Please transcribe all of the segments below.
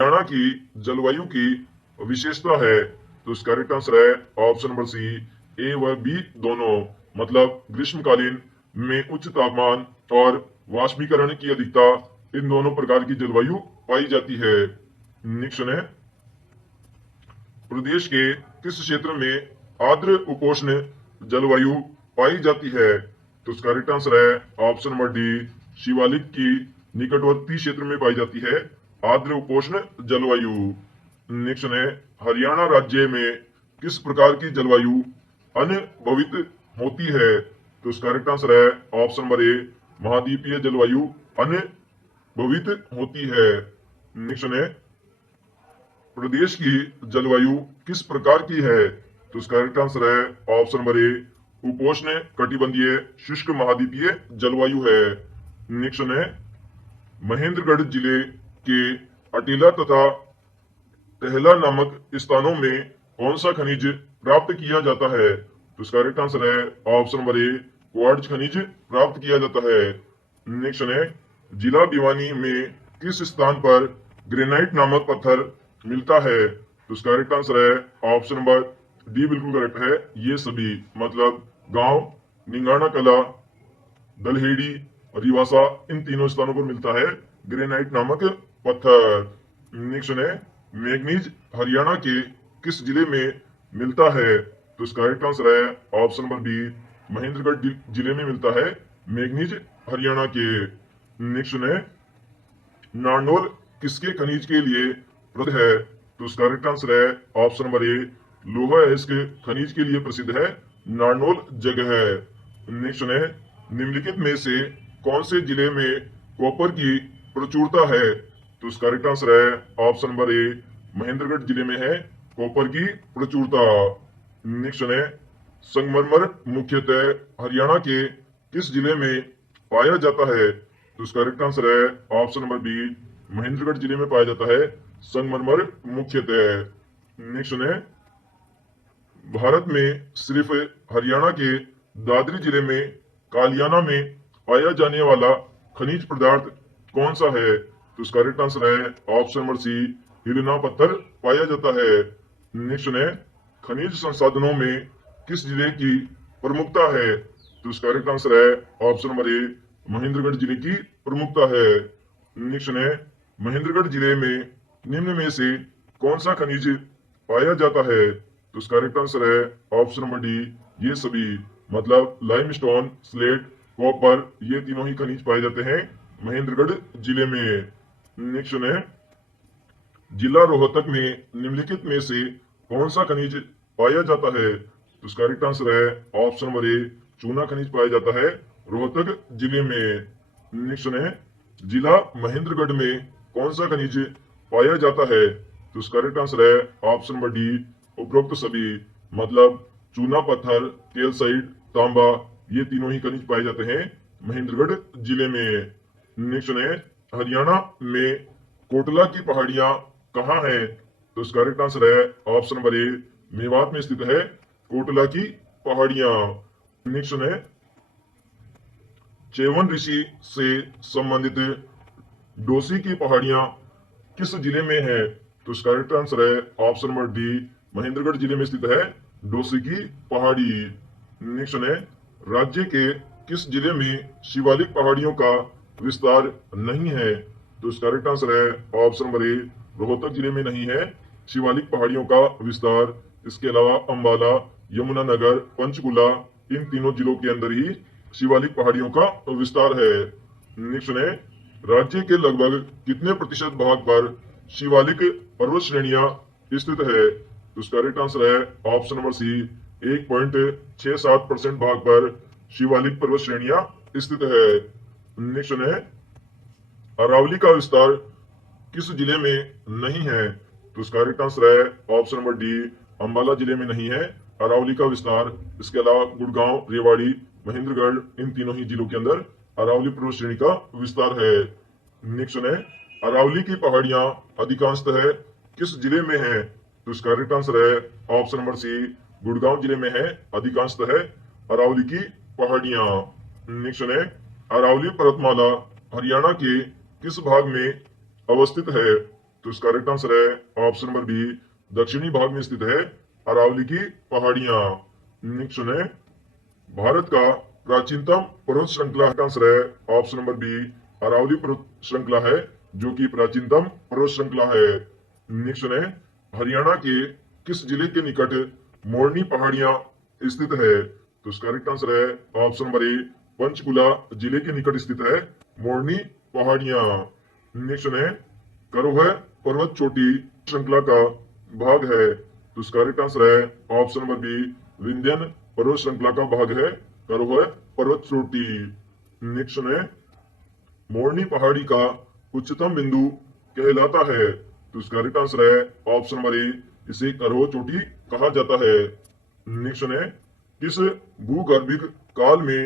हरियाणा की जलवायु की विशेषता है? तो इसका करेक्ट आंसर है ऑप्शन नंबर सी, ए व बी दोनों। मतलब ग्रीष्मकालीन में उच्च तापमान और वाष्पीकरण की अधिकता, इन दोनों प्रकार की जलवायु पाई जाती है। नेक्स्ट है, प्रदेश के किस क्षेत्र में आर्द्र उपोष्ण जलवायु पाई जाती है? तो इसका करेक्ट आंसर है ऑप्शन नंबर डी, शिवालिक की निकटवर्ती क्षेत्र में पाई जाती है आर्द्र उपोष्ण जलवायु। नेक्स्ट है, हरियाणा राज्य में किस प्रकार की जलवायु अनुभवित होती है? तो इसका करेक्ट आंसर है ऑप्शन नंबर ए, महाद्वीपीय जलवायु अनुभवित होती है। नेक्स्ट है, प्रदेश की जलवायु किस प्रकार की है? तो इसका करेक्ट आंसर है ऑप्शन नंबर ए, उपोष्ण कटिबंधीय शुष्क महाद्वीपीय जलवायु है। नेक्स्ट है, महेंद्रगढ़ जिले के अटेला तथा टहला नामक स्थानों में कौन सा खनिज प्राप्त किया जाता है? तो इसका करेक्ट आंसर है ऑप्शन नंबर ए, क्वार्ट्ज खनिज प्राप्त किया जाता है। नेक्स्ट है, जिला भिवानी में किस स्थान पर ग्रेनाइट नामक पत्थर मिलता है? तो इसका करेक्ट आंसर है ऑप्शन नंबर डी, बिल्कुल करेक्ट है। ये सभी मतलब गांव निंगाना कला, दलहेड़ी, रिवासा, इन तीनों स्थानों पर मिलता है ग्रेनाइट नामक पत्थर। नेक्स्ट है, मैग्नीज हरियाणा के किस जिले में मिलता है? तो इसका करेक्ट आंसर है ऑप्शन नंबर बी, महेंद्रगढ़ जिले में मिलता है मैग्नीज हरियाणा के। नेक्स्ट है, नारनौल किसके खनिज के लिए प्रसिद्ध है? तो इसका करेक्ट आंसर है ऑप्शन नंबर ए, लोहा इसके खनिज के लिए प्रसिद्ध है नारनौल जगह है। नेक्स्ट है, निम्नलिखित में से कौन से जिले में कॉपर की प्रचुरता है? तो इसका करेक्ट आंसर है ऑप्शन नंबर ए, महेंद्रगढ़ जिले में है कॉपर की प्रचुरता। नेक्स्ट है, संगमरमर मुख्यतः हरियाणा के किस जिले में पाया जाता है? तो इसका करेक्ट आंसर है ऑप्शन नंबर बी, महेंद्रगढ़ जिले में पाया जाता है संगमरमर मुख्यतः। नेक्स्ट है, भारत में सिर्फ हरियाणा के दादरी जिले में कालियाना में पाया जाने वाला खनिज पदार्थ कौन सा है? तो इसका करेक्ट आंसर है ऑप्शन नंबर सी, हिलना पत्थर पाया जाता है। नेक्स्ट है, खनिज संसाधनों में किस जिले की प्रमुखता है? तो इसका करेक्ट आंसर है ऑप्शन नंबर ए, महेंद्रगढ़ जिले की प्रमुखता है। नेक्स्ट है, महेंद्रगढ़ जिले में निम्न में से कौन सा खनिज पाया जाता है? तो इसका करेक्ट आंसर है ऑप्शन नंबर डी, ये सभी मतलब लाइमस्टोन, स्लेट, कॉपर, ये तीनों ही खनिज पाए जाते हैं महेंद्रगढ़ जिले में। नेक्स्ट है, जिला रोहतक में निम्नलिखित में से कौन सा खनिज पाया जाता है? तो इसका करेक्ट आंसर है ऑप्शन नंबर ए, चूना खनिज पाया जाता है रोहतक जिले में। नेक्स्ट है, जिला महेंद्रगढ़ में कौन सा खनिज पाया जाता है? तो इसका करेक्ट आंसर है ऑप्शन नंबर डी, उपरोक्त सभी मतलब चूना पत्थर, कैल्साइट, तांबा, ये तीनों ही खनिज पाए जाते हैं महेंद्रगढ़ जिले में। नेक्स्ट है, हरियाणा में कोटला की पहाड़ियां कहाँ है? तो इसका करेक्ट आंसर है ऑप्शन नंबर ए, मेवात में स्थित है कोटला की पहाड़ियां। नेक्स्ट है, चेवन ऋषि से संबंधित डोसी की पहाड़ियां किस जिले में है? तो इसका करेक्ट आंसर है ऑप्शन नंबर डी, महेंद्रगढ़ जिले में स्थित है डोसी की पहाड़ी। नेक्स्ट है, राज्य के किस जिले में शिवालिक पहाड़ियों का विस्तार नहीं है? तो इसका करेक्ट आंसर है ऑप्शन नंबर ए, रोहतक जिले में नहीं है शिवालिक पहाड़ियों का विस्तार। इसके अलावा अंबाला, यमुनानगर, पंचकुला, इन तीनों जिलों के अंदर ही शिवालिक पहाड़ियों का विस्तार है। नेक्स्ट है, राज्य के लगभग कितने प्रतिशत भाग पर शिवालिक पर्वत श्रेणियां स्थित है? तो इसका करेक्ट आंसर है ऑप्शन नंबर सी, 1.67% भाग पर शिवालिक पर्वत श्रेणियां स्थित है। नेक्स्ट है, अरावली का विस्तार किस जिले में नहीं है? तो इसका करेक्ट आंसर है ऑप्शन नंबर डी, अंबाला जिले में नहीं है अरावली का विस्तार। इसके अलावा गुड़गांव, रेवाड़ी, महेंद्रगढ़, इन तीनों ही जिलों के अंदर अरावली पर्वत श्रेणी का विस्तार है। नेक्स्ट है, अरावली की पहाड़ियां अधिकांशतः किस जिले में है? तो इसका करेक्ट आंसर है ऑप्शन नंबर सी, गुड़गांव जिले में है अधिकांशतः अरावली की पहाड़ियां। नेक्स्ट है, अरावली पर्वतमाला हरियाणा के किस भाग में अवस्थित है? तो इसका करेक्ट आंसर है ऑप्शन नंबर बी, दक्षिणी भाग में स्थित है अरावली की पहाड़ियां। नेक्स्ट सुने, भारत का प्राचीनतम पर्वत श्रृंखला का आंसर है ऑप्शन नंबर बी, अरावली पर्वत श्रृंखला है जो कि प्राचीनतम पर्वत श्रृंखला है। नेक्स्ट सुने, हरियाणा के किस जिले के निकट मोरनी पहाड़ियां स्थित है? तो इसका करेक्ट आंसर है ऑप्शन नंबर ए, पंचकुला जिले के निकट स्थित है मोरनी पहाड़ियां। नेक्स्ट सुने, करोह पर्वत चोटी श्रृंखला का भाग है। तो इसका करेक्ट आंसर है ऑप्शन नंबर बी, विंध्यन पर्वत श्रृंखला का भाग है करोह पर्वत चोटी। नेक्स्ट सुने, मोरनी पहाड़ी का उच्चतम बिंदु कहलाता है। तो इसका करेक्ट आंसर है ऑप्शन नंबर ए, इसे करोह चोटी कहा जाता है। नेक्स्ट सुने, किस भूगर्भिक काल में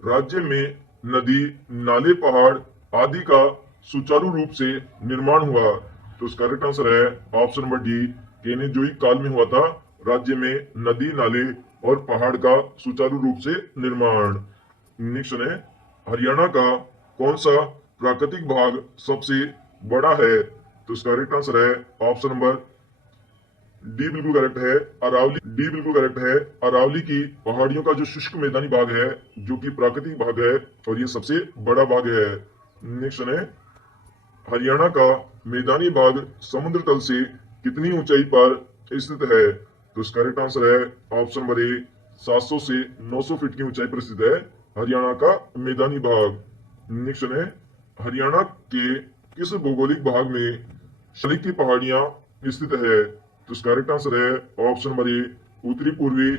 राज्य में नदी, नाले, पहाड़ आदि का सुचारू रूप से निर्माण हुआ? तो इसका करेक्ट आंसर है ऑप्शन नंबर डी, केनेजोइक काल में हुआ था राज्य में नदी, नाले और पहाड़ का सुचारू रूप से निर्माण। नेक्स्ट सुने, हरियाणा का कौन सा प्राकृतिक भाग सबसे बड़ा है? तो इसका करेक्ट आंसर है ऑप्शन नंबर डी बिल्कुल करेक्ट है, अरावली। डी बिल्कुल करेक्ट है, अरावली की पहाड़ियों का जो शुष्क मैदानी भाग है जो कि प्राकृतिक भाग है और ये सबसे बड़ा भाग है। नेक्स्ट है, हरियाणा का मैदानी भाग समुद्र तल से कितनी ऊंचाई पर स्थित है? तो इसका करेक्ट आंसर है ऑप्शन नंबर ए, 700 से 900 फीट की ऊंचाई पर स्थित है हरियाणा का मैदानी भाग। नेक्स्ट है, हरियाणा के किस भौगोलिक भाग में शिवालिक की पहाड़ियां स्थित है? तो इसका करेक्ट आंसर है ऑप्शन नंबर ए, उत्तरी पूर्वी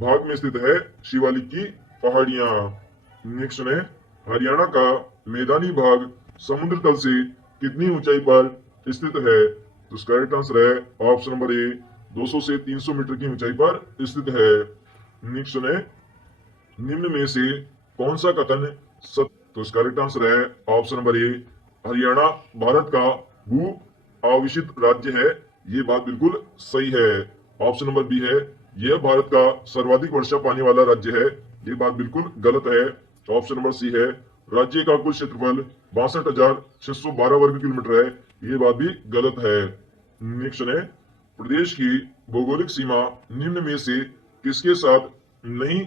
भाग में स्थित है शिवालिक की पहाड़ियां। नेक्स्ट है, हरियाणा का मैदानी भाग समुद्र तल से कितनी ऊंचाई पर स्थित है? तो इसका करेक्ट आंसर है ऑप्शन नंबर ए, 200 से 300 मीटर की ऊंचाई पर स्थित है। नेक्स्ट है, निम्न में से कौन सा कथन सत्य? तो इसका करेक्ट आंसर है ऑप्शन नंबर ए, हरियाणा भारत का भू आविशित राज्य है। ये बात बिल्कुल सही है। ऑप्शन नंबर बी है, यह भारत का सर्वाधिक वर्षा पाने वाला राज्य है। ये बात बिल्कुल गलत है। ऑप्शन नंबर सी है, राज्य का कुल क्षेत्रफल 62,612 वर्ग किलोमीटर है। ये बात भी गलत है। नेक्स्ट है, प्रदेश की भौगोलिक सीमा निम्न में से किसके साथ नहीं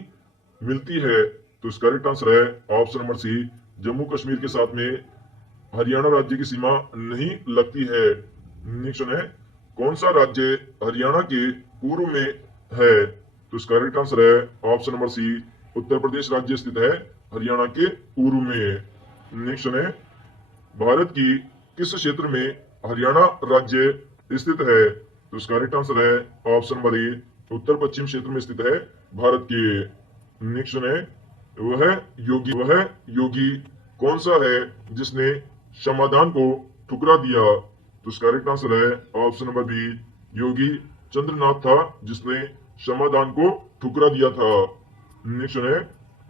मिलती है? तो इसका करेक्ट आंसर है option number C, Jammu Kashmir के साथ में हरियाणा राज्य की सीमा नहीं लगती है। नेक्स्ट है, कौन सा राज्य हरियाणा के पूर्व में है? तो इसका करेक्ट आंसर है ऑप्शन नंबर सी, उत्तर प्रदेश राज्य स्थित है हरियाणा के पूर्व में। नेक्स्ट है, भारत की किस क्षेत्र में हरियाणा राज्य स्थित है? तो इसका करेक्ट आंसर है ऑप्शन नंबर ए, उत्तर पश्चिम क्षेत्र में स्थित है भारत के। नेक्स्ट है, वह योगी कौन सा है जिसने क्षमादान को ठुकरा दिया? तो इसका करेक्ट आंसर है ऑप्शन नंबर बी, योगी चंद्रनाथ था जिसने क्षमादान को ठुकरा दिया था। नेक्स्ट है,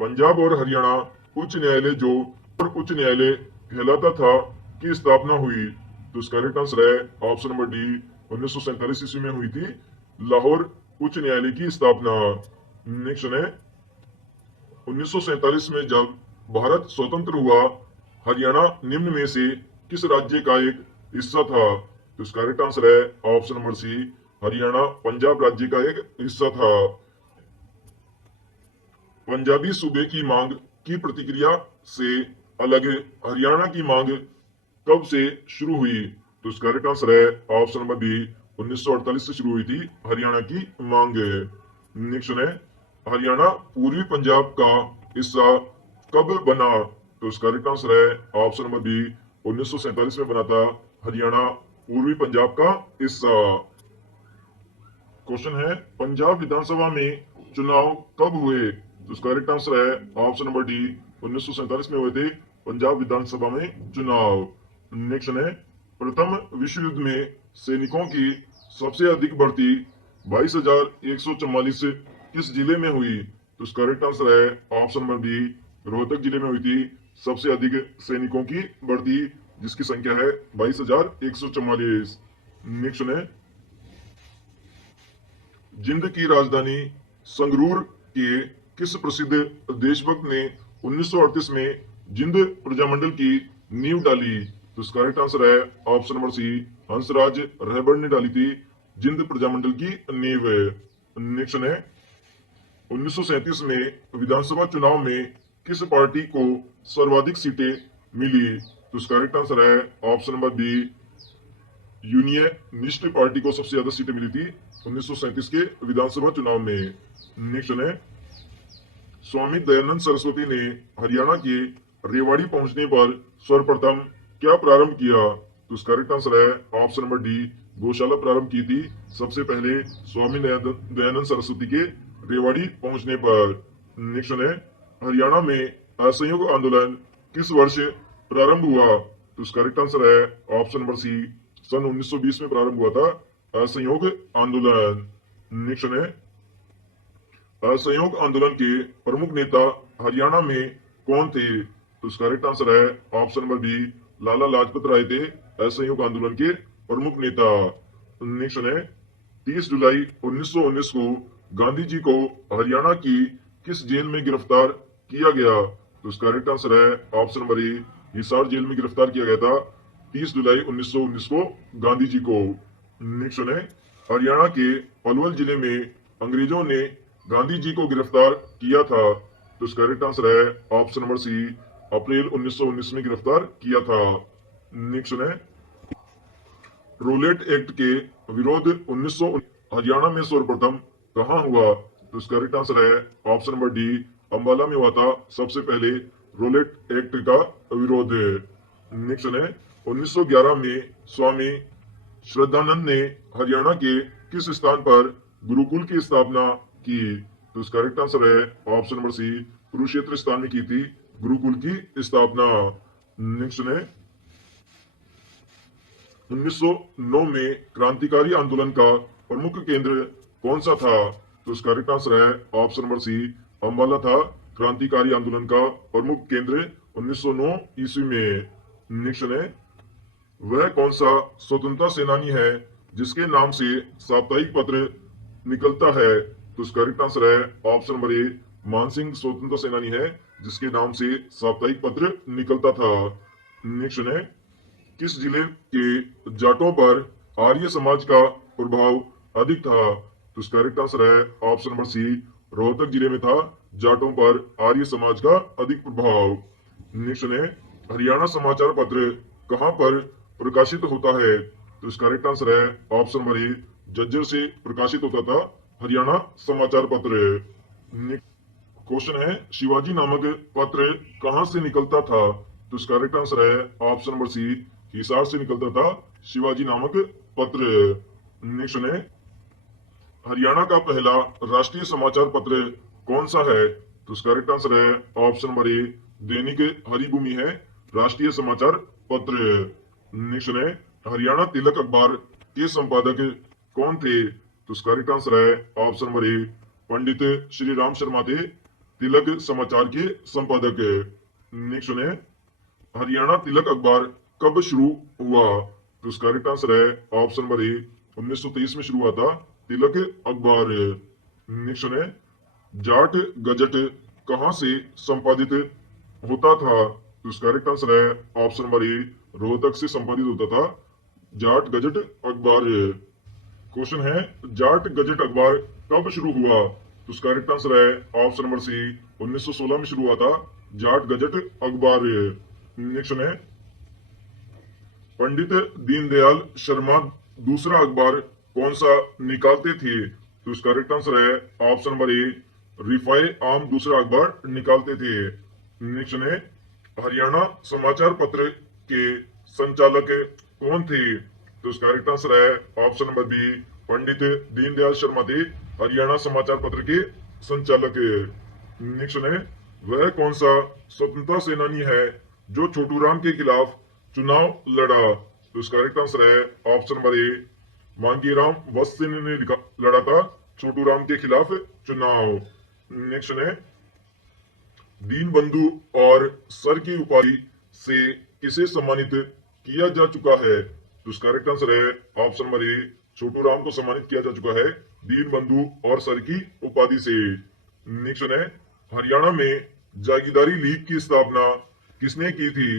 पंजाब और हरियाणा उच्च न्यायालय जो उच्च न्यायालय कहलाता था की स्थापना हुई? तो इसका करेक्ट आंसर है ऑप्शन नंबर डी, 1947 ईस्वी में हुई थी लाहौर उच्च न्यायालय की स्थापना। नेक्स्ट है, 1947 में जब भारत स्वतंत्र हुआ, हरियाणा निम्न में से किस राज्य का एक हिस्सा था? तो इसका करेक्ट आंसर है option number C, Haryana Punjab राज्य का एक हिस्सा था। पंजाबी सूबे की मांग की प्रतिक्रिया से अलग हरियाणा की मांग कब से शुरू हुई? तो इसका करेक्ट आंसर है ऑप्शन नंबर बी, 1948 से शुरू हुई थी हरियाणा की मांग। नेक्स्ट है, हरियाणा पूर्वी पंजाब का हिस्सा कब बना? तो इसका करेक्ट आंसर है ऑप्शन नंबर बी, 1947 में बना था हरियाणा पूर्वी पंजाब का हिस्सा। क्वेश्चन है, पंजाब विधानसभा में चुनाव कब हुए? तो इसका करेक्ट आंसर है ऑप्शन नंबर डी, 1947 में हुए थे पंजाब विधानसभा में चुनाव। नेक्स्ट है, प्रथम विश्व युद्ध में सैनिकों की सबसे अधिक भर्ती 22,144 किस जिले में हुई? तो इसका करेक्ट आंसर है ऑप्शन नंबर बी, रोहतक जिले में हुई थी सबसे अधिक सैनिकों की भर्ती, जिसकी संख्या है 22,144। नेक्स्ट है, जिंद की राजधानी संगरूर के किस प्रसिद्ध देशभक्त ने 1938 में जिंद प्रजामंडल की नींव डाली? तो इसका करेक्ट आंसर है ऑप्शन नंबर सी, हंसराज रहबर ने डाली थी जिंद प्रजामंडल की नींव। नेक्स्ट है 1937 में विधानसभा चुनाव में किस पार्टी को सर्वाधिक सीटें मिली? तो इसका करेक्ट आंसर है option number B, Unionist Party को सबसे ज्यादा सीटें मिली थी 1937 के विधानसभा चुनाव में। नेक्स्ट है स्वामी दयानंद सरस्वती ने हरियाणा के रेवाड़ी पहुंचने पर सर्वप्रथम क्या प्रारंभ किया? तो इसका करेक्ट आंसर है ऑप्शन नंबर डी, गौशाला प्रारंभ की थी सबसे पहले स्वामी दयानंद सरस्वती के रेवाड़ी पहुंचने पर। नेक्स्ट है हरियाणा में असहयोग आंदोलन किस वर्ष प्रारंभ हुआ? तो इसका करेक्ट आंसर है ऑप्शन नंबर सी, सन 1920 में प्रारंभ हुआ था असहयोग आंदोलन। नेक्स्ट है असहयोग आंदोलन के प्रमुख नेता हरियाणा में कौन थे? तो इसका करेक्ट आंसर है option number B, Lala Lajpat Rai थे असहयोग आंदोलन के प्रमुख नेता। नेक्स्ट है 30 जुलाई 1919 को गांधी जी को हरियाणा की किस जेल में गिरफ्तार किया गया? तो इसका करेक्ट आंसर है option number A, Hisar jail में गिरफ्तार किया गया था 30 जुलाई 1919 को गांधी जी को। नेक्स्ट है हरियाणा के पलवल जिले में अंग्रेजों ने गांधी जी को गिरफ्तार किया था। तो इसका करेक्ट आंसर है ऑप्शन नंबर सी, अप्रैल 1919 में गिरफ्तार किया था। नेक्स्ट है रोलेट एक्ट के विरोध 1900 हरियाणा में सर्वप्रथम कहां हुआ? तो इसका करेक्ट आंसर है ऑप्शन नंबर डी, अंबाला में हुआ था सबसे पहले रोलेट एक्ट का विरोध। नेक्स्ट है 1911 में स्वामी श्रद्धानंद ने हरियाणा के किस स्थान पर गुरुकुल की स्थापना की? तो इसका करेक्ट आंसर है ऑप्शन नंबर सी, कुरुक्षेत्र स्थान में की थी गुरुकुल की स्थापना। नेक्स्ट है 1909 में क्रांतिकारी आंदोलन का प्रमुख केंद्र कौन सा था? तो इसका करेक्ट आंसर है ऑप्शन नंबर सी, अंबाला था क्रांतिकारी आंदोलन का प्रमुख केंद्र 1909 ईस्वी में। नेक्स्ट है वह कौन सा स्वतंत्रता सेनानी है जिसके नाम से साप्ताहिक पत्र निकलता है? तो इसका करेक्ट आंसर है ऑप्शन नंबर ए, मानसिंह स्वतंत्रता सेनानी है जिसके नाम से साप्ताहिक पत्र निकलता था। नेक्स्ट है किस जिले के जाटों पर आर्य समाज का प्रभाव अधिक था? तो इसका करेक्ट आंसर है ऑप्शन नंबर सी, रोहतक जिले में था जाटों पर आर्य समाज का अधिक प्रभाव। नेक्स्ट है हरियाणा समाचार पत्र कहां पर प्रकाशित होता है? तो इसका करेक्ट आंसर है ऑप्शन नंबर ए, झज्जर से प्रकाशित होता था हरियाणा समाचार पत्र। क्वेश्चन है शिवाजी नामक पत्र कहां से निकलता था? तो इसका करेक्ट आंसर है ऑप्शन नंबर सी, हिसार से निकलता था शिवाजी नामक पत्र। नेक्स्ट है हरियाणा का पहला राष्ट्रीय समाचार पत्र कौन सा है? तो इसका करेक्ट आंसर है ऑप्शन नंबर ए, दैनिक हरिभूमि है राष्ट्रीय समाचार पत्र। नेक्स्ट है हरियाणा तिलक अखबार के संपादक कौन थे? तो इसका करेक्ट आंसर है ऑप्शन नंबर ए, पंडित श्री राम शर्मा थे तिलक समाचार के संपादक। नेक्स्ट है हरियाणा तिलक अखबार कब शुरू हुआ? तो इसका करेक्ट आंसर है ऑप्शन नंबर ए, 1923 में शुरू हुआ था तिलक अखबार। नेक्स्ट है जाट गजट कहां से संपादित होता था? तो इसका करेक्ट आंसर है ऑप्शन नंबर ए, रोहतक से संपादित होता था जाट गजट अखबार। क्वेश्चन है जाट गजट अखबार कब शुरू हुआ? तो इसका करेक्ट आंसर है ऑप्शन नंबर सी, 1916 में शुरू हुआ था जाट गजट अखबार। नेक्स्ट है पंडित दीनदयाल शर्मा दूसरा अखबार कौन सा निकालते थे? तो इसका करेक्ट आंसर है ऑप्शन नंबर ए, रिफाई आम दूसरा अखबार निकालते थे। नेक्स्ट है हरियाणा समाचार पत्र के संचालक कौन थे? तो इसका करेक्ट आंसर है option number B, Pandit Deendayal Sharma थे हरियाणा समाचार पत्र के संचालक। नेक्स्ट है वह कौन सा स्वतंत्रता सेनानी है जो छोटू राम के खिलाफ चुनाव लड़ा? तो इसका करेक्ट आंसर है ऑप्शन नंबर ए, मांगीराम वत्स ने लड़ा था छोटू राम के खिलाफ चुनाव। नेक्स्ट है दीन बंधु और सर की उपाधि से किसे सम्मानित किया जा चुका है? तो इसका करेक्ट आंसर है ऑप्शन नंबर ए, छोटू राम को सम्मानित किया जा चुका है दीन बंधु और सर की उपाधि से। नेक्स्ट है हरियाणा में जागीरदारी लीग की स्थापना किसने की थी?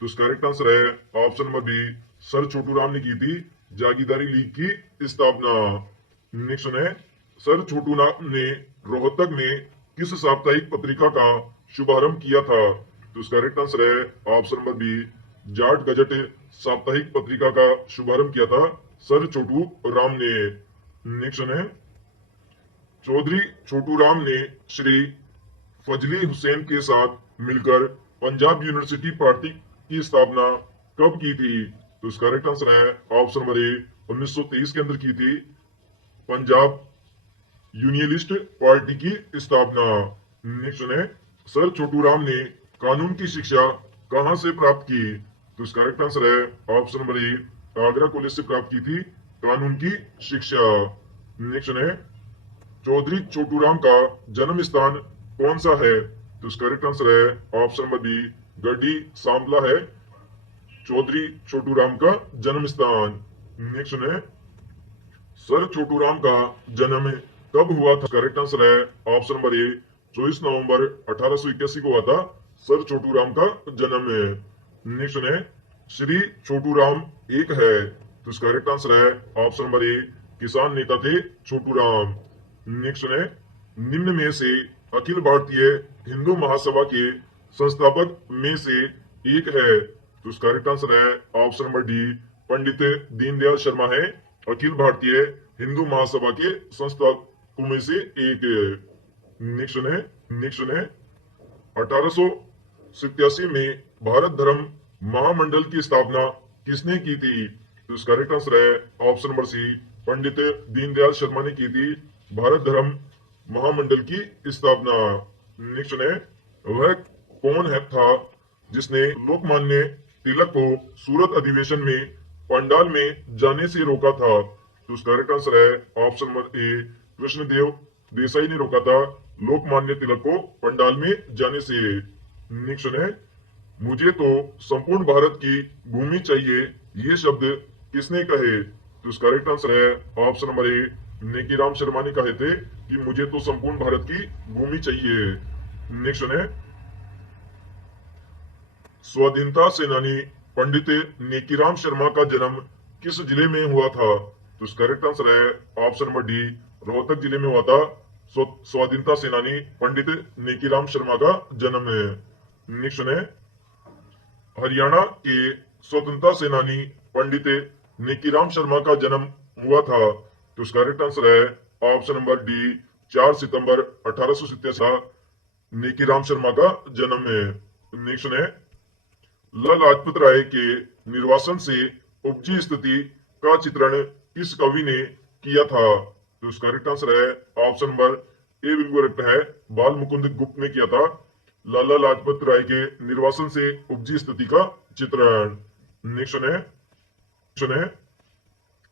तो इसका करेक्ट आंसर है option number B, sir Chhotu Ram ने की थी जागीरदारी लीग की स्थापना। नेक्स्ट है, सर छोटू राम ने रोहतक में किस साप्ताहिक पत्रिका का शुभारंभ किया था? तो इसका करेक्ट आंसर है option number B, Jat Gazette साप्ताहिक पत्रिका का शुभारंभ किया था सर छोटू राम ने। नेक्स्ट है, चौधरी छोटू राम ने श्री फजली हुसैन के साथ मिलकर पंजाब यूनिवर्सिटी पार्टी की स्थापना कब की थी? तो इसका करेक्ट आंसर है ऑप्शन नंबर ए, 1923 के अंदर की थी पंजाब यूनियनिस्ट पार्टी की स्थापना। नेक्स्ट है, सर छोटू राम ने कानून की शिक्षा कहां से प्राप्त की? तो इसका करेक्ट आंसर है ऑप्शन नंबर ए, आगरा कॉलेज से प्राप्त की थी कानून की शिक्षा। नेक्स्ट है, चौधरी छोटू राम का जन्म स्थान कौन सा है? तो इसका करेक्ट आंसर है ऑप्शन नंबर बी, गढ़ी सांबला है चौधरी छोटू राम का जन्म स्थान। नेक्स्ट है, सर छोटू राम का जन्म कब हुआ था? करेक्ट आंसर है ऑप्शन नंबर ए, 24 नवंबर 1881 को हुआ था सर छोटू राम का जन्म। नेक्स्ट है, श्री छोटू राम एक है। तो इसका करेक्ट आंसर है ऑप्शन नंबर ए, किसान नेता थे छोटू राम। नेक्स्ट है, निम्न में से अखिल भारतीय हिंदू महासभा के संस्थापक में से एक है। तो इसका करेक्ट आंसर है option number D, Pandit Deendayal Sharma है अखिल भारतीय हिंदू महासभा के संस्थापकों में से एक। नेक्स्ट है, 1887 में भारत धर्म महामंडल की स्थापना किसने की थी? तो इसका करेक्ट आंसर है ऑप्शन नंबर सी, पंडित दीनदयाल शर्मा ने की थी भारत धर्म महामंडल की स्थापना। नेक्स्ट है, वह कौन है था जिसने लोकमान्य तिलक को सूरत अधिवेशन में पंडाल में जाने से रोका था? तो उसका करेक्ट आंसर है option number A, Krishnadev Desai ने रोका था लोकमान्य तिलक को पंडाल में जाने से। नेक्स्ट है, मुझे तो संपूर्ण भारत की भूमि चाहिए ये शब्द किसने कहे? तो इसका करेक्ट आंसर है ऑप्शन नंबर ए, नेकीराम शर्मा ने कहे थे कि मुझे तो संपूर्ण भारत की भूमि चाहिए। नेक्स्ट है, स्वाधीनता सेनानी पंडित नेकीराम शर्मा का जन्म किस जिले में हुआ था? तो इसका करेक्ट आंसर है ऑप्शन नंबर डी, रोहतक जिले में हुआ था स्वाधीनता सेनानी पंडित नेकीराम शर्मा का जन्म है। नेक्स्ट है, हरियाणा के स्वतंत्रता सेनानी पंडित नेकीराम शर्मा का जन्म हुआ था। तो इसका करेक्ट आंसर है ऑप्शन नंबर डी, 4 सितंबर 1887 नेकीराम शर्मा का जन्म है। नेक्स्ट है, लाला लाजपत राय के निर्वासन से उपजी स्थिति का चित्रण किस कवि ने किया था? तो इसका करेक्ट आंसर है ऑप्शन नंबर ए, बिल्कुल करेक्ट है, बाल मुकुंद गुप्त ने किया था लाला लाजपत राय के निर्वासन से उपजी स्थिति का चित्रण। नेक्स्ट है,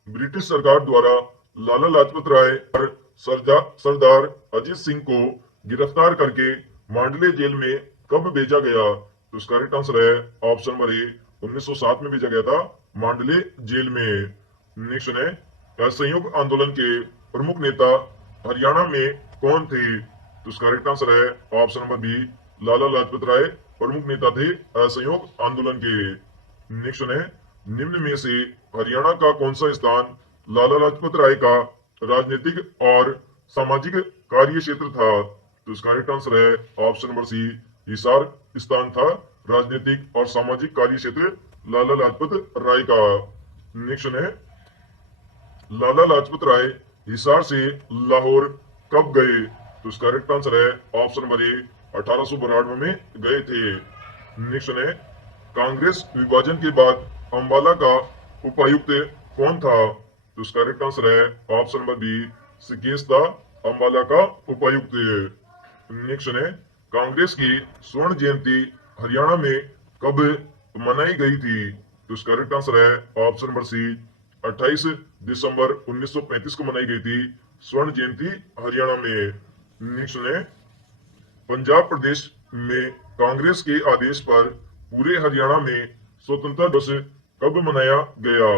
ब्रिटिश सरकार द्वारा लाला लाजपत राय और सरदार अजीत सिंह को गिरफ्तार करके मांडले जेल में कब भेजा गया? तो इसका करेक्ट आंसर है ऑप्शन नंबर ए, 1907 में भेजा गया था मांडले जेल में। नेक्स्ट है, असहयोग आंदोलन के प्रमुख नेता हरियाणा में कौन थे? तो इसका करेक्ट आंसर है option number B, Lala Lajpat Rai प्रमुख नेता थे असहयोग आंदोलन के। नेक्स्ट है, निम्न में से हरियाणा का कौन सा स्थान लाला लाजपत राय का राजनीतिक और सामाजिक कार्य क्षेत्र था? तो इसका करेक्ट आंसर है ऑप्शन नंबर सी, हिसार स्थान था राजनीतिक और सामाजिक कार्य क्षेत्र लाला लाजपत राय का। नेक्स्ट है, लाला लाजपत राय हिसार से लाहौर कब गए? तो इसका करेक्ट आंसर है ऑप्शन नंबर ए, 1892 में गए थे। नेक्स्ट है, कांग्रेस विभाजन के बाद अंबाला का उपायुक्त कौन था? तो इसका करेक्ट आंसर है ऑप्शन नंबर बी, सिकेश था अंबाला का उपायुक्त। नेक्स्ट है, कांग्रेस की स्वर्ण जयंती हरियाणा में कब मनाई गई थी? तो इसका करेक्ट आंसर है ऑप्शन नंबर सी, 28 दिसंबर 1935 को मनाई गई थी स्वर्ण जयंती हरियाणा में। नेक्स्ट है, पंजाब प्रदेश में कांग्रेस के आदेश पर पूरे हरियाणा में स्वतंत्रता दिवस कब मनाया गया?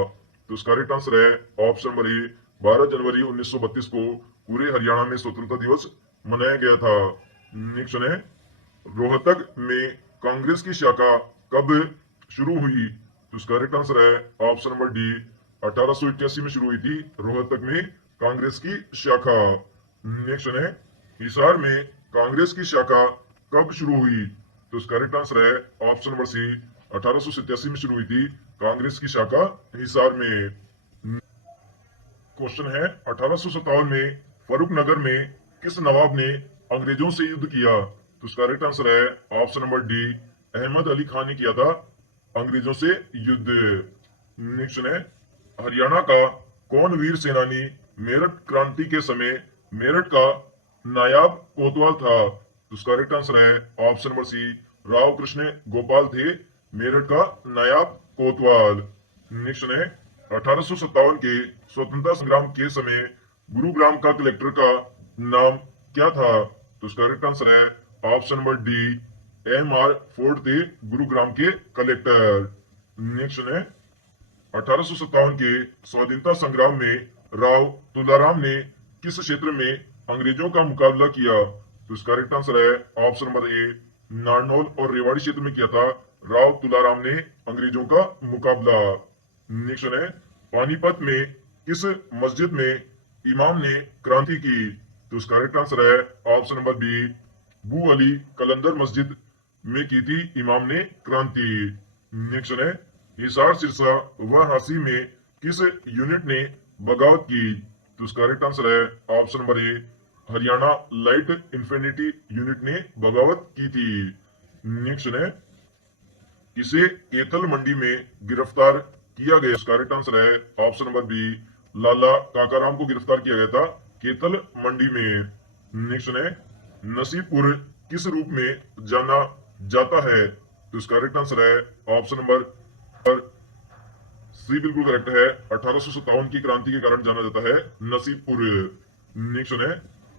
तो इसका करेक्ट आंसर है ऑप्शन नंबर ए, 12 जनवरी 1932 को पूरे हरियाणा में स्वतंत्रता दिवस मनाया गया था। नेक्स्ट है, रोहतक में कांग्रेस की शाखा कब शुरू हुई? तो इसका करेक्ट आंसर है ऑप्शन नंबर डी, 1881 में शुरू हुई थी रोहतक में कांग्रेस की शाखा। नेक्स्ट है, हिसार में कांग्रेस की शाखा कब शुरू हुई? तो इसका करेक्ट आंसर है ऑप्शन नंबर सी, 1887 में शुरू हुई थी कांग्रेस की शाखा हिसार में। क्वेश्चन है, 1857 में फरुखनगर में किस नवाब ने अंग्रेजों से युद्ध किया? तो इसका करेक्ट आंसर है option number D, Ahmad Ali Khan ने किया था अंग्रेजों से युद्ध। नेक्स्ट है, हरियाणा का कौन वीर सेनानी मेरठ क्रांति के समय मेरठ का नायाब कोतवाल था? तो इसका करेक्ट आंसर है option number C, Rao Krishna Gopal थे मेरठ का नायाब कोतवाल। नेक्स्ट है, 1857 के स्वतंत्रता संग्राम के समय गुरुग्राम का कलेक्टर का नाम क्या था? तो इसका करेक्ट आंसर है option number D, M.R. Ford थे गुरुग्राम के कलेक्टर। नेक्स्ट है, 1857 के स्वाधीनता संग्राम में राव तुलाराम ने किस क्षेत्र में अंग्रेजों का मुकाबला किया? तो इसका करेक्ट आंसर है ऑप्शन नंबर ए, नारनौल और रेवाड़ी क्षेत्र में किया था राव तुलाराम ने अंग्रेजों का मुकाबला। नेक्स्ट है, पानीपत में किस मस्जिद में इमाम ने क्रांति की? तो इसका करेक्ट आंसर है ऑप्शन नंबर बी, बू अली कलंदर मस्जिद में की थी इमाम ने क्रांति। नेक्स्ट है, हिसार सिरसा व हांसी में किस यूनिट ने बगावत की? तो इसका करेक्ट आंसर है ऑप्शन नंबर ए, हरियाणा लाइट इन्फेंट्री यूनिट ने बगावत की थी। नेक्स्ट है, किसे केतल मंडी में गिरफ्तार किया गया? इसका करेक्ट आंसर है ऑप्शन नंबर बी, लाला काकाराम को गिरफ्तार किया गया था केतल मंडी में। नेक्स्ट है, नसीबपुर किस रूप में जाना जाता है? तो इसका करेक्ट आंसर है ऑप्शन नंबर सी बिल्कुल करेक्ट है, 1857 की क्रांति के कारण जाना जाता है नसीबपुर। नेक्स्ट है,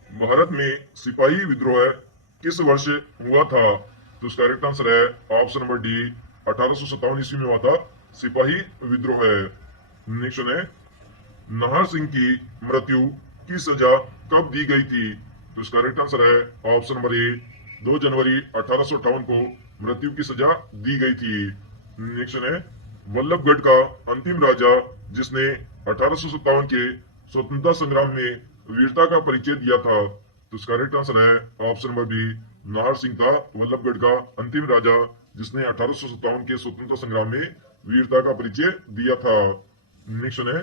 भारत में सिपाही विद्रोह किस वर्ष हुआ था? तो इसका करेक्ट आंसर है ऑप्शन नंबर डी, 1857 ईस्वी में हुआ था सिपाही विद्रोह। नेक्स्ट है, नाहर सिंह की मृत्यु की सजा कब दी गई थी? तो इसका करेक्ट आंसर है ऑप्शन नंबर ए, 2 जनवरी 1858 को मृत्यु की सजा दी गई थी। नेक्स्ट है, वल्लभगढ़ का अंतिम राजा जिसने 1857 के स्वतंत्रता संग्राम में वीरता का परिचय दिया था? तो इसका करेक्ट आंसर है option number B, Nahar Singh था वल्लभगढ़ का अंतिम राजा जिसने 1857 के स्वतंत्रता संग्राम में वीरता का परिचय दिया था। नेक्स्ट है,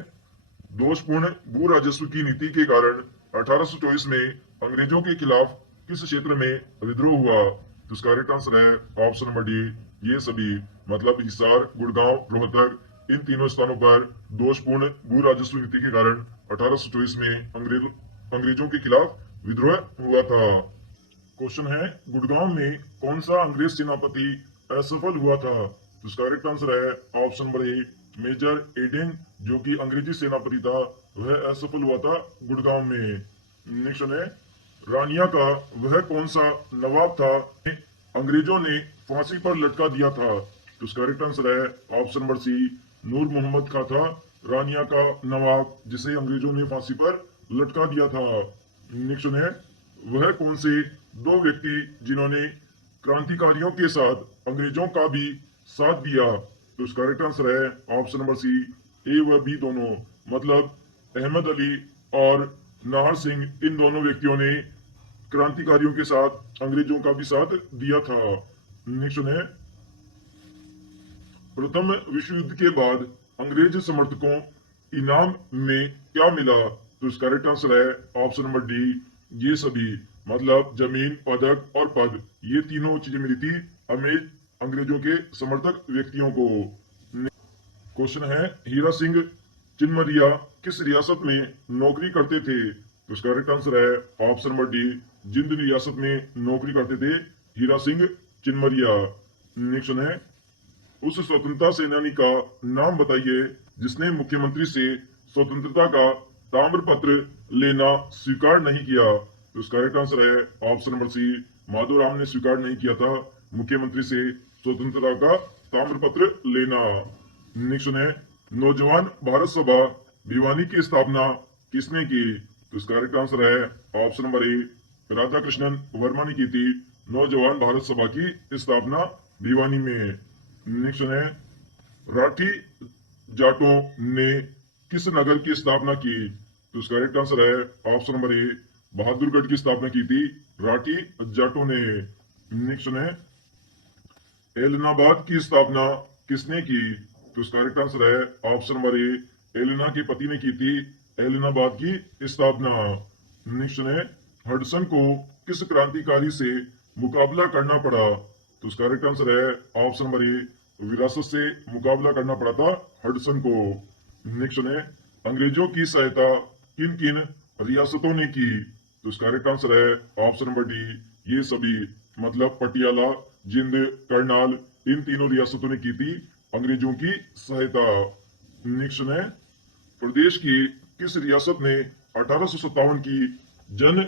दोषपूर्ण भू राजस्व की नीति के कारण 1824 में अंग्रेजों के खिलाफ किस क्षेत्र में विद्रोह हुआ? तो इसका करेक्ट आंसर है ऑप्शन नंबर डी, ये सभी, मतलब हिसार, गुड़गांव, रोहतक, इन तीनों स्थानों पर दोषपूर्ण भू राजस्व नीति के कारण 1824 में अंग्रेजों के खिलाफ विद्रोह हुआ था। क्वेश्चन है, गुड़गांव में कौन सा अंग्रेज सेनापति असफल हुआ था? तो इसका करेक्ट आंसर है option number A, Major Eden, जो कि अंग्रेजी सेनापति था, वह असफल हुआ था गुड़गांव में। नेक्स्ट है, रानिया का वह कौन सा नवाब था अंग्रेजों ने फांसी पर लटका दिया था? तो इसका करेक्ट आंसर है ऑप्शन नंबर सी, नूर मोहम्मद खां था रानिया का नवाब जिसे अंग्रेजों ने फांसी पर लटका दिया था। नेक्स्ट है, वह कौन से 2 व्यक्ति जिन्होंने क्रांतिकारियों के साथ अंग्रेजों का भी साथ दिया? तो इसका करेक्ट आंसर है ऑप्शन नंबर सी, ए व बी दोनों, मतलब अहमद अली और नाहर सिंह, इन दोनों व्यक्तियों ने क्रांतिकारियों के साथ अंग्रेजों का भी साथ दिया था। नेक्स्ट है, प्रथम विश्व युद्ध के बाद अंग्रेज समर्थकों इनाम में क्या मिला? तो इसका करेक्ट आंसर है ऑप्शन नंबर डी, ये सभी, मतलब जमीन, पदक और पद, ये तीनों चीजें मिली थी अंग्रेजों के समर्थक व्यक्तियों को। क्वेश्चन है, हीरा सिंह चिन्मरिया किस रियासत में नौकरी करते थे? तो इसका करेक्ट आंसर है ऑप्शन नंबर डी, जिंद रियासत में नौकरी करते थे हीरा सिंह चिन्मरिया। नेक्स्ट है, उस स्वतंत्रता सेनानी का नाम बताइए जिसने मुख्यमंत्री से स्वतंत्रता का ताम्र पत्र लेना स्वीकार नहीं किया? तो इसका करेक्ट आंसर है ऑप्शन नंबर सी, माधोराम ने स्वीकार नहीं किया था मुख्यमंत्री से स्वतंत्रता का ताम्र पत्र लेना। नेक्स्ट है, नौजवान भारत सभा भिवानी की स्थापना किसने की? तो इसका करेक्ट आंसर है ऑप्शन नंबर ए, राधा कृष्णन वर्मा ने की थी नौजवान भारत सभा की स्थापना भिवानी में। नेक्स्ट है राठी जाटों ने किस नगर की स्थापना की? तो इसका करेक्ट आंसर है ऑप्शन नंबर ए, बहादुरगढ़ की स्थापना की थी राठी जाटों ने। नेक्स्ट है एलनाबाद की स्थापना किसने की? तो इसका करेक्ट आंसर है ऑप्शन नंबर ए, एलिना के पति ने की थी एलनाबाद की स्थापना। नेक्स्ट है हडसन को किस क्रांतिकारी से मुकाबला करना पड़ा? तो इसका करेक्ट आंसर है ऑप्शन नंबर ए, विरासत से मुकाबला करना पड़ा था हडसन को। नेक्स्ट है अंग्रेजों की सहायता किन किन रियासतों ने की? तो इसका करेक्ट आंसर है ऑप्शन नंबर डी, ये सभी, मतलब पटियाला, जिंद, करनाल, इन तीनों रियासतों ने की थी अंग्रेजों की सहायता। नेक्स्ट है प्रदेश की किस रियासत ने 1857 की जन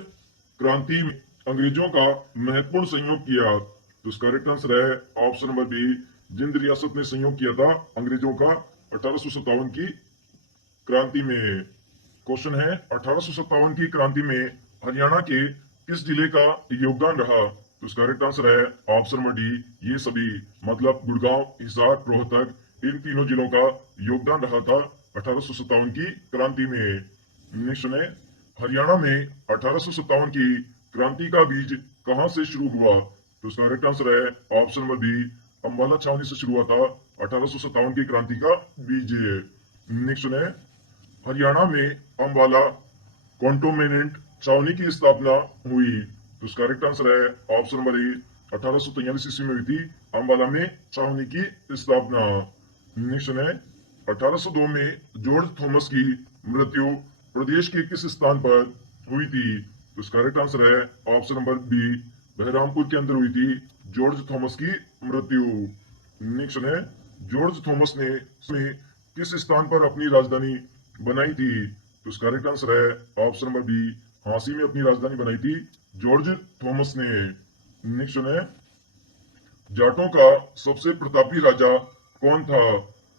क्रांति में अंग्रेजों का महत्वपूर्ण सहयोग किया? तो इसका करेक्ट आंसर है ऑप्शन नंबर बी, जिंद रियासत ने सहयोग किया था अंग्रेजों का 1857 की क्रांति में। क्वेश्चन है 1857 की क्रांति में हरियाणा के किस जिले का योगदान रहा? तो इसका करेक्ट आंसर है ऑप्शन नंबर डी, ये सभी, मतलब गुड़गांव, हिसार, रोहतक, इन तीनों जिलों का योगदान रहा था 1857 की क्रांति में। नेक्स्ट है हरियाणा में 1857 की क्रांति का बीज कहां से शुरू हुआ? तो इसका करेक्ट आंसर है ऑप्शन नंबर बी, अंबाला छावनी से शुरू हुआ था 1857 की क्रांति का बीज। नेक्स्ट है हरियाणा में अंबाला कॉन्टोमेंट छावनी की स्थापना हुई? तो इसका करेक्ट आंसर है ऑप्शन नंबर ए, 1843 ईस्वी में हुई थी अंबाला में छावनी की स्थापना। नेक्स्ट है 1802 में जॉर्ज थॉमस की मृत्यु प्रदेश के किस स्थान पर हुई थी? तो इसका करेक्ट आंसर है ऑप्शन नंबर बी, बहरामपुर के अंदर हुई थी जॉर्ज थॉमस की मृत्यु। नेक्स्ट है जॉर्ज थॉमस ने किस स्थान पर अपनी राजधानी बनाई थी? तो इसका करेक्ट आंसर है ऑप्शन नंबर बी, झांसी में अपनी राजधानी बनाई थी जॉर्ज थॉमस ने। नेक्स्ट है जाटों का सबसे प्रतापी राजा कौन था?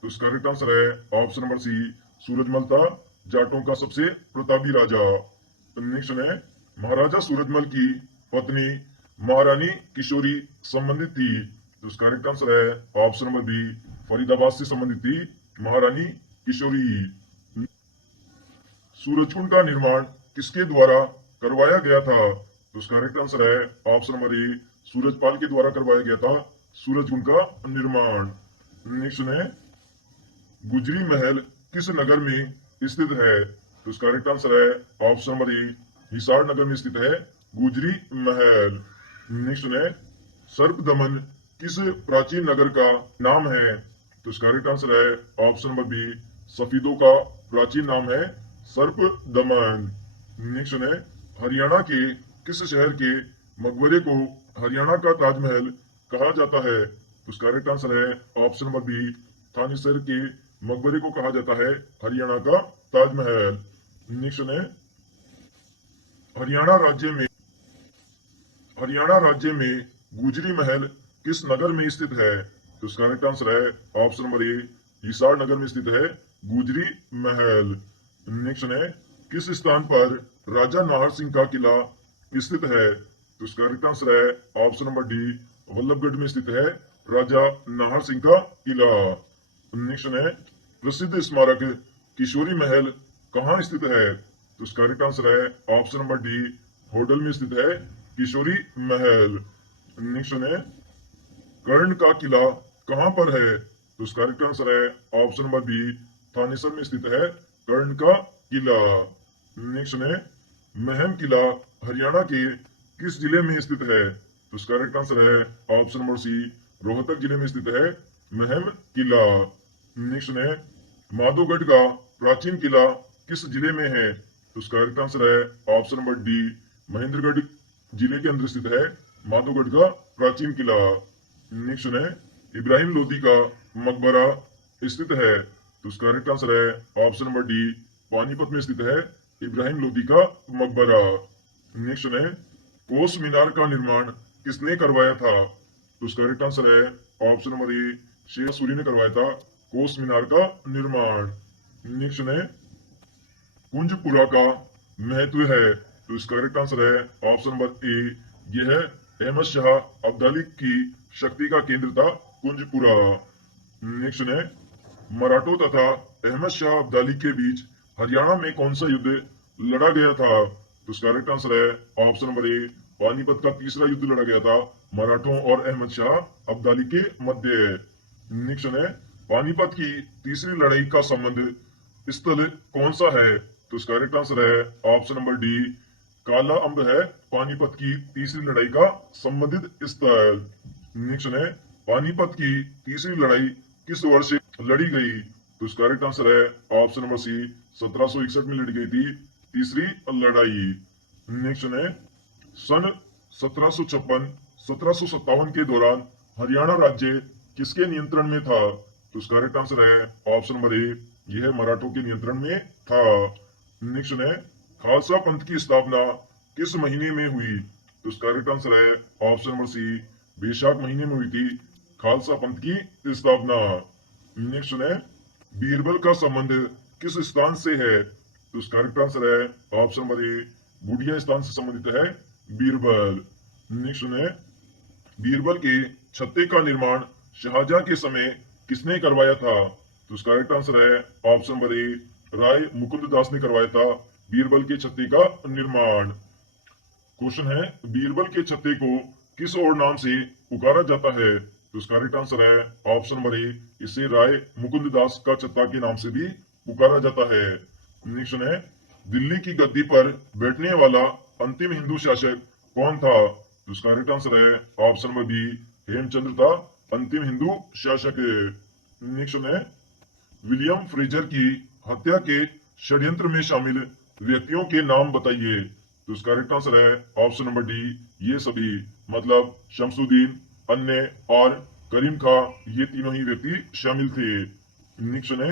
तो इसका करेक्ट आंसर है ऑप्शन नंबर सी, सूरजमल था जाटों का सबसे प्रतापी राजा। नेक्स्ट है महाराजा सूरजमल की पत्नी महारानी किशोरी संबंधित थी? तो इसका करेक्ट आंसर है ऑप्शन नंबर बी, फरीदाबाद से संबंधित थी महारानी किशोरी। सूरजकुंड का निर्माण किसके द्वारा करवाया गया था? तो इसका करेक्ट आंसर है ऑप्शन नंबर ए, सूरजपाल के द्वारा करवाया गया था सूरजकुंड का निर्माण। नेक्स्ट है गुजरी महल किस नगर में स्थित है? तो इसका करेक्ट आंसर है ऑप्शन नंबर ए, हिसार नगर में स्थित है गुजरी महल। नेक्स्ट है सर्प दमन किस प्राचीन नगर का नाम है? तो इसका करेक्ट आंसर है ऑप्शन नंबर बी, सफीदों का प्राचीन नाम है सर्प दमन। नेक्स्ट है हरियाणा के किस शहर के मकबरे को हरियाणा का ताजमहल कहा जाता है? तो इसका करेक्ट आंसर है ऑप्शन नंबर बी, थानेसर के मकबरे को कहा जाता है हरियाणा का ताजमहल। नेक्स्ट है हरियाणा राज्य में गुजरी महल किस नगर में स्थित है? तो इसका करेक्ट आंसर है ऑप्शन नंबर ए, हिसार नगर में स्थित है गुजरी महल। नेक्स्ट है किस स्थान पर राजा नाहर सिंह का किला स्थित है? तो इसका करेक्ट आंसर है ऑप्शन नंबर डी, वल्लभगढ़ में स्थित है राजा नाहर सिंह का किला। नेक्स्ट है प्रसिद्ध स्मारक किशोरी महल कहाँ स्थित है? तो इसका करेक्ट आंसर है ऑप्शन नंबर डी, होडल में स्थित है किशोरी महल। नेक्स्ट है कर्ण का किला कहाँ पर है? तो इसका करेक्ट आंसर है ऑप्शन नंबर बी, थानेसर में स्थित है कर्ण का किला। नेक्स्ट है महम किला हरियाणा के किस जिले में स्थित है? तो इसका करेक्ट आंसर है ऑप्शन नंबर सी, रोहतक जिले में स्थित है महम किला। नेक्स्ट है माधोगढ़ का प्राचीन किला किस जिले में है? तो इसका करेक्ट आंसर है ऑप्शन नंबर डी, महेंद्रगढ़ जिले के अंदर स्थित है माधोगढ़ का प्राचीन किला। नेक्स्ट है इब्राहिम लोदी का मकबरा स्थित है? तो इसका करेक्ट आंसर है ऑप्शन नंबर डी, पानीपत में स्थित है इब्राहिम लोदी का मकबरा। नेक्स्ट है कोस मीनार का निर्माण किसने करवाया था? तो इसका करेक्ट आंसर है ऑप्शन नंबर ए, शेर सूरी ने करवाया था कोस मीनार का निर्माण। नेक्स्ट है कुंजपुरा का महत्व है? तो इसका करेक्ट आंसर है ऑप्शन नंबर ए, यह अहमद शाह अब्दाली की शक्ति का केंद्र था कुंजपुरा। नेक्स्ट है मराठों तथा अहमद शाह अब्दाली के बीच हरियाणा में कौन सा युद्ध लड़ा गया था? तो इसका करेक्ट आंसर है ऑप्शन नंबर ए, पानीपत का तीसरा युद्ध लड़ा गया था मराठों और अहमद शाह अब्दाली के मध्य। नेक्स्ट है पानीपत की तीसरी लड़ाई का संबंध स्थल कौन सा है? तो इसका करेक्ट आंसर है ऑप्शन नंबर डी, काला अम्ब है पानीपत की तीसरी लड़ाई का संबंधित स्थल। नेक्स्ट है पानीपत की तीसरी लड़ाई किस वर्ष लड़ी गई? तो इसका करेक्ट आंसर है ऑप्शन नंबर सी, 1761 में लड़ी गई थी तीसरी लड़ाई। नेक्स्ट है सन 1756 1757 के दौरान हरियाणा राज्य किसके नियंत्रण में था? तो इसका करेक्ट आंसर है ऑप्शन नंबर ए, यह मराठों के नियंत्रण में था। नेक्स्ट है खालसा पंथ की स्थापना किस महीने में हुई? तो इसका करेक्ट आंसर है ऑप्शन नंबर सी, वैशाख महीने में हुई थी खालसा पंथ की स्थापना। नेक्स्ट है बीरबल का संबंध किस स्थान से है? तो इसका करेक्ट आंसर है ऑप्शन नंबर ए, बूढ़िया स्थान से संबंधित है बीरबल। नेक्स्ट है बीरबल के छत्ते का निर्माण शाहजहां के समय किसने करवाया था? तो इसका करेक्ट आंसर है ऑप्शन नंबर ए, राय मुकुंद दास ने करवाया था बीरबल के छत्ते का निर्माण। क्वेश्चन है बीरबल के छत्ते को किस और नाम से पुकारा जाता है? तो इसका करेक्ट आंसर है ऑप्शन नंबर ए, इसे राय मुकुंद दास का छत्ता के नाम से भी पुकारा जाता है। नेक्स्ट है दिल्ली की गद्दी पर बैठने वाला अंतिम हिंदू शासक कौन था? तो इसका करेक्ट आंसर है ऑप्शन नंबर बी, हेमचंद्र था अंतिम हिंदू शासक। नेक्स्ट है विलियम फ्रेजर की हत्या के षड्यंत्र में शामिल व्यक्तियों के नाम बताइए। तो इसका करेक्ट आंसर है ऑप्शन नंबर डी, ये सभी, मतलब शमसुद्दीन, अन्य और करीम खां, ये तीनों ही व्यक्ति शामिल थे। नेक्स्ट है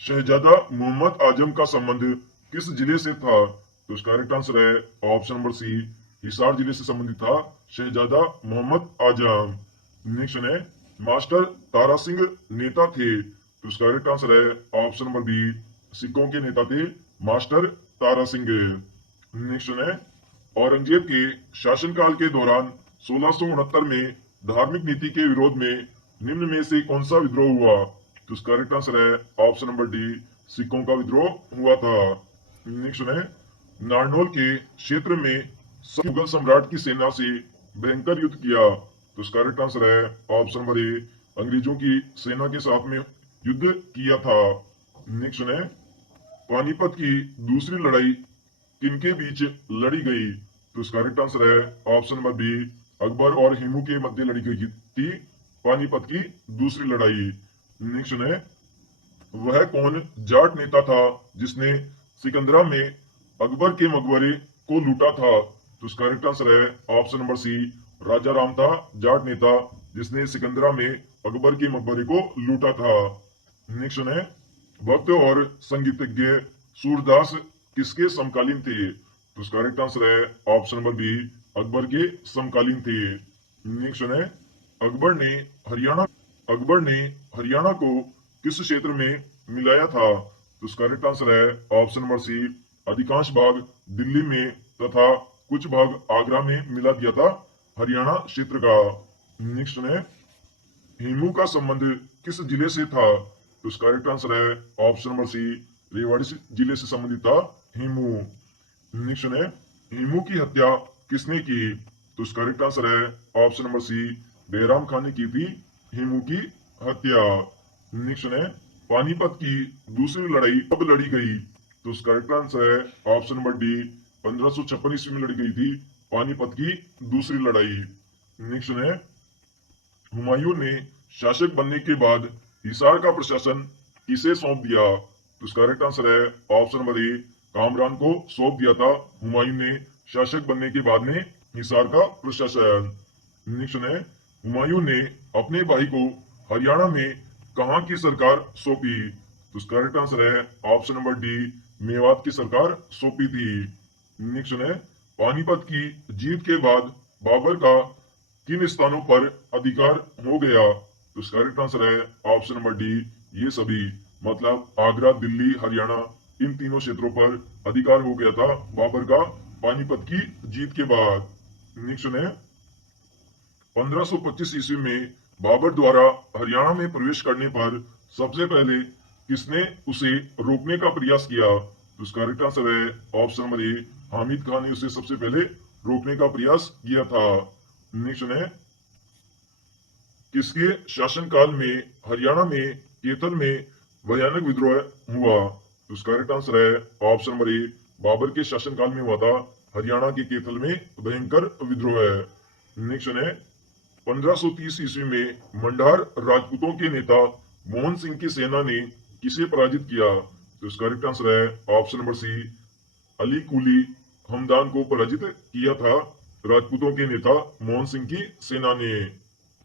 शहजादा मोहम्मद आजम का संबंध किस जिले से था? तो इसका करेक्ट आंसर है ऑप्शन नंबर सी, हिसार जिले से संबंधित था शहजादा मोहम्मद आजम। नेक्स्ट है मास्टर तारा सिंह नेता थे? तो इसका करेक्ट आंसर है ऑप्शन नंबर बी, सिखों के नेता थे मास्टर तारा सिंह। नेक्स्ट है औरंगजेब के शासनकाल के दौरान 1669 में धार्मिक नीति के विरोध में निम्न में से कौन सा विद्रोह हुआ? तो इसका करेक्ट आंसर है ऑप्शन नंबर डी, सिखों का विद्रोह हुआ था। नेक्स्ट है नारनौल के क्षेत्र में मुगल सम्राट की सेना से भयंकर युद्ध किया? तो इसका करेक्ट आंसर है ऑप्शन नंबर ए, अंग्रेजों की सेना के साथ में युद्ध किया था। नेक्स्ट है पानीपत की दूसरी लड़ाई किनके बीच लड़ी गई? तो इसका करेक्ट आंसर है ऑप्शन नंबर बी, अकबर और हेमू के मध्य लड़ी गई थी पानीपत की दूसरी लड़ाई। नेक्स्ट है वह कौन जाट नेता था जिसने सिकंदरा में अकबर के मकबरे को लूटा था? तो इसका करेक्ट आंसर है ऑप्शन नंबर सी, राजा राम था जाट नेता जिसने सिकंदरा में अकबर के मकबरे को लूटा था। नेक्स्ट है भक्त और संगीतज्ञ सूरदास किसके समकालीन थे? तो इसका करेक्ट आंसर है ऑप्शन नंबर बी, अकबर के समकालीन थे। नेक्स्ट है अकबर ने हरियाणा को किस क्षेत्र में मिलाया था? तो इसका करेक्ट आंसर है ऑप्शन नंबर सी, अधिकांश भाग दिल्ली में तथा कुछ भाग आगरा में मिला दिया था हरियाणा क्षेत्र का। नेक्स्ट है हेमू का संबंध किस जिले से था? तो इसका करेक्ट आंसर है ऑप्शन नंबर सी, रेवाड़ी जिले से संबंधित था हेमू। नेक्स्ट है हेमू की हत्या किसने की? तो इसका करेक्ट आंसर है option number C, Bairam Khan ने की थी हेमू की हत्या। नेक्स्ट है पानीपत की दूसरी लड़ाई कब लड़ी गई? तो इसका करेक्ट आंसर है ऑप्शन नंबर डी, 1556 ईस्वी में लड़ी गई थी पानीपत की दूसरी लड़ाई। नेक्स्ट है हुमायूं ने शासक बनने के बाद हिसार का प्रशासन किसे सौंप दिया? तो इसका करेक्ट आंसर है ऑप्शन नंबर ए, कामरान को सौंप दिया था हुमायूं ने शासक बनने के बाद में हिसार का प्रशासन। नेक्स्ट है हुमायूं ने अपने भाई को हरियाणा में कहां की सरकार सौंपी? तो इसका करेक्ट आंसर है ऑप्शन नंबर डी, मेवात की सरकार सौंपी थी। नेक्स्ट है पानीपत की जीत के बाद बाबर का किन स्थानों पर अधिकार हो गया? तो इसका करेक्ट आंसर है ऑप्शन नंबर डी, ये सभी, मतलब आगरा, दिल्ली, हरियाणा, इन तीनों क्षेत्रों पर अधिकार हो गया था बाबर का पानीपत की जीत के बाद। नेक्स्ट है 1525 ईस्वी में बाबर द्वारा हरियाणा में प्रवेश करने पर सबसे पहले किसने उसे रोकने का प्रयास किया? तो इसका करेक्ट आंसर है ऑप्शन नंबर ए, हामिद खान ने उसे सबसे पहले रोकने का प्रयास किया था। नेक्स्ट है, किसके शासनकाल में हरियाणा में केतल में भयानक विद्रोह हुआ? तो इसका करेक्ट आंसर है ऑप्शन नंबर ए, बाबर के शासनकाल में हुआ था हरियाणा के केतल में भयंकर विद्रोह है। नेक्स्ट है, 1530 ईस्वी में मंडार राजपूतों के नेता मोहन सिंह की सेना ने किसे पराजित किया? तो इसका करेक्ट आंसर है ऑप्शन नंबर सी, अली कुली हमदान को पराजित किया था राजपूतों के नेता मोहन सिंह की सेना ने।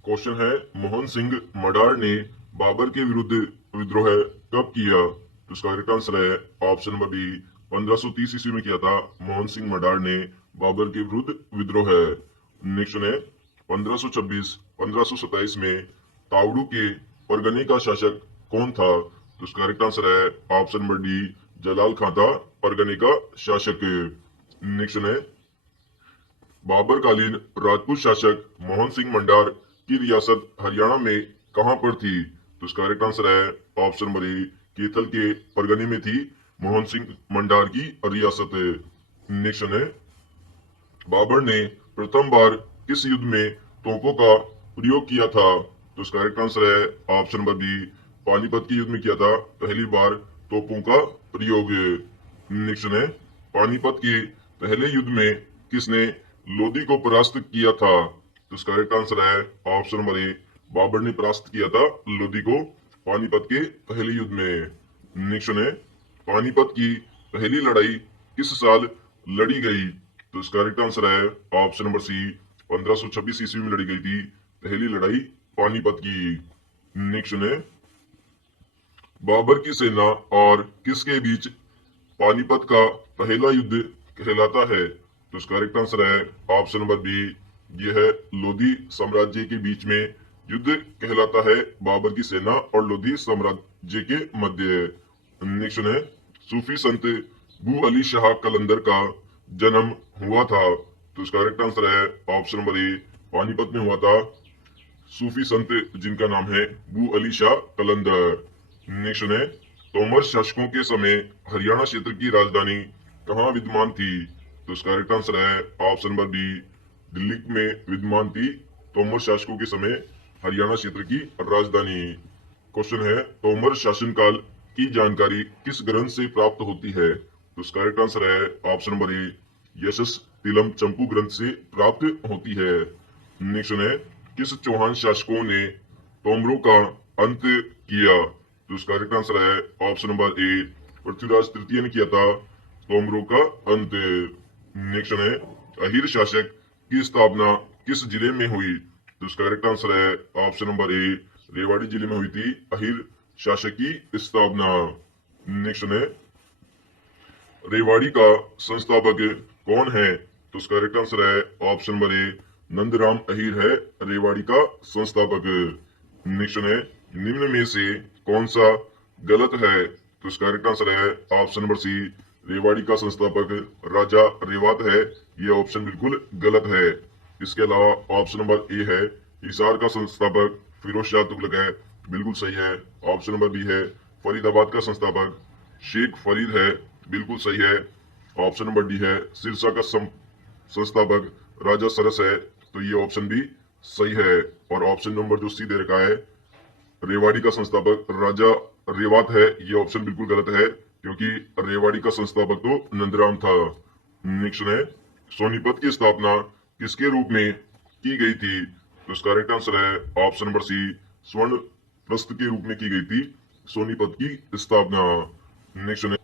क्वेश्चन है, मोहन सिंह मडार ने बाबर के विरुद्ध विद्रोह कब किया? तो इसका करेक्ट आंसर है ऑप्शन नंबर बी, 1530 ईस्वी में किया था मोहन सिंह मडार ने बाबर के विरुद्ध विद्रोह। नेक्स्ट है, 1526 1527 में तावड़ू के परगने का शासक कौन था? तो इसका करेक्ट आंसर है ऑप्शन नंबर डी, जलाल खां था परगने का शासक। नेक्स्ट है, बाबर कालीन राजपूत शासक मोहन सिंह मंडार की रियासत हरियाणा में कहां पर थी? तो इसका करेक्ट आंसर है ऑप्शन नंबर ए, केथल के परगने में थी मोहन सिंह मंडार की रियासत। नेक्स्ट है, बाबर ने प्रथम बार किस युद्ध में तोपों का प्रयोग किया था? तो इसका करेक्ट आंसर है ऑप्शन नंबर बी, पानीपत के युद्ध में किया था पहली बार तोपों का प्रयोग। नेक्स्ट है, पानीपत के पहले युद्ध में किसने लोधी को परास्त किया था? तो इसका करेक्ट आंसर है ऑप्शन नंबर ए, बाबर ने परास्त किया था लोधी को पानीपत के पहले युद्ध में। नेक्स्ट है, पानीपत की पहली लड़ाई किस साल लड़ी गई? तो इसका करेक्ट आंसर है ऑप्शन नंबर सी, 1526 ईस्वी में लड़ी गई थी पहली लड़ाई पानीपत की। नेक्स्ट है, बाबर की सेना और किसके बीच पानीपत का पहला युद्ध कहलाता है? तो इसका करेक्ट आंसर है ऑप्शन नंबर बी, यह है लोधी साम्राज्य के बीच में युद्ध कहलाता है बाबर की सेना और लोधी साम्राज्य के मध्य। नेक्स्ट है, सूफी संत बू अली शाह कलंदर का जन्म हुआ था? तो इसका करेक्ट आंसर है ऑप्शन नंबर ए, पानीपत में हुआ था सूफी संत जिनका नाम है बू अली शाह कलंदर। नेक्स्ट है, तोमर शासकों के समय हरियाणा क्षेत्र की राजधानी कहाँ विद्यमान थी? तो इसका करेक्ट आंसर है ऑप्शन नंबर बी, दिल्ली में विद्यमान थी तोमर शासकों के समय हरियाणा क्षेत्र की राजधानी। क्वेश्चन है, तोमर शासनकाल की जानकारी किस ग्रंथ से प्राप्त होती है? तो इसका करेक्ट आंसर है ऑप्शन नंबर ए, यशस तिलम चंपू ग्रंथ से प्राप्त होती है। नेक्स्ट है, किस चौहान शासकों ने तोमरों का अंत किया? तो इसका करेक्ट आंसर है ऑप्शन नंबर ए, पृथ्वीराज तृतीय ने किया था तोमरों का अंत। नेक्स्ट है, अहिर शासक की स्थापना किस जिले में हुई? तो इसका करेक्ट आंसर है ऑप्शन नंबर ए, रेवाड़ी जिले में हुई थी अहिर शासक की स्थापना। नेक्स्ट है, रेवाड़ी का संस्थापक कौन है? तो उसका करेक्ट आंसर है ऑप्शन नंबर ए, नंदराम अहीर है रेवाड़ी का संस्थापक। नेक्स्ट है, निम्न में से कौन सा गलत है? तो इसका करेक्ट आंसर है ऑप्शन नंबर सी, रेवाड़ी का संस्थापक राजा रेवात है। यह ऑप्शन बिल्कुल गलत है। इसके अलावा ऑप्शन नंबर ए है, हिसार का संस्थापक फिरोज शाह तुगलक है, बिल्कुल सही है। ऑप्शन नंबर बी है, फरीदाबाद का संस्थापक शेख फरीद है, बिल्कुल सही है। ऑप्शन नंबर डी है, सिरसा का संस्थापक राजा सरस है, तो ये ऑप्शन भी सही है। और ऑप्शन नंबर जो सी दे रखा है, रेवाड़ी का संस्थापक राजा रेवात है, ये ऑप्शन बिल्कुल गलत है क्योंकि रेवाड़ी का संस्थापक तो नंदराम था। नेक्स्ट है, सोनीपत की स्थापना किसके रूप में की गई थी? तो इसका करेक्ट आंसर है ऑप्शन नंबर सी, स्वर्ण प्रस्थ के रूप में की गई थी सोनीपत की स्थापना। नेक्स्ट है,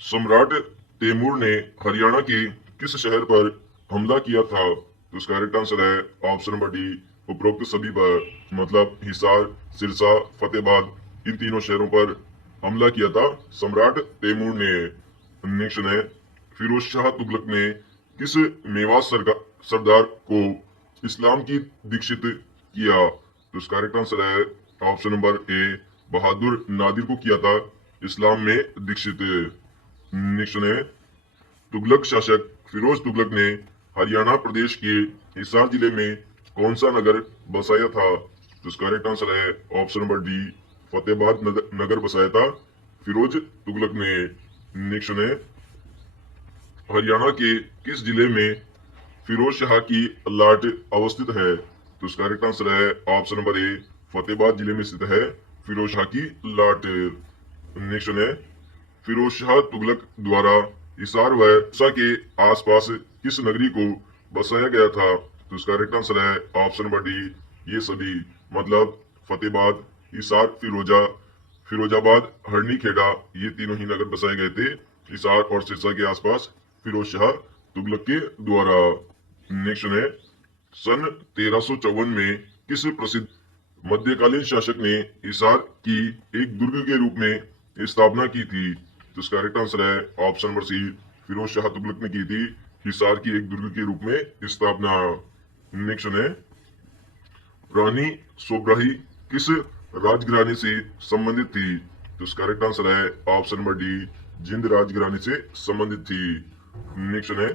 सम्राट तैमूर ने हरियाणा के किस शहर पर हमला किया था? तो इसका करेक्ट आंसर है ऑप्शन नंबर डी, उपरोक्त सभी पर, मतलब हिसार, सिरसा, फतेहाबाद, इन तीनों शहरों पर हमला किया था सम्राट तैमूर ने। नेक्स्ट है, फिरोज शाह तुगलक ने किस मेवात सरदार को इस्लाम की दीक्षित किया? तो इसका करेक्ट आंसर है ऑप्शन नंबर ए, बहादुर नादिर को किया था इस्लाम में दीक्षित। नेक्स्ट है, तुगलक शासक फिरोज तुगलक ने हरियाणा प्रदेश के हिसार जिले में कौन सा नगर बसाया था? तो इसका करेक्ट आंसर है ऑप्शन नंबर डी, फतेहाबाद नगर बसाया था फिरोज तुगलक ने। नेक्स्ट है, हरियाणा के किस जिले में फिरोज शाह की लाट अवस्थित है? तो इसका करेक्ट आंसर है ऑप्शन नंबर ए, फतेहाबाद जिले में स्थित है फिरोज शाह की लाट। नेक्स्ट है, फिरोज शाह तुगलक द्वारा हिसार व सा के आसपास किस नगरी को बसाया गया था? तो इसका करेक्ट आंसर है ऑप्शन नंबर डी, ये सभी, मतलब फतेहाबाद, हिसार, फिरोजाबाद, हरनी खेड़ा, ये तीनों ही नगर बसाए गए थे हिसार और सिरसा के आसपास फिरोज शाह तुगलक के द्वारा। नेक्स्ट है, सन 1354 में किस प्रसिद्ध मध्यकालीन शासक ने हिसार की एक दुर्ग के रूप में स्थापना की थी? तो इसका करेक्ट आंसर है option number C, Firoz Shah Tughlaq ने की थी हिसार की एक दुर्ग के रूप में स्थापना। नेक्स्ट है, रानी सोबराही किस राजघराने से संबंधित थी? तो इसका करेक्ट आंसर है ऑप्शन नंबर डी, जिंद राजघराने से संबंधित थी। नेक्स्ट है,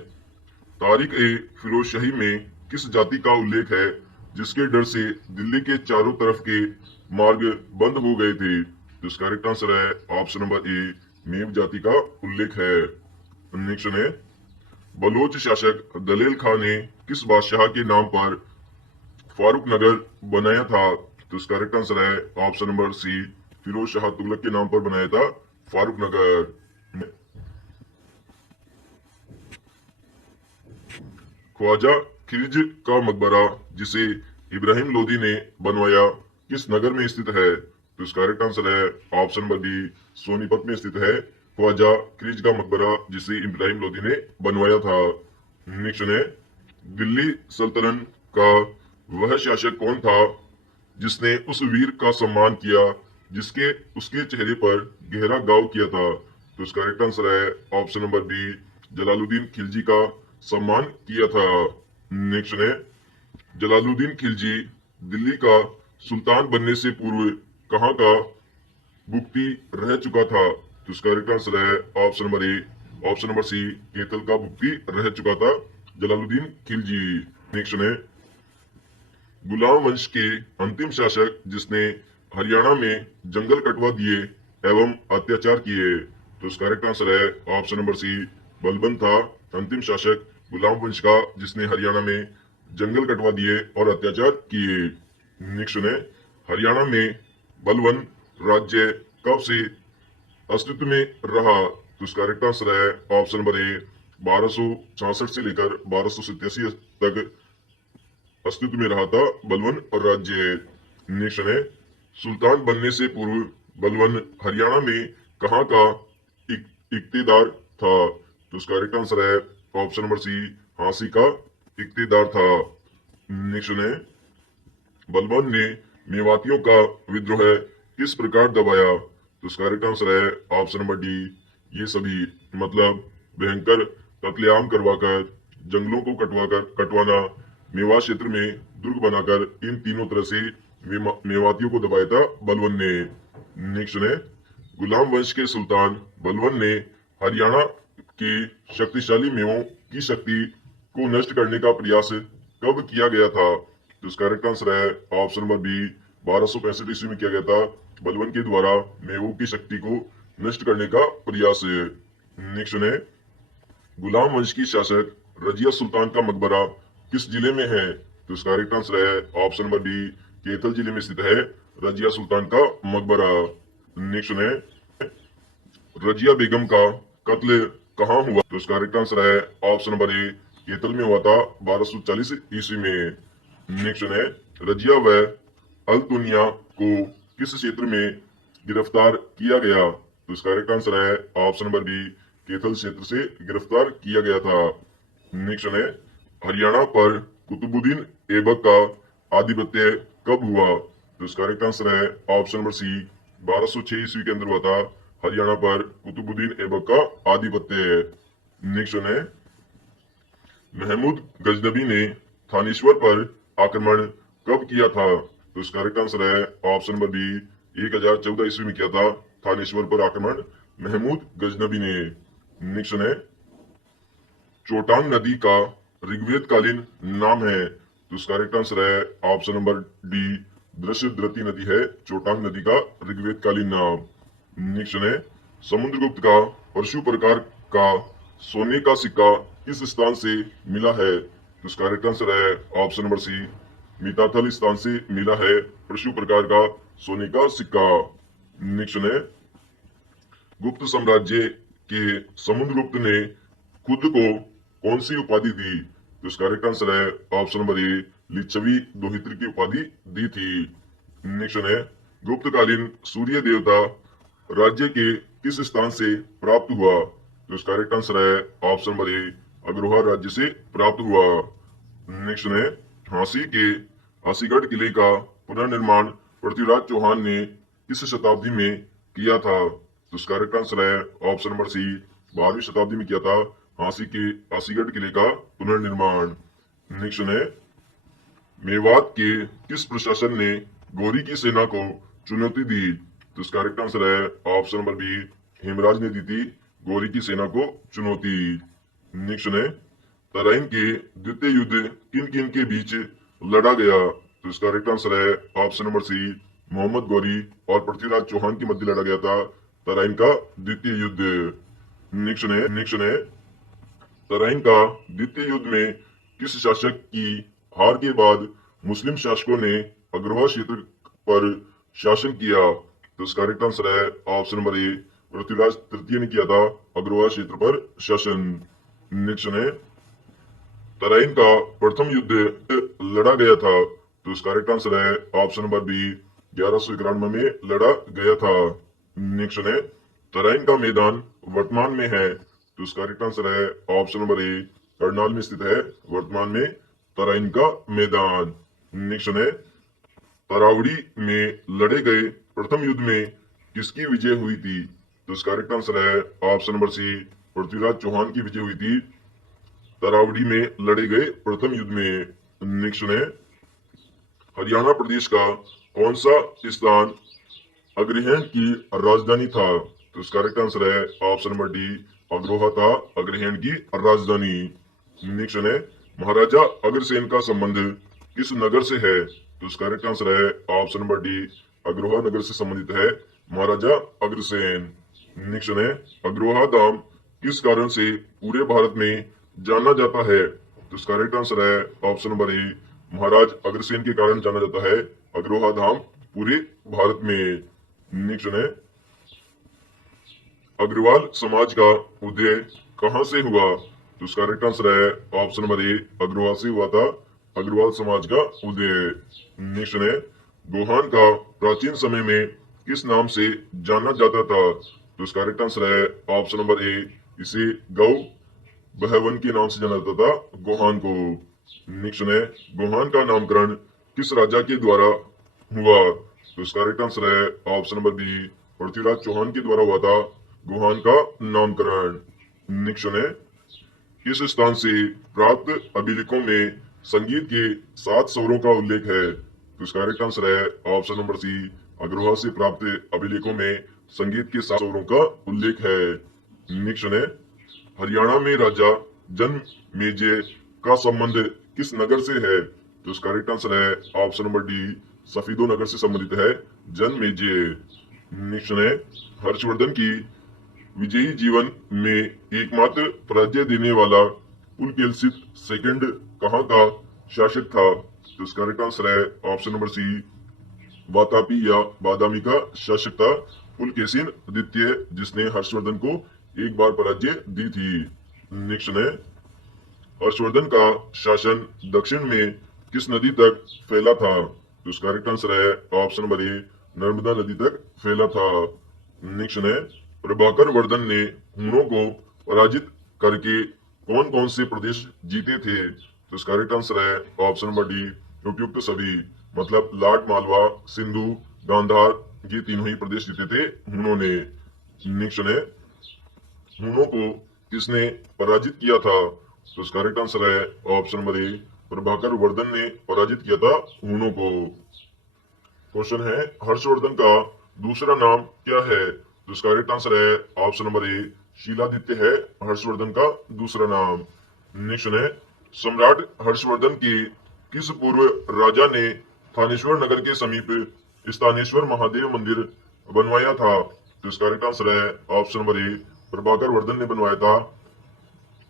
तारिक ए फिरोजशाही में किस जाति का उल्लेख है जिसके डर से दिल्ली के चारों तरफ के मार्ग बंद हो गए थे? तो इसका करेक्ट आंसर है ऑप्शन नंबर ए, मेव जाति का उल्लेख है। नेक्स्ट है, बलोच शासक दलेल खां ने किस बादशाह के नाम पर फारूक नगर बनाया था? तो इसका करेक्ट आंसर है option number C, Firoz Shah Tughlaq के नाम पर बनाया था फारूक नगर। ख्वाजा खिल्ज का मकबरा जिसे इब्राहिम लोदी ने बनवाया किस नगर में स्थित है? तो इसका करेक्ट आंसर है ऑप्शन नंबर बी, सोनीपत में स्थित है ख्वाजा खिल्ज का मकबरा जिसे इब्राहिम लोदी ने बनवाया था। नेक्स्ट है, दिल्ली सल्तनत का वह शासक कौन था जिसने उस वीर का सम्मान किया जिसके उसके चेहरे पर गहरा घाव किया था? तो इसका करेक्ट आंसर है option number B, Jalaluddin Khilji का सम्मान किया था। नेक्स्ट है, जलालुद्दीन खिलजी दिल्ली का सुल्तान बनने से पूर्व कहाँ का भुक्ति रह चुका था? तो इसका करेक्ट आंसर है option number A, option number C, केतल का भुक्ति रह चुका था जलालुद्दीन खिलजी। नेक्स्ट है, गुलाम वंश के अंतिम शासक जिसने हरियाणा में जंगल कटवा दिए एवं अत्याचार किए? तो इसका करेक्ट आंसर है ऑप्शन नंबर सी, बलबन था अंतिम शासक गुलाम वंश का जिसने हरियाणा में जंगल कटवा दिए और अत्याचार किए। नेक्स्ट है, हरियाणा में बलवन राज्य कब से अस्तित्व में रहा? तो इसका करेक्ट आंसर है ऑप्शन नंबर ए, 1266 से लेकर 1287 तक अस्तित्व में रहा था बलवन और राज्य। नेक्स्ट है, सुल्तान बनने से पूर्व बलवन हरियाणा में कहाँ का इक्तेदार था? तो इसका करेक्ट आंसर है ऑप्शन नंबर सी, झांसी का इक्तेदार था। नेक्स्ट है, बलबन ने मेवातियों का विद्रोह किस प्रकार दबाया? तो इसका करेक्ट आंसर है ऑप्शन नंबर डी, ये सभी, मतलब भयंकर कत्लेआम करवाकर, जंगलों को कटवाना, मेवात क्षेत्र में दुर्ग बनाकर, इन तीनों तरह से मेवातियों को दबाया था बलबन ने। नेक्स्ट है, गुलाम वंश के सुल्तान बलबन ने हरियाणा के शक्तिशाली मेवों की शक्ति को नष्ट करने का प्रयास कब किया गया था? तो इसका करेक्ट आंसर है ऑप्शन नंबर बी, 1265 ईस्वी में किया गया था बलबन के द्वारा मेवों की शक्ति को नष्ट करने का प्रयास। नेक्स्ट है, गुलाम वंश की शासक रजिया सुल्तान का मकबरा किस जिले में है? तो इसका करेक्ट आंसर है ऑप्शन नंबर डी, कैथल जिले में स्थित है रजिया सुल्तान का मकबरा। नेक्स्ट है, रजिया बेगम का कत्ल कहाँ हुआ? तो इसका करेक्ट आंसर है ऑप्शन नंबर ए, कैथल में हुआ था 1240 ईस्वी में। नेक्स्ट है, रजिया व अल्तुनिया को किस क्षेत्र में गिरफ्तार किया गया? तो इसका करेक्ट आंसर है ऑप्शन नंबर बी, कैथल क्षेत्र से गिरफ्तार किया गया था। नेक्स्ट है, हरियाणा पर कुतुबुद्दीन ऐबक का आधिपत्य कब हुआ? तो इसका करेक्ट आंसर है ऑप्शन नंबर सी, 1206 ईस्वी के अंदर हुआ था हरियाणा पर कुतुबुद्दीन ऐबक का आधिपत्य। नेक्स्ट है, महमूद गजनबी ने थानेश्वर पर आक्रमण कब किया था? तो इसका करेक्ट आंसर है ऑप्शन नंबर बी, 1014 ईस्वी में किया था थानेश्वर पर आक्रमण महमूद गजनबी ने। नेक्स्ट है, चोटांग नदी का ऋग्वेद कालीन नाम है? तो इसका करेक्ट आंसर है ऑप्शन नंबर डी, दृश्यद्रती नदी है चोटांग नदी का ऋग्वेद कालीन नाम। नेक्स्ट है समुद्रगुप्त का परशु प्रकार का सोने का सिक्का किस स्थान से मिला है? तो इसका करेक्ट आंसर है ऑप्शन नंबर सी, मिताथल स्थान से मिला है परशु प्रकार का सोने का सिक्का। नेक्स्ट है गुप्त साम्राज्य के समुद्रगुप्त ने खुद को कौन सी उपाधि दी? तो इसका करेक्ट आंसर है ऑप्शन नंबर ए, लिच्छवी दोहित्र की उपाधि दी थी। नेक्स्ट है गुप्तकालीन सूर्य देवता राज्य के किस स्थान से प्राप्त हुआ? तो इसका करेक्ट आंसर है ऑप्शन नंबर ए, अग्रोहा राज्य से प्राप्त हुआ। नेक्स्ट है झांसी के हासीगढ़ किले का पुनर्निर्माण पृथ्वीराज चौहान ने किस शताब्दी में किया था? तो इसका करेक्ट आंसर है ऑप्शन नंबर सी, 12वीं शताब्दी में किया था हासीगढ़ किले का पुनर्निर्माण। नेक्स्ट है मेवात के किस प्रशासन ने गौरी की सेना को चुनौती दी? तो इसका करेक्ट आंसर है ऑप्शन नंबर बी, हेमराज ने दी थी गौरी की सेना को चुनौती। नेक्स्ट है तराइन के द्वितीय युद्ध किन किन के बीच लड़ा गया? तो इसका करेक्ट आंसर है option number C, Mohammad Ghori और पृथ्वीराज चौहान के मध्य लड़ा गया था तराइन का द्वितीय युद्ध। नेक्स्ट है तराइन का द्वितीय युद्ध में किस शासक की हार के बाद मुस्लिम शासकों ने अग्रवाल क्षेत्र पर शासन किया? तो इसका करेक्ट आंसर है ऑप्शन नंबर ए, पृथ्वीराज तृतीय ने किया था अग्रवाल क्षेत्र पर शासन। नेक्स्ट है तराइन का प्रथम युद्ध लड़ा गया था? तो इसका करेक्ट आंसर है ऑप्शन नंबर बी, 1191 में लड़ा गया था। नेक्स्ट है तराइन का मैदान वर्तमान में है? तो इसका करेक्ट आंसर है ऑप्शन नंबर ए, करनाल में स्थित है वर्तमान में तराइन का मैदान। नेक्स्ट है तरावड़ी में लड़े गए प्रथम युद्ध में किसकी विजय हुई थी? तो इसका करेक्ट आंसर है option number C, Prithviraj Chauhan की विजय हुई थी तरावड़ी में लड़े गए प्रथम युद्ध में। नेक्स्ट है हरियाणा प्रदेश का कौन सा स्थान अग्रहैंड की राजधानी था? तो इसका करेक्ट आंसर है ऑप्शन नंबर डी, अग्रोहा था अग्रहैंड की राजधानी। नेक्स्ट है महाराजा अग्रसेन का संबंध किस नगर से है? तो इसका करेक्ट आंसर है ऑप्शन नंबर डी, अग्रोहा नगर से संबंधित है महाराजा अग्रसेन। नेक्स्ट है अग्रोहा धाम किस कारण से पूरे भारत में जाना जाता है? तो इसका करेक्ट आंसर है ऑप्शन नंबर ए, महाराज अग्रसेन के कारण जाना जाता है अग्रोहा धाम पूरे भारत में। नेक्स्ट है अग्रवाल समाज का उदय कहां से हुआ? तो इसका करेक्ट आंसर है ऑप्शन नंबर ए, अग्रवाल से हुआ था अग्रवाल समाज का उदय। नेक्स्ट है गोहान का प्राचीन समय में किस नाम से जाना जाता था? तो इसका करेक्ट आंसर है ऑप्शन नंबर ए, इसे गौ बहवन के नाम से जाना जाता था गोहान को। नेक्स्ट है गोहान का नामकरण किस राजा के द्वारा हुआ? तो इसका करेक्ट आंसर है option number B, Prithviraj Chauhan के द्वारा हुआ था गोहान का नामकरण। नेक्स्ट है किस स्थान से प्राप्त अभिलेखों में संगीत के 7 स्वरों का उल्लेख है? तो इसका करेक्ट आंसर है ऑप्शन नंबर सी, अग्रोहा से प्राप्त अभिलेखों में संगीत के 7 स्वरों का उल्लेख है। नेक्स्ट है हरियाणा में राजा जनमेजय का संबंध किस नगर से है? तो इसका करेक्ट आंसर है ऑप्शन नंबर डी, सफीदो नगर से संबंधित है जनमेजय। नेक्स्ट है हर्षवर्धन की विजयी जीवन में एकमात्र पराजय देने वाला पुलकेशिन सेकंड कहाँ का शासक था? तो इसका करेक्ट आंसर है ऑप्शन नंबर सी, वातापी या बादामी का शासक था पुलकेशिन द्वितीय, जिसने हर्षवर्धन को एक बार पराजय दी थी। नेक्स्ट है हर्षवर्धन का शासन दक्षिण में किस नदी तक फैला था? तो इसका करेक्ट आंसर है ऑप्शन नंबर ए, नर्मदा नदी तक फैला था। नेक्स्ट है प्रभाकर वर्धन ने हुनों को पराजित करके कौन कौन से प्रदेश जीते थे? तो इसका करेक्ट आंसर है ऑप्शन नंबर डी, उपयुक्त सभी, मतलब लाट, मालवा, सिंधु, गांधार, ये तीनों ही प्रदेश जीते थे हुनों ने। नेक्स्ट है हुनों को किसने पराजित किया था? तो इसका करेक्ट आंसर है ऑप्शन नंबर ए, प्रभाकर वर्धन ने पराजित किया था हुनों को। क्वेश्चन है हर्षवर्धन का दूसरा नाम क्या है? तो इसका करेक्ट आंसर है ऑप्शन नंबर ए, शीलादित्य है हर्षवर्धन का दूसरा नाम। नेक्स्ट है सम्राट हर्षवर्धन के किस पूर्व राजा ने थानेश्वर नगर के समीप स्थानेश्वर महादेव मंदिर बनवाया था? तो इसका करेक्ट आंसर है ऑप्शन नंबर ए, प्रभाकर वर्धन ने बनवाया था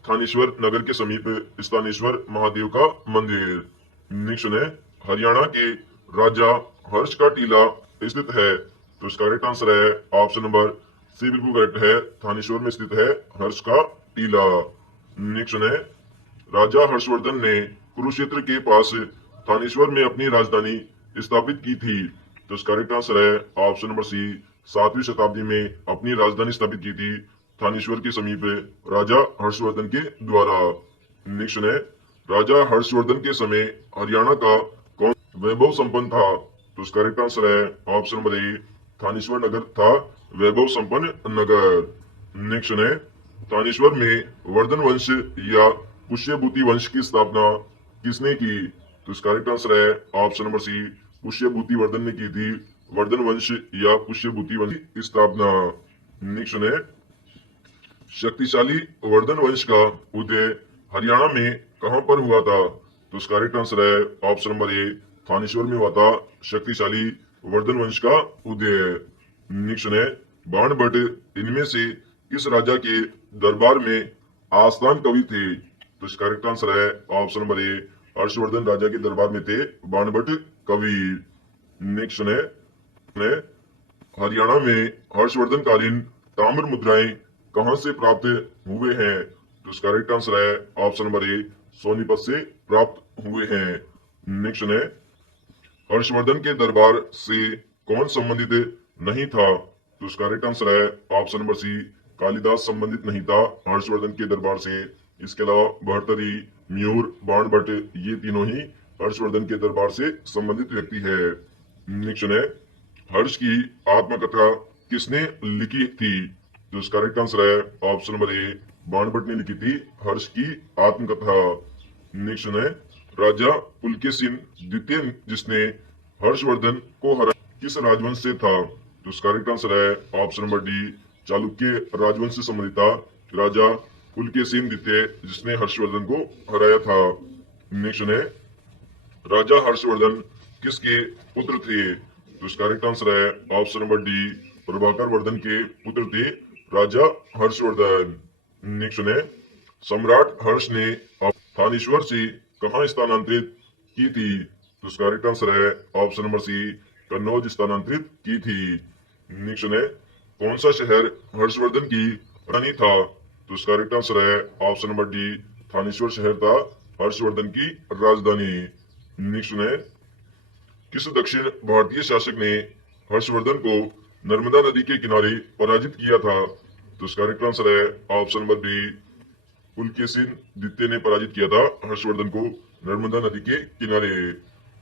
थानेश्वर नगर के समीप स्थानेश्वर महादेव का मंदिर। नेक्स्ट है हरियाणा के राजा हर्ष का टीला स्थित है? तो इसका करेक्ट आंसर है ऑप्शन नंबर सी, बिल्कुल करेक्ट है, थानेश्वर में स्थित है हर्ष का टीला। नेक्स्ट है राजा हर्षवर्धन ने कुरुक्षेत्र के पास थानेश्वर में अपनी राजधानी स्थापित की थी? तो इसका करेक्ट आंसर है ऑप्शन नंबर सी, 7वीं शताब्दी में अपनी राजधानी स्थापित की थी थानेश्वर के समीप राजा हर्षवर्धन के द्वारा। नेक्स्ट है राजा हर्षवर्धन के समय हरियाणा का कौन वैभव संपन्न था? तो इसका करेक्ट आंसर है ऑप्शन नंबर ए, थानेश्वर नगर था वैभव संपन्न नगर। नेक्स्ट है थानेश्वर में वर्धन वंश या पुष्यभूति वंश की स्थापना किसने की? तो इसका करेक्ट आंसर है option number C, Pushyabhuti Vardhan ने की थी वर्धन वंश या पुष्यभूति वंश की स्थापना। नेक्स्ट है शक्तिशाली वर्धन वंश का उदय हरियाणा में कहां पर हुआ था? तो इसका करेक्ट आंसर है ऑप्शन नंबर ए, थानेश्वर में हुआ था शक्तिशाली वर्धन वंश का उदय। नेक्स्ट है बाणभट्ट इनमें से किस राजा के दरबार में आस्थान कवि थे? तो इसका करेक्ट आंसर है ऑप्शन नंबर ए, हर्षवर्धन राजा के दरबार में थे बाणभट्ट कवि। नेक्स्ट है हरियाणा में हर्षवर्धन कालीन ताम्र मुद्राएं कहां से प्राप्त हुए हैं? तो इसका करेक्ट आंसर है ऑप्शन नंबर ए, सोनीपत से प्राप्त हुए हैं। नेक्स्ट है हर्षवर्धन के दरबार से कौन संबंधित नहीं था? तो इसका करेक्ट आंसर है ऑप्शन नंबर सी, कालिदास संबंधित नहीं था हर्षवर्धन के दरबार से। इसके अलावा भर्तरी, म्यूर, बाणभट्ट ये तीनों ही हर्षवर्धन के दरबार से संबंधित व्यक्ति है। नेक्स्ट है हर्ष की आत्मकथा किसने लिखी थी? तो इसका करेक्ट आंसर है ऑप्शन नंबर ए, बाणभट्ट ने लिखी थी हर्ष की आत्मकथा। नेक्स्ट है राजा पुलकेशिन द्वितीय जिसने हर्षवर्धन को हरा किस राजवंश से था? तो इसका करेक्ट आंसर है ऑप्शन नंबर डी, चालुक्य राजवंश से संबंधित था राजा पुलकेशिन द्वितीय जिसने हर्षवर्धन को हराया था। नेक्स्ट है राजा हर्षवर्धन किसके पुत्र थे? तो इसका करेक्ट आंसर है option number D, Prabhakar Vardhan के पुत्र थे राजा हर्षवर्धन। नेक्स्ट है सम्राट हर्ष ने थानेश्वर से कहां स्थानांतरित की थी? तो इसका करेक्ट आंसर है ऑप्शन नंबर सी, कन्नौज स्थानांतरित की थी। नेक्स्ट है कौन सा शहर हर्षवर्धन की राजधानी था? तो इसका करेक्ट आंसर है ऑप्शन नंबर डी, थानेश्वर शहर था हर्षवर्धन की राजधानी। नेक्स्ट है किस दक्षिण भारतीय शासक ने हर्षवर्धन को नर्मदा नदी के किनारे पराजित किया था? तो इसका करेक्ट आंसर है ऑप्शन नंबर बी, पुलकेशिन द्वितीय ने पराजित किया था हर्षवर्धन को नर्मदा नदी के किनारे।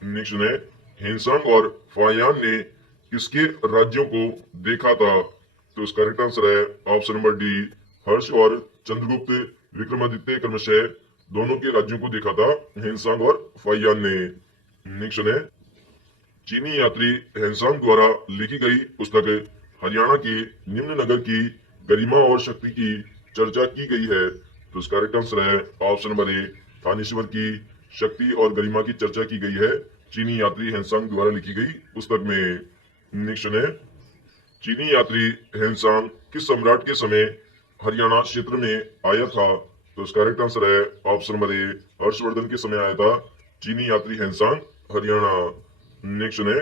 नेक्स्ट है हेनसांग और फायान ने किसके राज्यों को देखा था? तो इसका करेक्ट आंसर है ऑप्शन नंबर डी, हर्ष और चंद्रगुप्त विक्रमादित्य क्रमशः दोनों के राज्यों को देखा था हेनसांग और फायान ने। नेक्स्ट है चीनी यात्री हेनसांग द्वारा लिखी गई पुस्तक हरियाणा के निम्न नगर की गरिमा और शक्ति की चर्चा की गई है। तो इसका करेक्ट आंसर है ऑप्शन नंबर ए, थानेश्वर की शक्ति और गरिमा की चर्चा की गई है चीनी यात्री हेनसांग द्वारा लिखी गई पुस्तक में। नेक्स्ट है चीनी यात्री हेनसांग किस सम्राट के समय हरियाणा क्षेत्र में आया था? तो इसका करेक्ट आंसर है ऑप्शन नंबर ए, हर्षवर्धन के समय आया था चीनी यात्री हेनसांग हरियाणा। नेक्स्ट है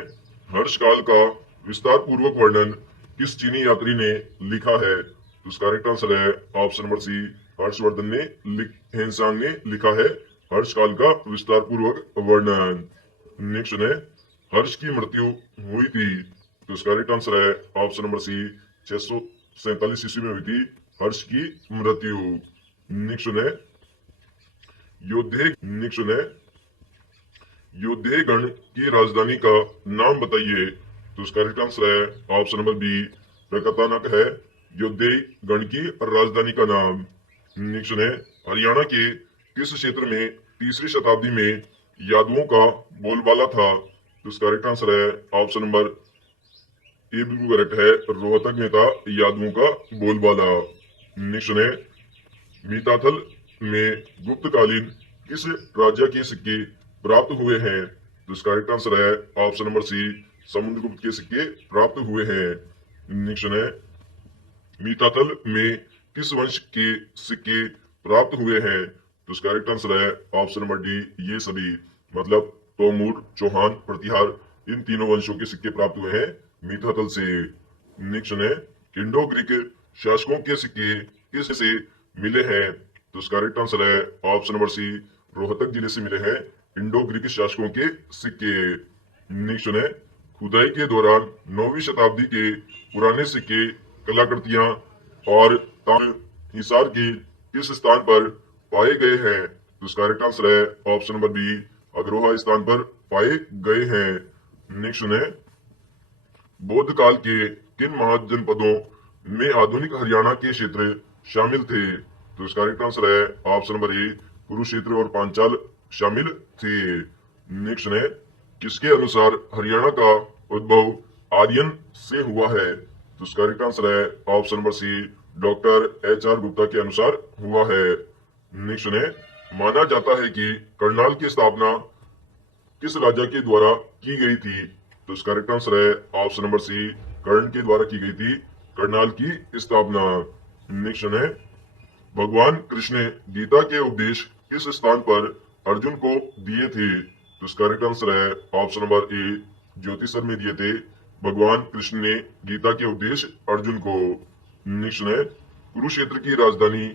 हर्ष काल का विस्तार पूर्वक वर्णन किस चीनी यात्री ने लिखा है? तो इसका करेक्ट आंसर है ऑप्शन नंबर सी, हर्षवर्धन ने हेनसांग ने लिखा है हर्ष काल का विस्तार पूर्वक वर्णन। नेक्स्ट है हर्ष की मृत्यु हुई थी? तो इसका करेक्ट आंसर है ऑप्शन नंबर सी, 647 ईस्वी में हुई थी हर्ष की मृत्यु। नेक्स्ट है योद्धेगण की राजधानी का नाम बताइए। तो इसका करेक्ट आंसर है ऑप्शन नंबर बी, प्रकतानक है योद्धेगण की राजधानी का नाम। नेक्स्ट है हरियाणा के किस क्षेत्र में तीसरी शताब्दी में यादवों का बोलबाला था? तो इसका करेक्ट आंसर है ऑप्शन नंबर ए, बिल्कुल करेक्ट है, रोहतक में था यादवों का बोलबाला। नेक्स्ट है मीताथल में गुप्तकालीन किस राजा के सिक्के प्राप्त हुए हैं। तो इसका करेक्ट आंसर है ऑप्शन नंबर सी, समुद्रगुप्त के सिक्के प्राप्त हुए हैं। नेक्स्ट है, मीतातल में किस वंश के सिक्के प्राप्त हुए हैं? तो इसका करेक्ट आंसर है ऑप्शन नंबर डी, ये सभी, मतलब तोमूर, चौहान, प्रतिहार, इन तीनों वंशों के सिक्के प्राप्त हुए हैं मीतातल से। नेक्स्ट है, इंडो ग्रीक शासकों के सिक्के किस से मिले हैं? तो इसका करेक्ट आंसर है ऑप्शन नंबर सी, रोहतक जिले से मिले हैं इंडो ग्रीक शासकों के सिक्के। नेक्स्ट है, खुदाई के दौरान 9वीं शताब्दी के पुराने सिक्के, कलाकृतियां और ताम्र हिसार के किस स्थान पर पाए गए हैं? तो इसका करेक्ट आंसर है ऑप्शन नंबर बी, अग्रोहा स्थान पर पाए गए हैं। नेक्स्ट है, बौद्ध काल के किन महाजनपदों में आधुनिक हरियाणा के क्षेत्र शामिल थे? तो इसका करेक्ट आंसर है ऑप्शन नंबर ए, कुरुक्षेत्र और पांचाल शामिल थे। नेक्स्ट है, किसके अनुसार हरियाणा का उद्भव आर्यन से हुआ है? तो इसका करेक्ट आंसर है option number C, doctor HR Gupta के अनुसार हुआ है। नेक्स्ट है, माना जाता है कि करनाल की स्थापना किस राजा के द्वारा की गई थी? तो इसका करेक्ट आंसर है ऑप्शन नंबर सी, कर्ण के द्वारा की गई थी करनाल की स्थापना। नेक्स्ट है, भगवान कृष्ण ने गीता के उपदेश किस स्थान पर अर्जुन को दिए थे? तो इसका करेक्ट आंसर है ऑप्शन नंबर ए, ज्योतिषर में दिए थे भगवान कृष्ण ने गीता के उपदेश अर्जुन को। नेक्स्ट है, कुरुक्षेत्र की राजधानी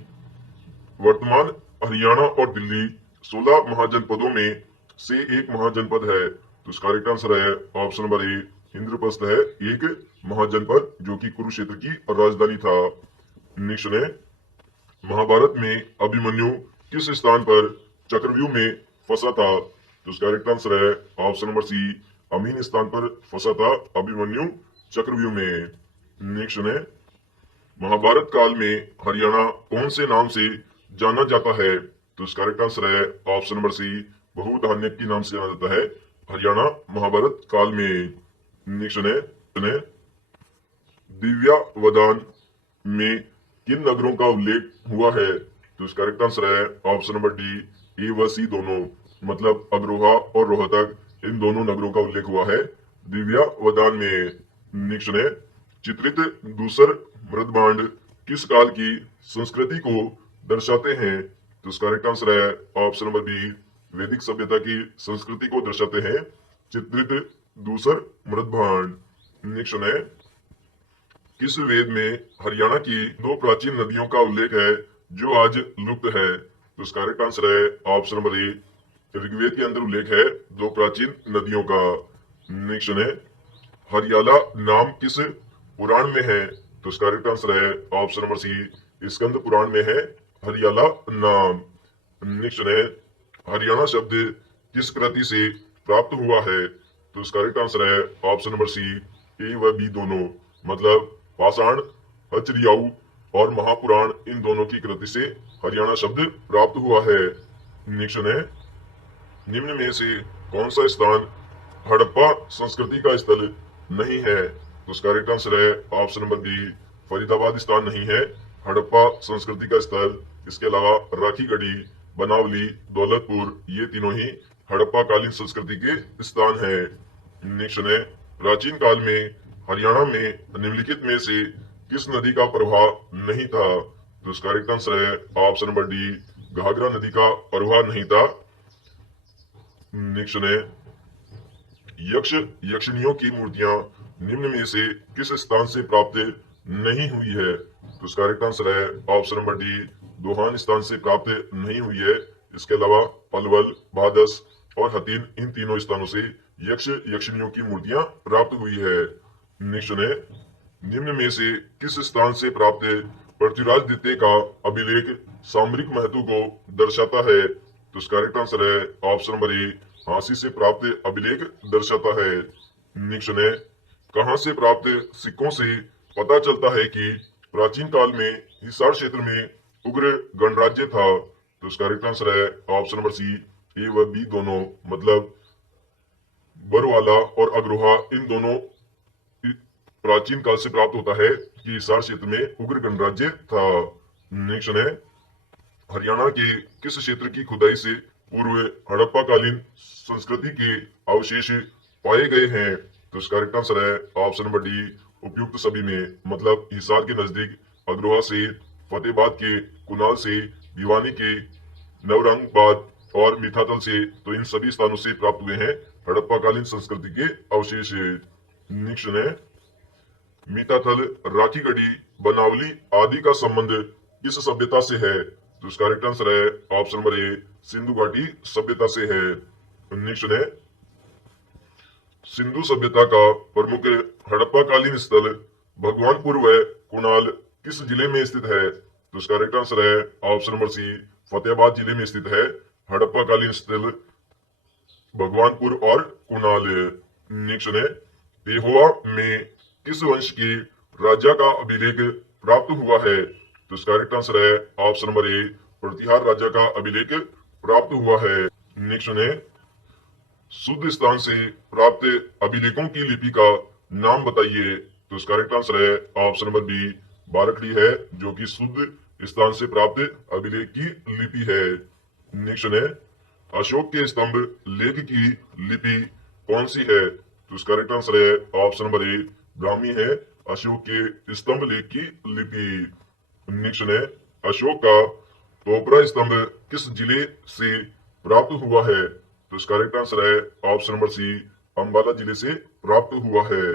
वर्तमान हरियाणा और दिल्ली 16 महाजनपदों में से एक महाजनपद है। तो इसका करेक्ट आंसर है ऑप्शन नंबर ए, इंद्रप्रस्थ है एक महाजनपद जो कि कुरुक्षेत्र की राजधानी था। नेक्स्ट है, महाभारत में अभिमन्यु किस स्थान पर चक्रव्यूह में फंसा था? तो इसका करेक्ट आंसर है ऑप्शन नंबर सी, अमीन स्थान पर फंसा था अभिमन्यु चक्रव्यूह में। नेक्स्ट है, महाभारत काल में हरियाणा कौन से नाम से जाना जाता है? तो इसका करेक्ट आंसर है ऑप्शन नंबर सी, बहुधान्य के नाम से जाना जाता है हरियाणा महाभारत काल में। नेक्स्ट है, दिव्यावदान में किन नगरों का उल्लेख हुआ है? तो इसका करेक्ट आंसर है ऑप्शन नंबर डी, ए व सी दोनों, मतलब अग्रोहा और रोहतक, इन दोनों नगरों का उल्लेख हुआ है दिव्यावदान में। नेक्स्ट है, चित्रित दूसर मृदभांड किस काल की संस्कृति को दर्शाते हैं? तो इसका करेक्ट आंसर है ऑप्शन नंबर बी, वैदिक सभ्यता की संस्कृति को दर्शाते हैं चित्रित दूसर मृदभांड। नेक्स्ट है, किस वेद में हरियाणा की 2 प्राचीन नदियों का उल्लेख है जो आज लुप्त है? तो इसका करेक्ट आंसर है ऑप्शन नंबर ए, ऋग्वेद के अंदर उल्लेख है 2 प्राचीन नदियों का। नेक्स्ट है, हरियाला नाम किस पुराण में है? तो इसका करेक्ट आंसर है ऑप्शन नंबर सी, स्कंद पुराण में है हरियाला नाम। नेक्स्ट है, हरियाणा शब्द किस कृति से प्राप्त हुआ है? तो इसका करेक्ट आंसर है ऑप्शन नंबर सी, ए व बी दोनों, मतलब पाषाण, हचरियाऊ और महापुराण, इन दोनों की कृति से हरियाणा शब्द प्राप्त हुआ है। नेक्स्ट है, निम्न में से कौन सा स्थान हड़प्पा संस्कृति का स्थल नहीं है? तो उसका करेक्ट आंसर है ऑप्शन नंबर बी, फरीदाबाद स्थान नहीं है हड़प्पा संस्कृति का स्थल। इसके अलावा राखीगढ़ी, बनावली, दौलतपुर, ये तीनों ही हड़प्पा कालीन संस्कृति के स्थान है। नेक्स्ट है, प्राचीन काल में हरियाणा में निम्नलिखित में से किस नदी का प्रवाह नहीं था? तो इसका करेक्ट आंसर है ऑप्शन नंबर डी, घाघरा नदी का प्रवाह नहीं था। नेक्स्ट है, यक्ष यक्षिणियों की मूर्तियां निम्न में से किस स्थान से प्राप्त नहीं हुई है? तो इसका करेक्ट आंसर है ऑप्शन नंबर डी, दोहान स्थान से प्राप्त नहीं हुई है। इसके अलावा पलवल, भादस और हतीन, इन तीनों स्थानों से यक्ष यक्षिणियों की मूर्तियां प्राप्त हुई है। नेक्स्ट है, निम्न में से किस स्थान से प्राप्त पृथ्वीराज द्वितीय का अभिलेख सामरिक महत्व को दर्शाता है? तो इसका करेक्ट आंसर है ऑप्शन नंबर ए, झांसी से प्राप्त अभिलेख दर्शाता है। नेक्स्ट है, कहां से प्राप्त सिक्कों से पता चलता है कि प्राचीन काल में हिसार क्षेत्र में उग्र गणराज्य था? तो इसका करेक्ट आंसर है ऑप्शन नंबर सी, ए व बी दोनों, मतलब बरवाला और अग्रोहा, इन दोनों प्राचीन काल से प्राप्त होता है कि हिसार क्षेत्र में उग्र गणराज्य था। नेक्स्ट है, हरियाणा के किस क्षेत्र की खुदाई से पूर्व हड़प्पाकालीन संस्कृति के अवशेष पाए गए हैं। तो इसका करेक्ट आंसर है ऑप्शन नंबर डी, उपयुक्त सभी में। मतलब हिसार के नजदीक अग्रोहा से, फतेहाबाद के कुनाल से, भिवानी के नवरंगबाद और मिठातल से, तो इन सभी स्थानों से प्राप्त हुए हैं हड़प्पाकालीन संस्कृति के अवशेष। नेक्स्ट है मिठातल, राखी गढ़ी, बनावली आदि का संबंध किस सभ्यता से है? तो इसका करेक्ट आंसर है ऑप्शन नंबर ए, सिंधु घाटी सभ्यता से है। नेक्स्ट है सिंधु सभ्यता का प्रमुख हड़प्पाकालीन स्थल भगवानपुर व कुणाल किस जिले में स्थित है? तो इसका करेक्ट आंसर है ऑप्शन नंबर सी, फतेहाबाद जिले में स्थित है हड़प्पाकालीन स्थल भगवानपुर और कुणाल। नेक्स्ट है पेहोवा में किस वंश के राजा का अभिलेख प्राप्त हुआ है? तो इसका करेक्ट आंसर है ऑप्शन नंबर ए, प्रतिहार राजा का अभिलेख प्राप्त हुआ है। नेक्स्ट है शुद्ध स्थान से प्राप्त अभिलेखों की लिपि का नाम बताइए। तो इसका करेक्ट आंसर है ऑप्शन नंबर बी, बारकड़ी है, जो कि शुद्ध स्थान से प्राप्त अभिलेख की लिपि है। नेक्स्ट है अशोक के स्तंभ लेख की लिपि कौन सी है? तो इसका करेक्ट आंसर है ऑप्शन नंबर ए, ब्राह्मी है अशोक के स्तंभ लेख की लिपि। नेक्स्ट है अशोक का टोपरा स्तंभ किस जिले से प्राप्त हुआ है? तो इसका करेक्ट आंसर है ऑप्शन नंबर सी, अंबाला जिले से प्राप्त हुआ है।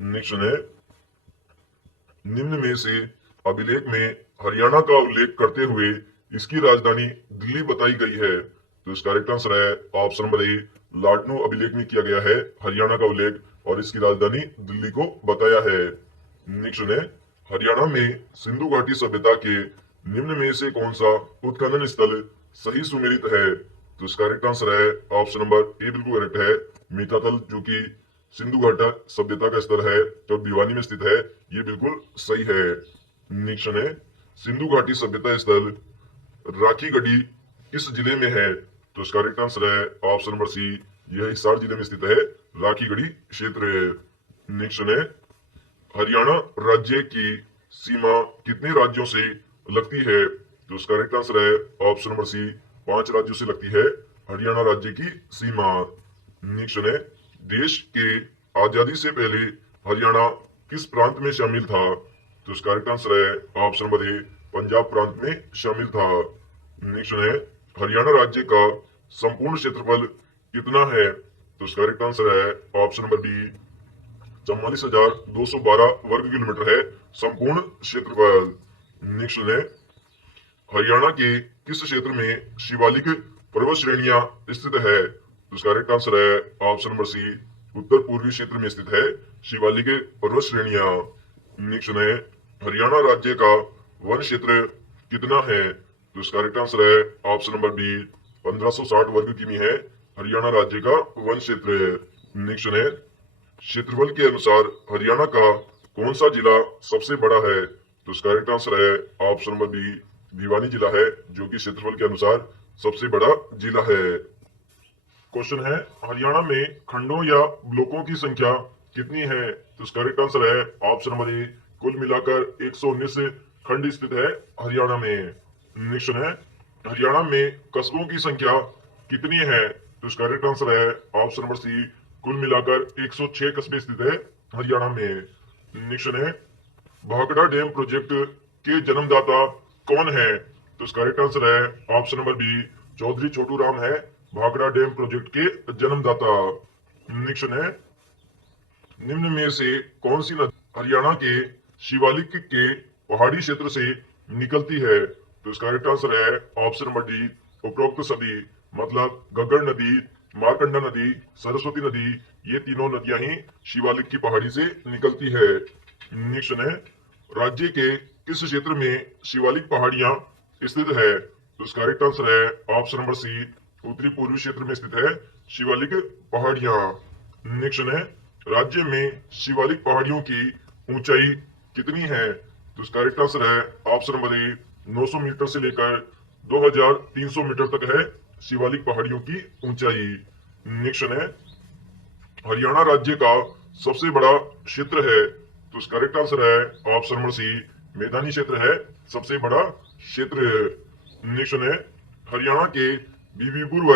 नेक्स्ट है निम्न में से अभिलेख में हरियाणा का उल्लेख करते हुए इसकी राजधानी दिल्ली बताई गई है। तो इसका करेक्ट आंसर है ऑप्शन नंबर ए, लाडनू अभिलेख में किया गया है हरियाणा का उल्लेख और इसकी राजधानी दिल्ली को बताया है। नेक्स्ट है हरियाणा में सिंधु घाटी सभ्यता के निम्न में से कौन सा उत्खनन स्थल सही सुमेलित है? तो इसका करेक्ट आंसर है ऑप्शन नंबर ए, बिल्कुल करेक्ट है, मीठातल, जो कि सिंधु घाटा सभ्यता का स्थल है जो भिवानी में स्थित है, ये बिल्कुल सही है। नेक्स्ट है सिंधु घाटी सभ्यता स्थल राखी गढ़ी किस जिले में है? तो इसका करेक्ट आंसर है ऑप्शन नंबर सी, यह हिसार जिले में स्थित है राखी गढ़ी क्षेत्र। नेक्स्ट है हरियाणा राज्य की सीमा कितने राज्यों से लगती है? तो इसका करेक्ट आंसर है ऑप्शन नंबर सी, 5 राज्यों से लगती है हरियाणा राज्य की सीमा। नेक्स्ट है देश के आजादी से पहले हरियाणा किस प्रांत में शामिल था? तो इसका करेक्ट आंसर है ऑप्शन नंबर ए, पंजाब प्रांत में शामिल था। नेक्स्ट है हरियाणा राज्य का संपूर्ण क्षेत्रफल कितना है? तो इसका करेक्ट आंसर है ऑप्शन नंबर बी, 44,212 वर्ग किलोमीटर है संपूर्ण क्षेत्रफल। नेक्स्ट है हरियाणा के किस क्षेत्र में शिवालिक पर्वत श्रेणियां स्थित है? तो इसका करेक्ट आंसर है ऑप्शन नंबर सी, उत्तर पूर्वी क्षेत्र में स्थित है शिवालिक पर्वत श्रेणियां। नेक्स्ट है हरियाणा राज्य का वन क्षेत्र कितना है? तो इसका करेक्ट आंसर है ऑप्शन नंबर बी, 1560 वर्ग किमी है हरियाणा राज्य का वन क्षेत्र। नेक्स्ट है क्षेत्रफल के अनुसार हरियाणा का कौन सा जिला सबसे बड़ा है? तो इसका करेक्ट आंसर है ऑप्शन नंबर बी, भिवानी जिला है, जो कि क्षेत्रफल के अनुसार सबसे बड़ा जिला है। क्वेश्चन है हरियाणा में खंडों या ब्लॉकों की संख्या कितनी है? तो इसका करेक्ट आंसर है ऑप्शन नंबर ए, कुल मिलाकर 119 खंड स्थित है हरियाणा में। नेक्स्ट है हरियाणा में कस्बों की संख्या कितनी है? तो इसका करेक्ट आंसर है ऑप्शन नंबर सी, कुल मिलाकर 106 कस्बे स्थित है हरियाणा में। नेक्स्ट है भाखड़ा डैम प्रोजेक्ट के जन्मदाता कौन है? तो इसका करेक्ट आंसर है option number B, Chaudhary Chhotu Ram है भाखड़ा डैम प्रोजेक्ट के जन्मदाता। नेक्स्ट है निम्न में से कौन सी नदी हरियाणा के शिवालिक के पहाड़ी क्षेत्र से निकलती है? तो इसका करेक्ट आंसर है ऑप्शन नंबर डी, उपरोक्त सभी। मतलब गग्गड़ नदी, मारकंडा नदी, सरस्वती नदी, ये तीनों नदियां ही शिवालिक की पहाड़ी से निकलती है। नेक्स्ट है राज्य के किस क्षेत्र में शिवालिक पहाड़ियां स्थित है? तो इसका करेक्ट आंसर है ऑप्शन नंबर सी, उत्तरी पूर्वी क्षेत्र में स्थित है शिवालिक पहाड़ियां। नेक्स्ट है राज्य में शिवालिक पहाड़ियों की ऊंचाई कितनी है? तो इसका करेक्ट आंसर है ऑप्शन नंबर ए, 900 मीटर से लेकर 2300 मीटर तक है शिवालिक पहाड़ियों की ऊंचाई। नेक्स्ट है हरियाणा राज्य का सबसे बड़ा क्षेत्र है। तो इसका करेक्ट आंसर है ऑप्शन नंबर सी, मैदानी क्षेत्र है सबसे बड़ा क्षेत्र। नेक्स्ट है हरियाणा के बीबीपुर व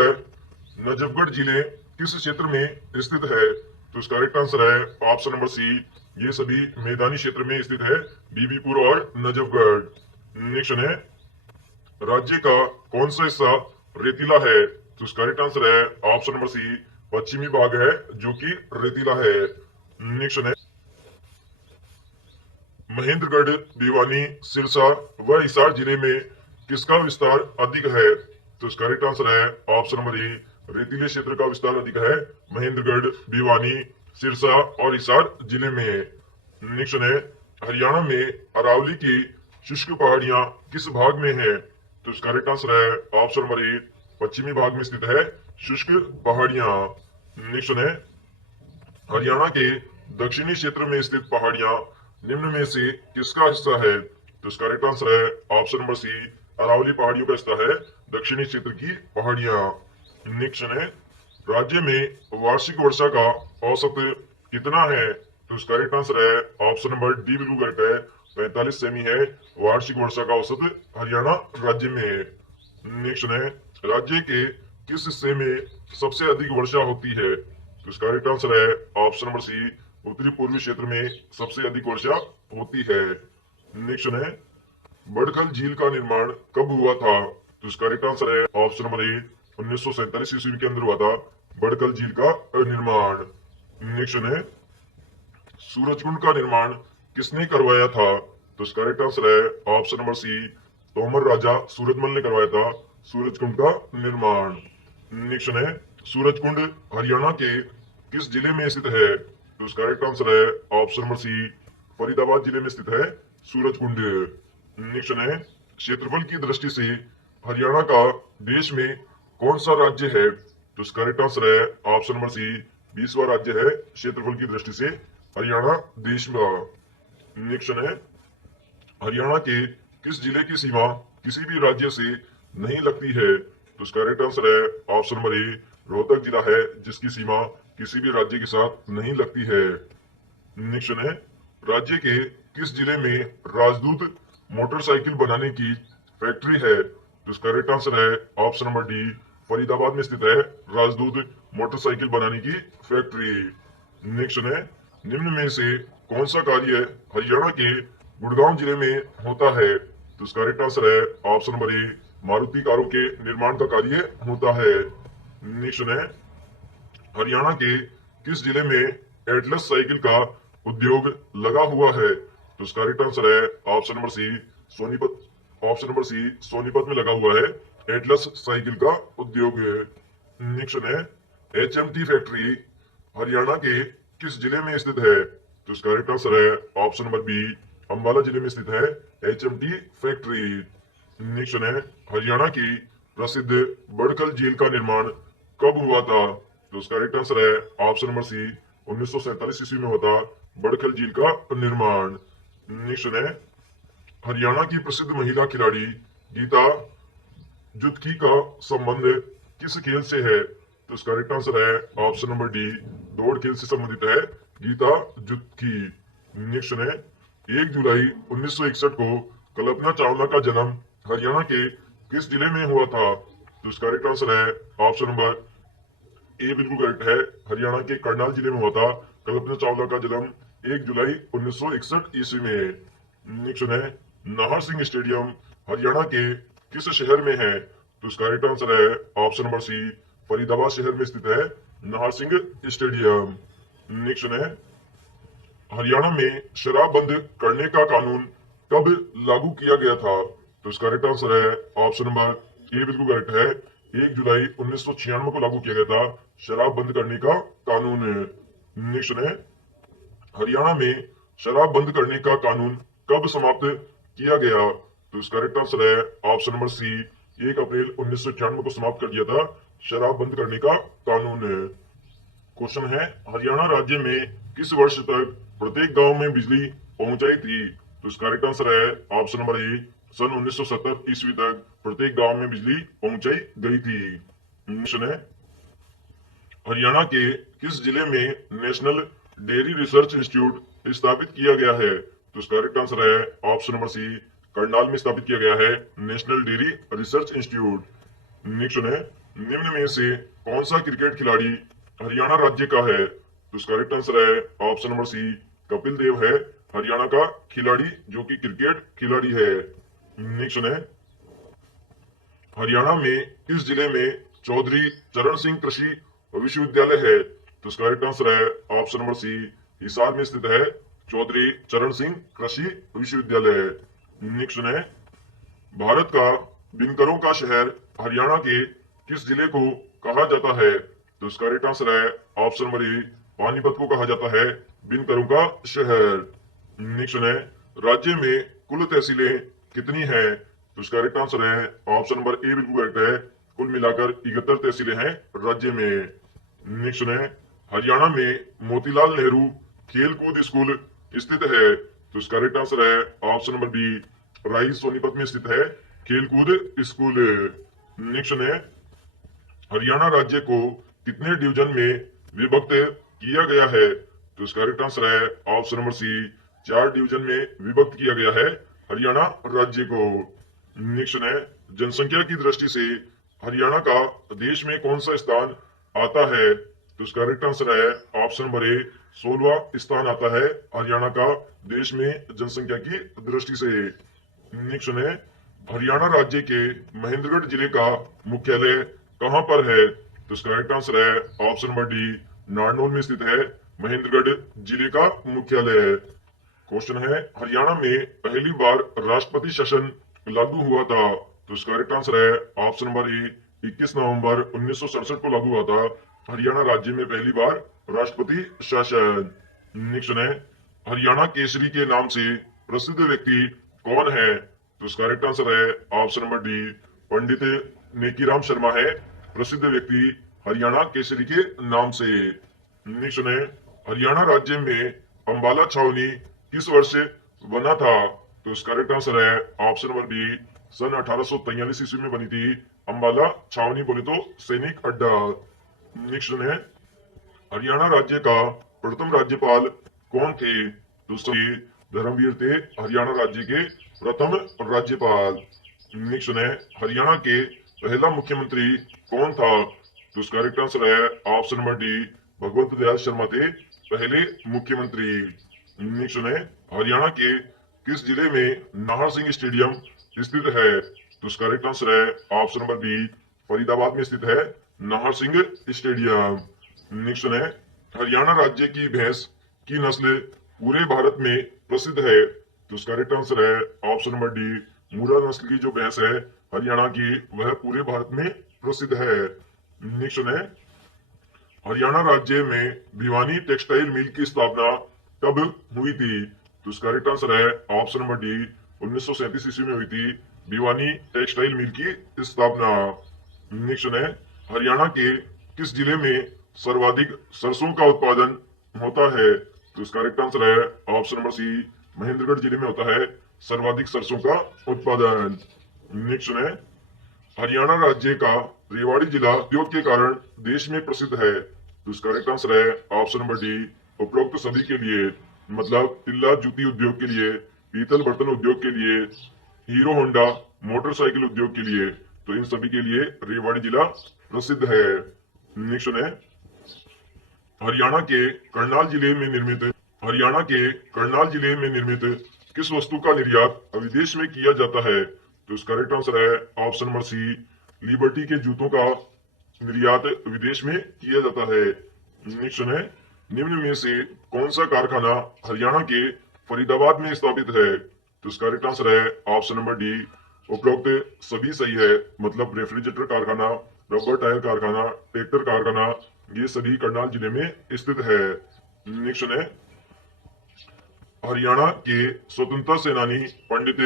नजफगढ़ जिले किस क्षेत्र में स्थित है? तो इसका करेक्ट आंसर है ऑप्शन नंबर सी, ये सभी मैदानी क्षेत्र में स्थित है, बीबीपुर और नजफगढ़। नेक्स्ट है, राज्य का कौन सा हिस्सा रेतीला है? तो इसका करेक्ट आंसर है ऑप्शन नंबर सी, पश्चिमी भाग है जो कि रेतीला है। नेक्स्ट है, महेंद्रगढ़, भिवानी, सिरसा व हिसार जिले में किसका विस्तार अधिक है? तो इसका करेक्ट आंसर है ऑप्शन नंबर ए, रेतीले क्षेत्र का विस्तार अधिक है महेंद्रगढ़, भिवानी, सिरसा और हिसार जिले में। नेक्स्ट है, हरियाणा में अरावली की शुष्क पहाड़ियां किस भाग में है? तो इसका करेक्ट आंसर है ऑप्शन नंबर ए, पश्चिमी भाग में स्थित है शुष्क पहाड़ियां। नेक्स्ट है, हरियाणा के दक्षिणी क्षेत्र में स्थित पहाड़ियां निम्न में से किसका हिस्सा है? तो इसका करेक्ट आंसर है ऑप्शन नंबर सी, अरावली पहाड़ियों का हिस्सा है दक्षिणी क्षेत्र की पहाड़ियां। नेक्स्ट है, राज्य में वार्षिक वर्षा का औसत कितना है? तो इसका करेक्ट आंसर है ऑप्शन नंबर डी बिल्कुल करेक्ट है, 45 सेमी है वार्षिक वर्षा का औसत हरियाणा राज्य में। नेक्स्ट है, राज्य के किस हिस्से में सबसे अधिक वर्षा होती है? तो इसका करेक्ट आंसर है ऑप्शन नंबर सी, उत्तरी पूर्वी क्षेत्र में सबसे अधिक वर्षा होती है। नेक्स्ट है, बड़खल झील का निर्माण कब हुआ था? तो इसका करेक्ट आंसर है ऑप्शन नंबर ए, 1947 ईस्वी के अंदर हुआ था बड़खल झील का निर्माण। नेक्स्ट है, सूरजकुंड का निर्माण किसने करवाया था? तो इसका करेक्ट आंसर है ऑप्शन नंबर सी, तोमर राजा सूरजमल ने करवाया था सूरजकुंड का निर्माण। नेक्स्ट है, सूरजकुंड हरियाणा के किस जिले में स्थित है? तो इसका करेक्ट आंसर है ऑप्शन नंबर सी, फरीदाबाद जिले में स्थित है सूरजकुंड। नेक्स्ट है, क्षेत्रफल की दृष्टि से हरियाणा का देश में कौन सा राज्य है? तो इसका करेक्ट आंसर है ऑप्शन नंबर सी, 20वां राज्य है क्षेत्रफल की दृष्टि से हरियाणा देश में। नेक्स्ट है, हरियाणा के किस जिले की सीमा किसी भी राज्य से नहीं लगती है? तो इसका करेक्ट आंसर है ऑप्शन नंबर ए, रोहतक जिला है जिसकी सीमा किसी भी राज्य के साथ नहीं लगती है। नेक्स्ट है, राज्य के किस जिले में राजदूत मोटरसाइकिल बनाने की फैक्ट्री है? तो इसका करेक्ट आंसर है ऑप्शन नंबर डी, फरीदाबाद में स्थित है राजदूत मोटरसाइकिल बनाने की फैक्ट्री। नेक्स्ट है, निम्न में से कौन सा कार्य हरियाणा के गुड़गांव जिले में होता है? तो इसका करेक्ट आंसर है ऑप्शन नंबर ए, मारुति कारों के निर्माण का कार्य होता है। नेक्स्ट है, हरियाणा के किस जिले में एटलस साइकिल का उद्योग लगा हुआ है? तो इसका करेक्ट आंसर है option number C, Sonipat. Option number C, Sonipat में लगा हुआ है एटलस साइकिल का उद्योग। नेक्स्ट है, एचएमटी फैक्ट्री हरियाणा के किस जिले में स्थित है? तो इसका करेक्ट आंसर है ऑप्शन नंबर बी, अंबाला जिले में स्थित है एचएमटी फैक्ट्री। नेक्स्ट है, हरियाणा की प्रसिद्ध बड़खल झील का निर्माण कब हुआ था? तो उसका करेक्ट आंसर है ऑप्शन नंबर सी, 1947 ईस्वी में हुआ था बड़खल झील का निर्माण। नेक्स्ट है, हरियाणा की प्रसिद्ध महिला खिलाड़ी गीता जुत्की का संबंध किस खेल से है? तो इसका करेक्ट आंसर है ऑप्शन नंबर डी, दौड़ खेल से संबंधित है गीता जुत्की। नेक्स्ट है, 1 जुलाई 1961 को कल्पना चावला का जन्म हरियाणा के किस जिले में हुआ था? तो इसका करेक्ट आंसर है ऑप्शन नंबर ए बिल्कुल करेक्ट है, हरियाणा के करनाल जिले में हुआ था कल्पना चावला का जन्म 1 जुलाई 1961 ईस्वी में। नेक्स्ट है, नाहर सिंह स्टेडियम हरियाणा के किस शहर में है? तो इसका करेक्ट आंसर है ऑप्शन नंबर सी, फरीदाबाद शहर में स्थित है नाहर सिंह स्टेडियम। नेक्स्ट है, हरियाणा में शराब बंद करने का कानून कब लागू किया गया था? तो इसका करेक्ट आंसर है ऑप्शन नंबर ए बिल्कुल करेक्ट है, 1 जुलाई 1996 को लागू किया गया था शराब बंद करने का कानून। नेक्स्ट है, हरियाणा में शराब बंद करने का कानून कब समाप्त किया गया? तो इसका करेक्ट आंसर है ऑप्शन नंबर सी, 1 अप्रैल 1996 को समाप्त कर दिया था शराब बंद करने का कानून। क्वेश्चन है, हरियाणा राज्य में किस वर्ष तक प्रत्येक गांव में बिजली पहुंचाई थी? तो इसका करेक्ट आंसर है ऑप्शन नंबर ए, सन 1970 ईस्वी तक प्रत्येक गांव में बिजली पहुंचाई गई थी। नेक्स्ट है, हरियाणा के किस जिले में नेशनल डेयरी रिसर्च इंस्टीट्यूट स्थापित किया गया है? तो इसका करेक्ट आंसर है ऑप्शन नंबर सी, करनाल में स्थापित किया गया है national dairy research institute. Next है, निम्न में से कौन सा क्रिकेट खिलाड़ी हरियाणा राज्य का है? तो इसका करेक्ट आंसर है ऑप्शन नंबर सी, कपिल देव है हरियाणा का खिलाड़ी जो कि क्रिकेट खिलाड़ी है। नेक्स्ट है, हरियाणा में किस जिले में चौधरी चरण सिंह कृषि विश्वविद्यालय है? तो इसका करेक्ट आंसर है ऑप्शन नंबर सी, हिसार में स्थित है चौधरी चरण सिंह कृषि विश्वविद्यालय। नेक्स्ट है, भारत का बिनकरों का शहर हरियाणा के किस जिले को कहा जाता है? तो इसका करेक्ट आंसर है ऑप्शन नंबर ए, पानीपत को कहा जाता है बिनकरों का शहर। नेक्स्ट है, राज्य में कुल तहसीलें कितनी हैं? तो इसका करेक्ट आंसर है ऑप्शन नंबर ए बिल्कुल करेक्ट है, कुल मिलाकर 71 तहसीलें हैं राज्य में। नेक्स्ट है, हरियाणा में मोतीलाल नेहरू खेल कूद स्कूल स्थित है? तो इसका करेक्ट आंसर है ऑप्शन नंबर बी, राई सोनीपत में स्थित है खेल कूद स्कूल। नेक्स्ट है, हरियाणा राज्य को कितने डिवीजन में विभक्त किया गया है? तो इसका करेक्ट आंसर है ऑप्शन नंबर सी, 4 डिवीजन में विभक्त किया गया है हरियाणा राज्य को। नेक्स्ट है, जनसंख्या की दृष्टि से हरियाणा का देश में कौन सा स्थान आता है? तो इसका करेक्ट आंसर है ऑप्शन नंबर ए, 16वां स्थान आता है हरियाणा का देश में जनसंख्या की दृष्टि से। नेक्स्ट है, हरियाणा राज्य के महेंद्रगढ़ जिले का मुख्यालय कहाँ पर है? तो इसका करेक्ट आंसर है ऑप्शन नंबर डी, नारनौल में स्थित है महेंद्रगढ़ जिले का मुख्यालय। क्वेश्चन है, हरियाणा में पहली बार राष्ट्रपति शासन लागू हुआ था? तो इसका करेक्ट आंसर है ऑप्शन नंबर ए, 21 नवंबर 1967 को लागू हुआ था हरियाणा राज्य में पहली बार राष्ट्रपति शासन। नेक्स्ट है, हरियाणा केसरी के नाम से प्रसिद्ध व्यक्ति कौन है? तो इसका करेक्ट आंसर है ऑप्शन नंबर डी, पंडित नेकीराम शर्मा है प्रसिद्ध व्यक्ति हरियाणा केसरी के नाम से। नेक्स्ट है, हरियाणा राज्य में अंबाला छावनी किस वर्ष बना था? तो इसका करेक्ट आंसर है ऑप्शन नंबर बी, सन 1843 ईस्वी में बनी थी अंबाला छावनी, बोले तो सैनिक अड्डा। नेक्स्ट है, हरियाणा राज्य का प्रथम राज्यपाल कौन थे? तो सभी धर्मवीर थे हरियाणा राज्य के प्रथम राज्यपाल। नेक्स्ट है, हरियाणा के पहला मुख्यमंत्री कौन था? तो इसका करेक्ट आंसर है ऑप्शन नंबर डी, भगवंत दयाल शर्मा थे पहले मुख्यमंत्री। नेक्स्ट है, हरियाणा के किस जिले में नाहर सिंह स्टेडियम स्थित है? तो इसका करेक्ट आंसर है ऑप्शन नंबर बी, फरीदाबाद में स्थित है नाहर सिंह स्टेडियम। नेक्स्ट है, हरियाणा राज्य की भैंस की नस्ल पूरे भारत में प्रसिद्ध है? तो इसका करेक्ट आंसर है ऑप्शन नंबर डी, मुर्रा नस्ल की जो भैंस है हरियाणा की वह पूरे भारत में प्रसिद्ध है। नेक्स्ट है, हरियाणा राज्य में भिवानी टेक्सटाइल मिल की स्थापना कब हुई थी? तो इसका करेक्ट आंसर है ऑप्शन नंबर डी, 1937 ईस्वी में हुई थी भिवानी टेक्सटाइल मिल की स्थापना। नेक्स्ट है, हरियाणा के किस जिले में सर्वाधिक सरसों का उत्पादन होता है? तो इसका करेक्ट आंसर है ऑप्शन नंबर सी, महेंद्रगढ़ जिले में होता है सर्वाधिक सरसों का उत्पादन। नेक्स्ट है, हरियाणा राज्य का रेवाड़ी जिला उद्योग के कारण देश में प्रसिद्ध है? तो इसका करेक्ट आंसर है ऑप्शन नंबर डी, उपरोक्त सभी के लिए, मतलब तिल्ला जूती उद्योग के लिए, पीतल बर्तन उद्योग के लिए, हीरो होंडा मोटरसाइकिल उद्योग के लिए, तो इन सभी के लिए रेवाड़ी जिला प्रसिद्ध है। नेक्स्ट है, हरियाणा के करनाल जिले में निर्मित हरियाणा के करनाल जिले में निर्मित किस वस्तु का निर्यात विदेश में किया जाता है? तो इसका करेक्ट आंसर है ऑप्शन नंबर सी, लिबर्टी के जूतों का निर्यात विदेश में किया जाता है। नेक्स्ट है, निम्न में से कौन सा कारखाना हरियाणा के फरीदाबाद में स्थापित है? तो इसका करेक्ट आंसर है ऑप्शन नंबर डी, उपरोक्त सभी सही है, मतलब रेफ्रिजरेटर कारखाना, रबर टायर कारखाना, ट्रैक्टर कारखाना, ये सभी करनाल जिले में स्थित है। नेक्स्ट है, हरियाणा के स्वतंत्रता सेनानी पंडित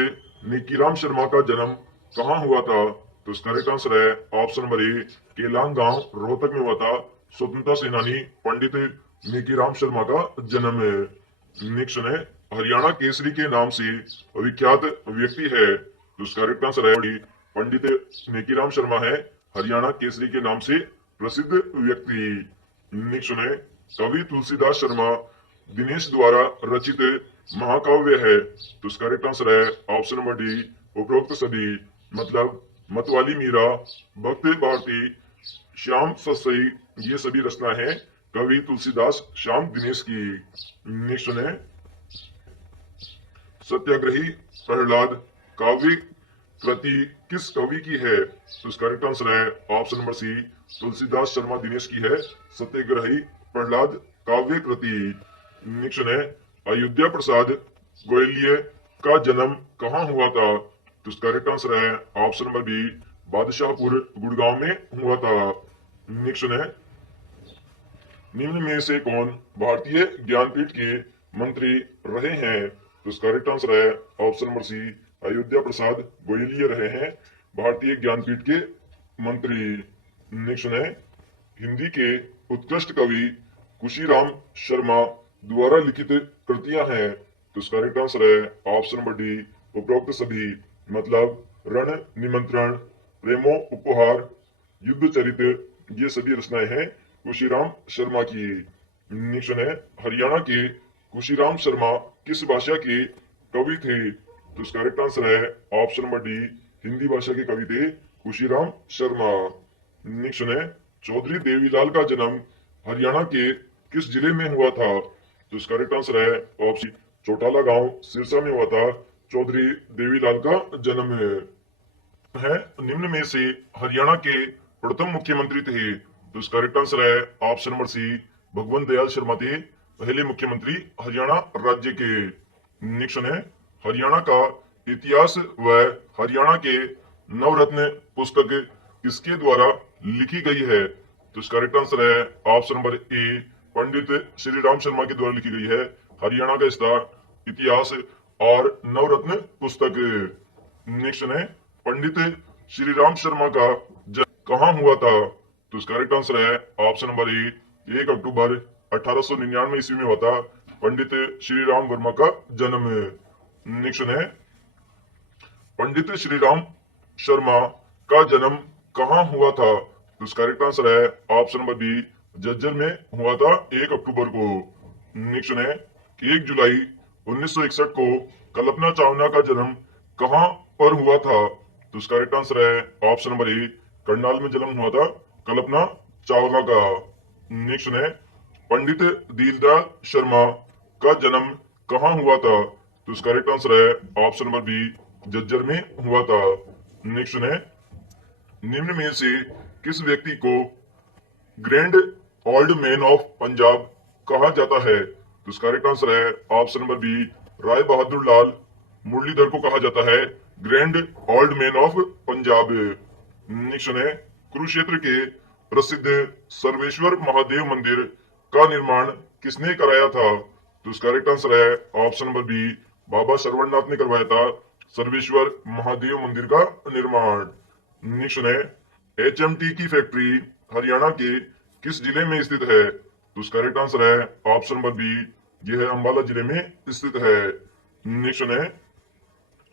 नेकीराम शर्मा का जन्म कहाँ हुआ था? तो इसका करेक्ट आंसर है ऑप्शन नंबर ए, केलांग गांव रोहतक में हुआ था स्वतंत्रता सेनानी पंडित नेकीराम शर्मा का जन्म। नेक्स्ट है, हरियाणा केसरी के नाम से विख्यात व्यक्ति है? तो इसका करेक्ट आंसर है पंडित नेकीराम शर्मा है हरियाणा केसरी के नाम से प्रसिद्ध व्यक्ति। नेक्स्ट है, कवि तुलसीदास शर्मा दिनेश द्वारा रचित महाकाव्य है? तो इसका करेक्ट आंसर है ऑप्शन नंबर डी, उपरोक्त सभी, मतलब मतवाली मीरा, भक्त भारती, श्याम सतसई, ये सभी रचना है कवि तुलसीदास श्याम दिनेश की। नेक्स्ट है सत्याग्रही प्रहलाद काव्य कृति किस कवि की है? तो इसका करेक्ट आंसर है option number C, Tulsidas Sharma Dinesh की है सत्याग्रही प्रहलाद काव्य कृति। नेक्स्ट है अयोध्या प्रसाद गोयलिये का जन्म कहाँ हुआ था? तो इसका करेक्ट आंसर है option number B, Badshahpur Gurgaon में हुआ था। नेक्स्ट है निम्न में से कौन भारतीय ज्ञानपीठ के मंत्री रहे हैं? तो इसका करेक्ट आंसर है ऑप्शन नंबर सी, अयोध्या प्रसाद गोयलिये रहे हैं भारतीय ज्ञानपीठ के मंत्री। नेक्स्ट है हिंदी के उत्कृष्ट कवि कुशीराम शर्मा द्वारा लिखित कृतियां हैं। तो इसका करेक्ट आंसर है ऑप्शन नंबर डी, उपरोक्त सभी, मतलब रण निमंत्रण, प्रेमो उपहार, युद्ध चरित्र, ये सभी रचनाएं हैं कुशीराम शर्मा की। नेक्स्ट है हरियाणा के कुशीराम शर्मा किस भाषा के कवि थे? तो इसका करेक्ट आंसर है ऑप्शन नंबर डी, हिंदी भाषा के कवि थे कुशीराम शर्मा। नेक्स्ट है चौधरी देवीलाल का जन्म हरियाणा के किस जिले में हुआ था? तो इसका करेक्ट आंसर है ऑप्शन चौटाला गांव सिरसा में हुआ था चौधरी देवीलाल का जन्म है। निम्न में से हरियाणा के प्रथम मुख्यमंत्री थे? तो इसका करेक्ट आंसर है ऑप्शन नंबर सी, भगवंत दयाल शर्मा थे पहले मुख्यमंत्री हरियाणा राज्य के। नेक्स्ट है हरियाणा का इतिहास व हरियाणा के नवरत्न पुस्तक किसके द्वारा लिखी गई है? तो इसका करेक्ट आंसर है ऑप्शन नंबर ए, पंडित श्री राम शर्मा के द्वारा लिखी गई है हरियाणा का इसका इतिहास और नवरत्न पुस्तक। नेक्स्ट है पंडित श्री राम शर्मा का जन्म कहाँ हुआ था? तो इसका करेक्ट आंसर है ऑप्शन नंबर ए, 1 अक्टूबर 1899 ईस्वी में हुआ था पंडित श्री राम वर्मा का जन्म। नेक्स्ट है पंडित श्री राम शर्मा का जन्म कहाँ हुआ था? तो इसका करेक्ट आंसर है ऑप्शन नंबर बी, झज्जर में हुआ था 1 अक्टूबर को। नेक्स्ट है 1 जुलाई 1961 को कल्पना चावला का जन्म कहाँ पर हुआ था? तो इसका करेक्ट आंसर है ऑप्शन नंबर ए, करनाल में जन्म हुआ था कल्पना चावला का। नेक्स्ट है पंडित दीनदयाल शर्मा का जन्म कहाँ हुआ था? तो इसका करेक्ट आंसर है ऑप्शन नंबर बी, झज्जर में हुआ था। नेक्स्ट है निम्न में से किस व्यक्ति को grand old man of Punjab कहा जाता है? तो इसका करेक्ट आंसर है option number B, Rai Bahadur लाल मुरलीधर को कहा जाता है grand old man of Punjab. Next है कुरुक्षेत्र के प्रसिद्ध सर्वेश्वर महादेव मंदिर का निर्माण किसने कराया था? तो इसका करेक्ट आंसर है ऑप्शन नंबर बी, बाबा श्रवणनाथ ने करवाया था सर्वेश्वर महादेव मंदिर का निर्माण। नेक्स्ट है HMT की फैक्ट्री हरियाणा के किस जिले में स्थित है? तो इसका करेक्ट आंसर है ऑप्शन नंबर बी, यह अंबाला जिले में स्थित है। नेक्स्ट है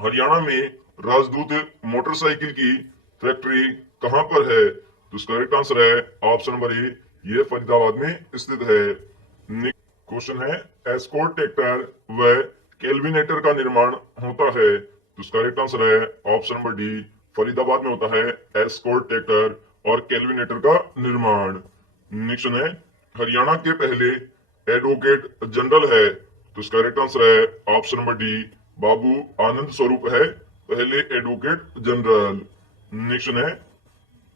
हरियाणा में राजदूत मोटरसाइकिल की फैक्ट्री कहां पर है? तो इसका करेक्ट आंसर है ऑप्शन नंबर ए, यह फरीदाबाद में स्थित है। क्वेश्चन है एस्कॉर्ट ट्रैक्टर व केल्विनेटर का निर्माण होता है? तो इसका करेक्ट आंसर है ऑप्शन नंबर डी, फरीदाबाद में होता है एस्कॉर्ट ट्रैक्टर और केल्विनेटर का निर्माण। नेक्स्ट है हरियाणा के पहले एडवोकेट जनरल है? तो इसका करेक्ट आंसर है option number D, Babu Anand स्वरूप है पहले एडवोकेट जनरल। नेक्स्ट है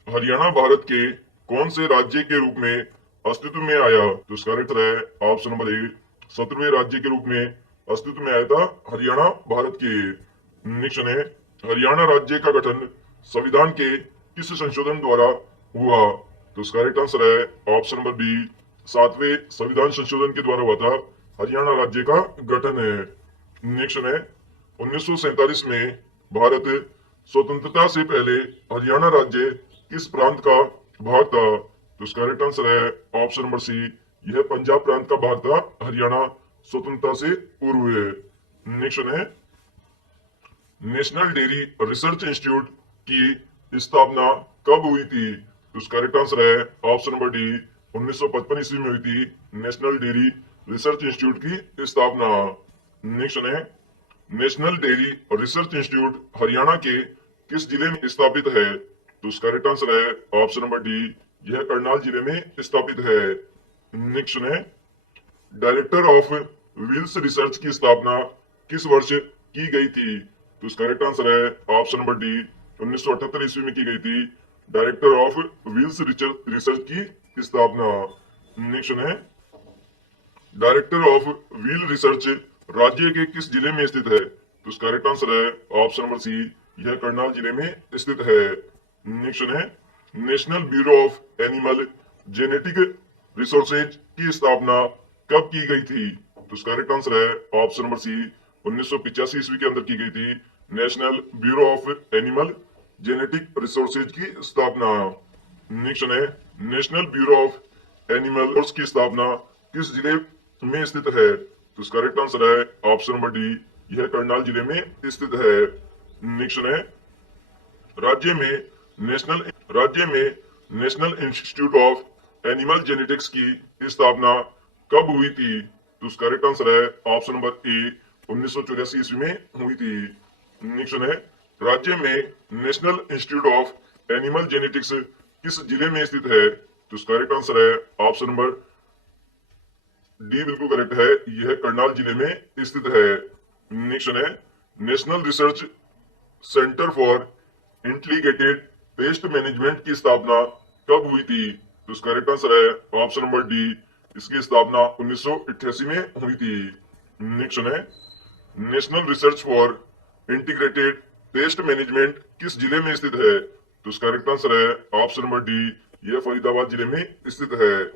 हरियाणा भारत के कौन से राज्य के रूप में अस्तित्व में आया? तो इसका करेक्ट है ऑप्शन नंबर ए, 17वें राज्य के रूप में अस्तित्व में आया था हरियाणा भारत के। नेक्स्ट है हरियाणा राज्य का गठन संविधान के किस संशोधन द्वारा हुआ? तो इसका करेक्ट आंसर है ऑप्शन नंबर बी, 7वें संविधान संशोधन के द्वारा हुआ था हरियाणा राज्य का गठन है। नेक्स्ट है 1947 में भारत स्वतंत्रता से पहले हरियाणा राज्य किस प्रांत का भाग था? तो इसका करेक्ट आंसर है ऑप्शन नंबर सी, यह पंजाब प्रांत का भाग था हरियाणा स्वतंत्रता से पूर्व। नेक्स्ट है नेशनल डेयरी रिसर्च इंस्टीट्यूट की स्थापना कब हुई थी? तो इसका करेक्ट आंसर है ऑप्शन नंबर डी, 1955 ईस्वी में हुई थी नेशनल डेयरी रिसर्च इंस्टीट्यूट की स्थापना। नेक्स्ट है national dairy research institute Haryana के किस जिले में स्थापित है? तो इसका करेक्ट आंसर है ऑप्शन नंबर डी, यह करनाल जिले में स्थित है। नेक्स्ट है, डायरेक्टर ऑफ विल्स रिसर्च की स्थापना किस वर्ष की गई थी? तो इसका करेक्ट आंसर है ऑप्शन नंबर डी, 1978 ईस्वी में की गई थी डायरेक्टर ऑफ विल्स रिसर्च की स्थापना। नेक्स्ट है, डायरेक्टर ऑफ व्हील रिसर्च राज्य के किस जिले में स्थित है? तो इसका करेक्ट आंसर है ऑप्शन नंबर सी, यह करनाल जिले में स्थित है। नेक्स्ट है, national bureau of animal genetic resources की स्थापना कब की गई थी? तो इसका करेक्ट आंसर है ऑप्शन नंबर सी, 1985 ईस्वी के अंदर की गई थी national bureau of animal genetic resources की स्थापना। नेक्स्ट है, national bureau of animal resource की स्थापना किस जिले में स्थित है? तो इसका करेक्ट आंसर है ऑप्शन नंबर डी, यह करनाल जिले में स्थित है। नेक्स्ट है, राज्य में national institute of animal genetics की स्थापना कब हुई थी? तो इसका करेक्ट आंसर है ऑप्शन नंबर ए, 1984 ईस्वी में हुई थी। नेक्स्ट है, राज्य में national institute of animal genetics किस जिले में स्थित है? तो इसका करेक्ट आंसर है ऑप्शन नंबर डी, बिल्कुल करेक्ट है, यह करनाल जिले में स्थित है। नेक्स्ट है, national research centre for integrated pest management की स्थापना कब हुई थी? तो इसका करेक्ट आंसर है ऑप्शन नंबर डी, इसकी स्थापना 1988 में हुई थी। नेक्स्ट है, national research for integrated pest management किस जिले में स्थित है? तो इसका करेक्ट आंसर है ऑप्शन नंबर डी, यह फरीदाबाद जिले में स्थित है।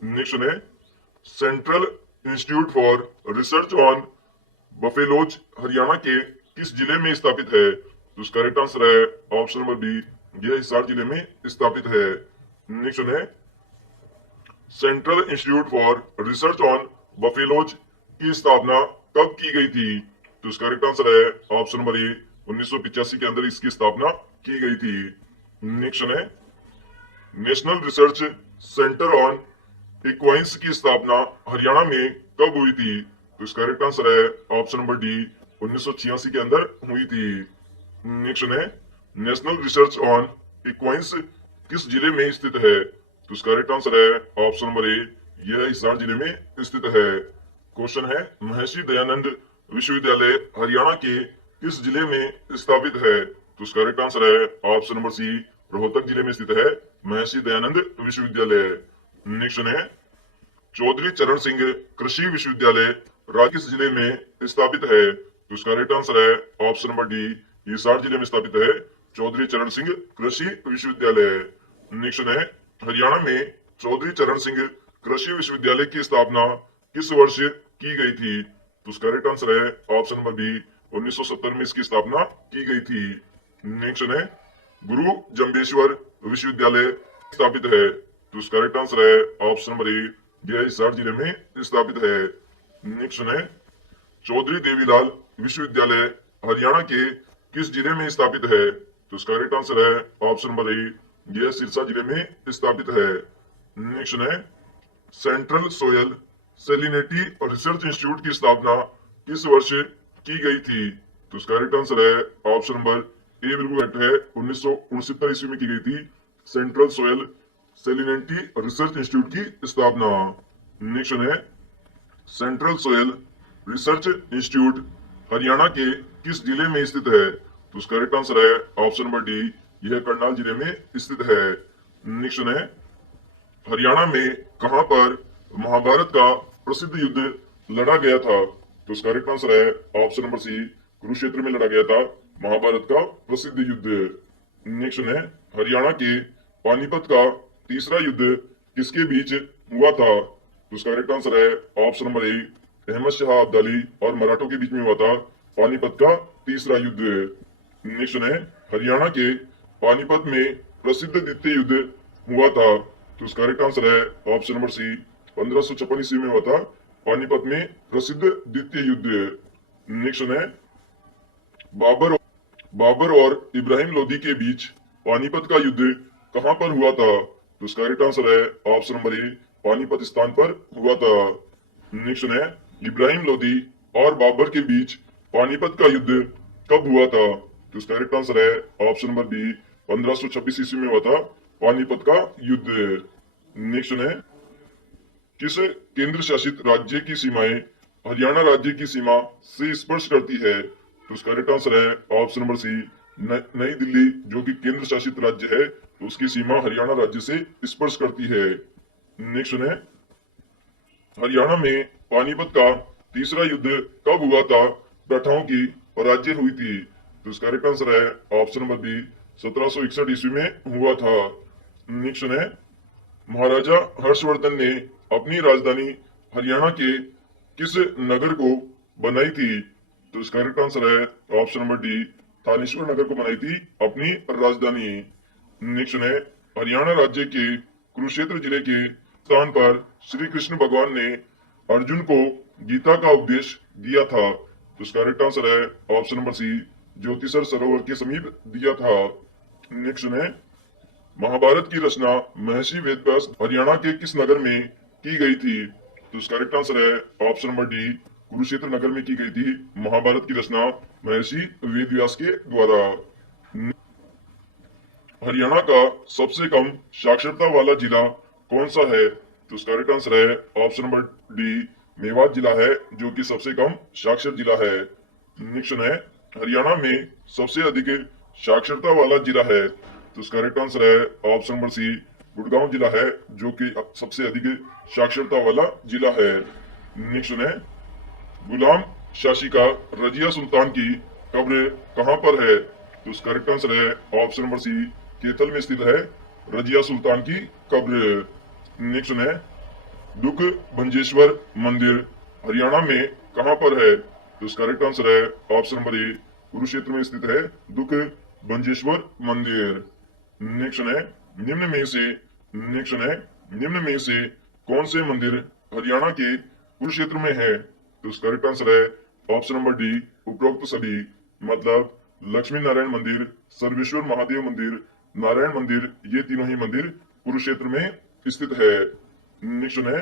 नेक्स्ट है, central institute for research on buffaloes Haryana के किस जिले में स्थापित है? तो इसका करेक्ट आंसर है ऑप्शन नंबर बी, यह हिसार जिले में स्थापित है। नेक्स्ट है, central institute for research on buffaloes की स्थापना कब की गई थी? तो इसका करेक्ट आंसर है ऑप्शन नंबर ए, 1985 के अंदर इसकी स्थापना की गई थी। नेक्स्ट है, नेशनल रिसर्च सेंटर ऑन इक्वाइंस की स्थापना हरियाणा में कब हुई थी? तो इसका करेक्ट आंसर है ऑप्शन नंबर डी, 1986 के अंदर हुई थी। नेक्स्ट है, नेशनल रिसर्च ऑन इक्वाइंस किस जिले में स्थित है? तो इसका करेक्ट आंसर है ऑप्शन नंबर ए, यह हिसार जिले में स्थित है। क्वेश्चन है, महर्षि दयानंद विश्वविद्यालय हरियाणा के किस जिले में स्थापित है? तो इसका करेक्ट आंसर है ऑप्शन नंबर सी, रोहतक जिले में स्थित है महर्षि दयानंद विश्वविद्यालय। नेक्स्ट है, चौधरी चरण सिंह कृषि विश्वविद्यालय राज्य किस जिले में स्थापित है? तो इसका करेक्ट आंसर है ऑप्शन नंबर डी, हिसार जिले में स्थापित है चौधरी चरण सिंह कृषि विश्वविद्यालय। नेक्स्ट है, हरियाणा में चौधरी चरण सिंह कृषि विश्वविद्यालय की स्थापना किस वर्ष की गई थी? तो उसका करेक्ट आंसर है ऑप्शन नंबर बी, 1970 में इसकी स्थापना की गई थी। नेक्स्ट है, गुरु जम्बेश्वर विश्वविद्यालय स्थापित है? तो उसका करेक्ट आंसर है ऑप्शन नंबर ए, यह हिसार जिले में स्थापित है। नेक्स्ट है, चौधरी देवीलाल विश्वविद्यालय हरियाणा के किस जिले में स्थापित है? तो इसका करेक्ट आंसर है ऑप्शन नंबर ए, यह सिरसा जिले में स्थापित है। नेक्स्ट है, सेंट्रल सोयल सेलिनिटी और रिसर्च इंस्टीट्यूट की स्थापना किस वर्ष की गई थी? तो इसका करेक्ट आंसर है ऑप्शन नंबर ए, बिल्कुल करेक्ट है, 1969 ईस्वी में की गई थी सेंट्रल सोयल सेलिनिटी और रिसर्च इंस्टीट्यूट की स्थापना। नेक्स्ट है, central soil research institute Haryana के किस जिले में स्थित है? तो उसका करेक्ट आंसर है ऑप्शन नंबर डी, यह करनाल जिले में स्थित है। नेक्स्ट है, हरियाणा में कहां पर महाभारत का प्रसिद्ध युद्ध लड़ा गया था? तो उसका करेक्ट आंसर है ऑप्शन नंबर सी, कुरुक्षेत्र में लड़ा गया था महाभारत का प्रसिद्ध युद्ध। नेक्स्ट है, हरियाणा के पानीपत का तीसरा युद्ध किसके बीच हुआ था? तो उसका करेक्ट आंसर है option number A, Ahmad Shah Abdali और मराठों के बीच में हुआ था पानीपत का तीसरा युद्ध। नेक्स्ट है, हरियाणा के पानीपत में प्रसिद्ध द्वितीय युद्ध हुआ था? तो उसका करेक्ट आंसर है ऑप्शन नंबर सी, 1556 ईस्वी में हुआ था पानीपत में प्रसिद्ध द्वितीय युद्ध। नेक्स्ट है, बाबर और इब्राहिम लोदी के बीच पानीपत का युद्ध कहां पर हुआ था? तो उसका करेक्ट आंसर है ऑप्शन नंबर ए, पानीपत स्थान पर हुआ था। नेक्स्ट है, इब्राहिम लोदी और बाबर के बीच पानीपत का युद्ध कब हुआ था? तो उसका करेक्ट आंसर है ऑप्शन नंबर बी, 1526 ईस्वी में हुआ था पानीपत का युद्ध। नेक्स्ट है, किस केंद्र शासित राज्य की सीमाएं हरियाणा राज्य की सीमा से स्पर्श करती है? तो इसका राइट आंसर है ऑप्शन नंबर सी, नई दिल्ली, जो कि केंद्र शासित राज्य है, तो उसकी सीमा हरियाणा राज्य से स्पर्श करती है। नेक्स्ट है, हरियाणा में पानीपत का तीसरा युद्ध कब हुआ था? प्रथाओं की पराजय हुई थी। तो इसका राइट आंसर है ऑप्शन नंबर बी, 1761 ईस्वी में हुआ था। नेक्स्ट है, महाराजा हर्षवर्धन ने अपनी राजधानी हरियाणा के किस नगर को बनाई थी? तो इसका करेक्ट आंसर है ऑप्शन नंबर डी, थानेश्वर नगर को बनाई थी अपनी राजधानी। नेक्स्ट है, हरियाणा राज्य के कुरुक्षेत्र जिले के स्थान पर श्री कृष्ण भगवान ने अर्जुन को गीता का उपदेश दिया था। तो इसका करेक्ट आंसर है ऑप्शन नंबर सी, ज्योतिसर सरोवर के समीप दिया था। नेक्स्ट है, महाभारत की रचना महर्षि वेदव्यास हरियाणा के किस नगर में की गई थी? तो इसका करेक्ट आंसर है ऑप्शन नंबर डी, कुरुक्षेत्र नगर में की गई थी महाभारत की रचना महर्षि वेदव्यास के द्वारा। हरियाणा का सबसे कम साक्षरता वाला जिला कौन सा है? तो इसका करेक्ट आंसर है ऑप्शन नंबर डी, मेवात जिला है, जो कि सबसे कम साक्षर जिला है। नेक्स्ट है, हरियाणा में सबसे अधिक साक्षरता वाला जिला है। तो इसका करेक्ट आंसर है ऑप्शन नंबर सी, गुड़गांव जिला है, जो कि सबसे अधिक साक्षरता वाला जिला है। नेक्स्ट है, गुलाम शासिका रजिया सुल्तान की कब्र कहाँ पर है? तो इसका करेक्ट आंसर है ऑप्शन नंबर सी, केतल में स्थित है रजिया सुल्तान की कब्र। नेक्स्ट है, दुख भंजेश्वर मंदिर हरियाणा में कहाँ पर है? तो इसका करेक्ट आंसर है ऑप्शन नंबर ए, कुरुक्षेत्र में स्थित है दुख भंजेश्वर मंदिर। नेक्स्ट है, निम्न में से कौन से मंदिर हरियाणा के कुरुक्षेत्र में है? तो इसका करेक्ट आंसर है ऑप्शन नंबर डी, उपरोक्त सभी, मतलब लक्ष्मी नारायण मंदिर, सर्वेश्वर महादेव मंदिर, नारायण मंदिर, ये तीनों ही मंदिर कुरुक्षेत्र में स्थित है। नेक्स्ट है,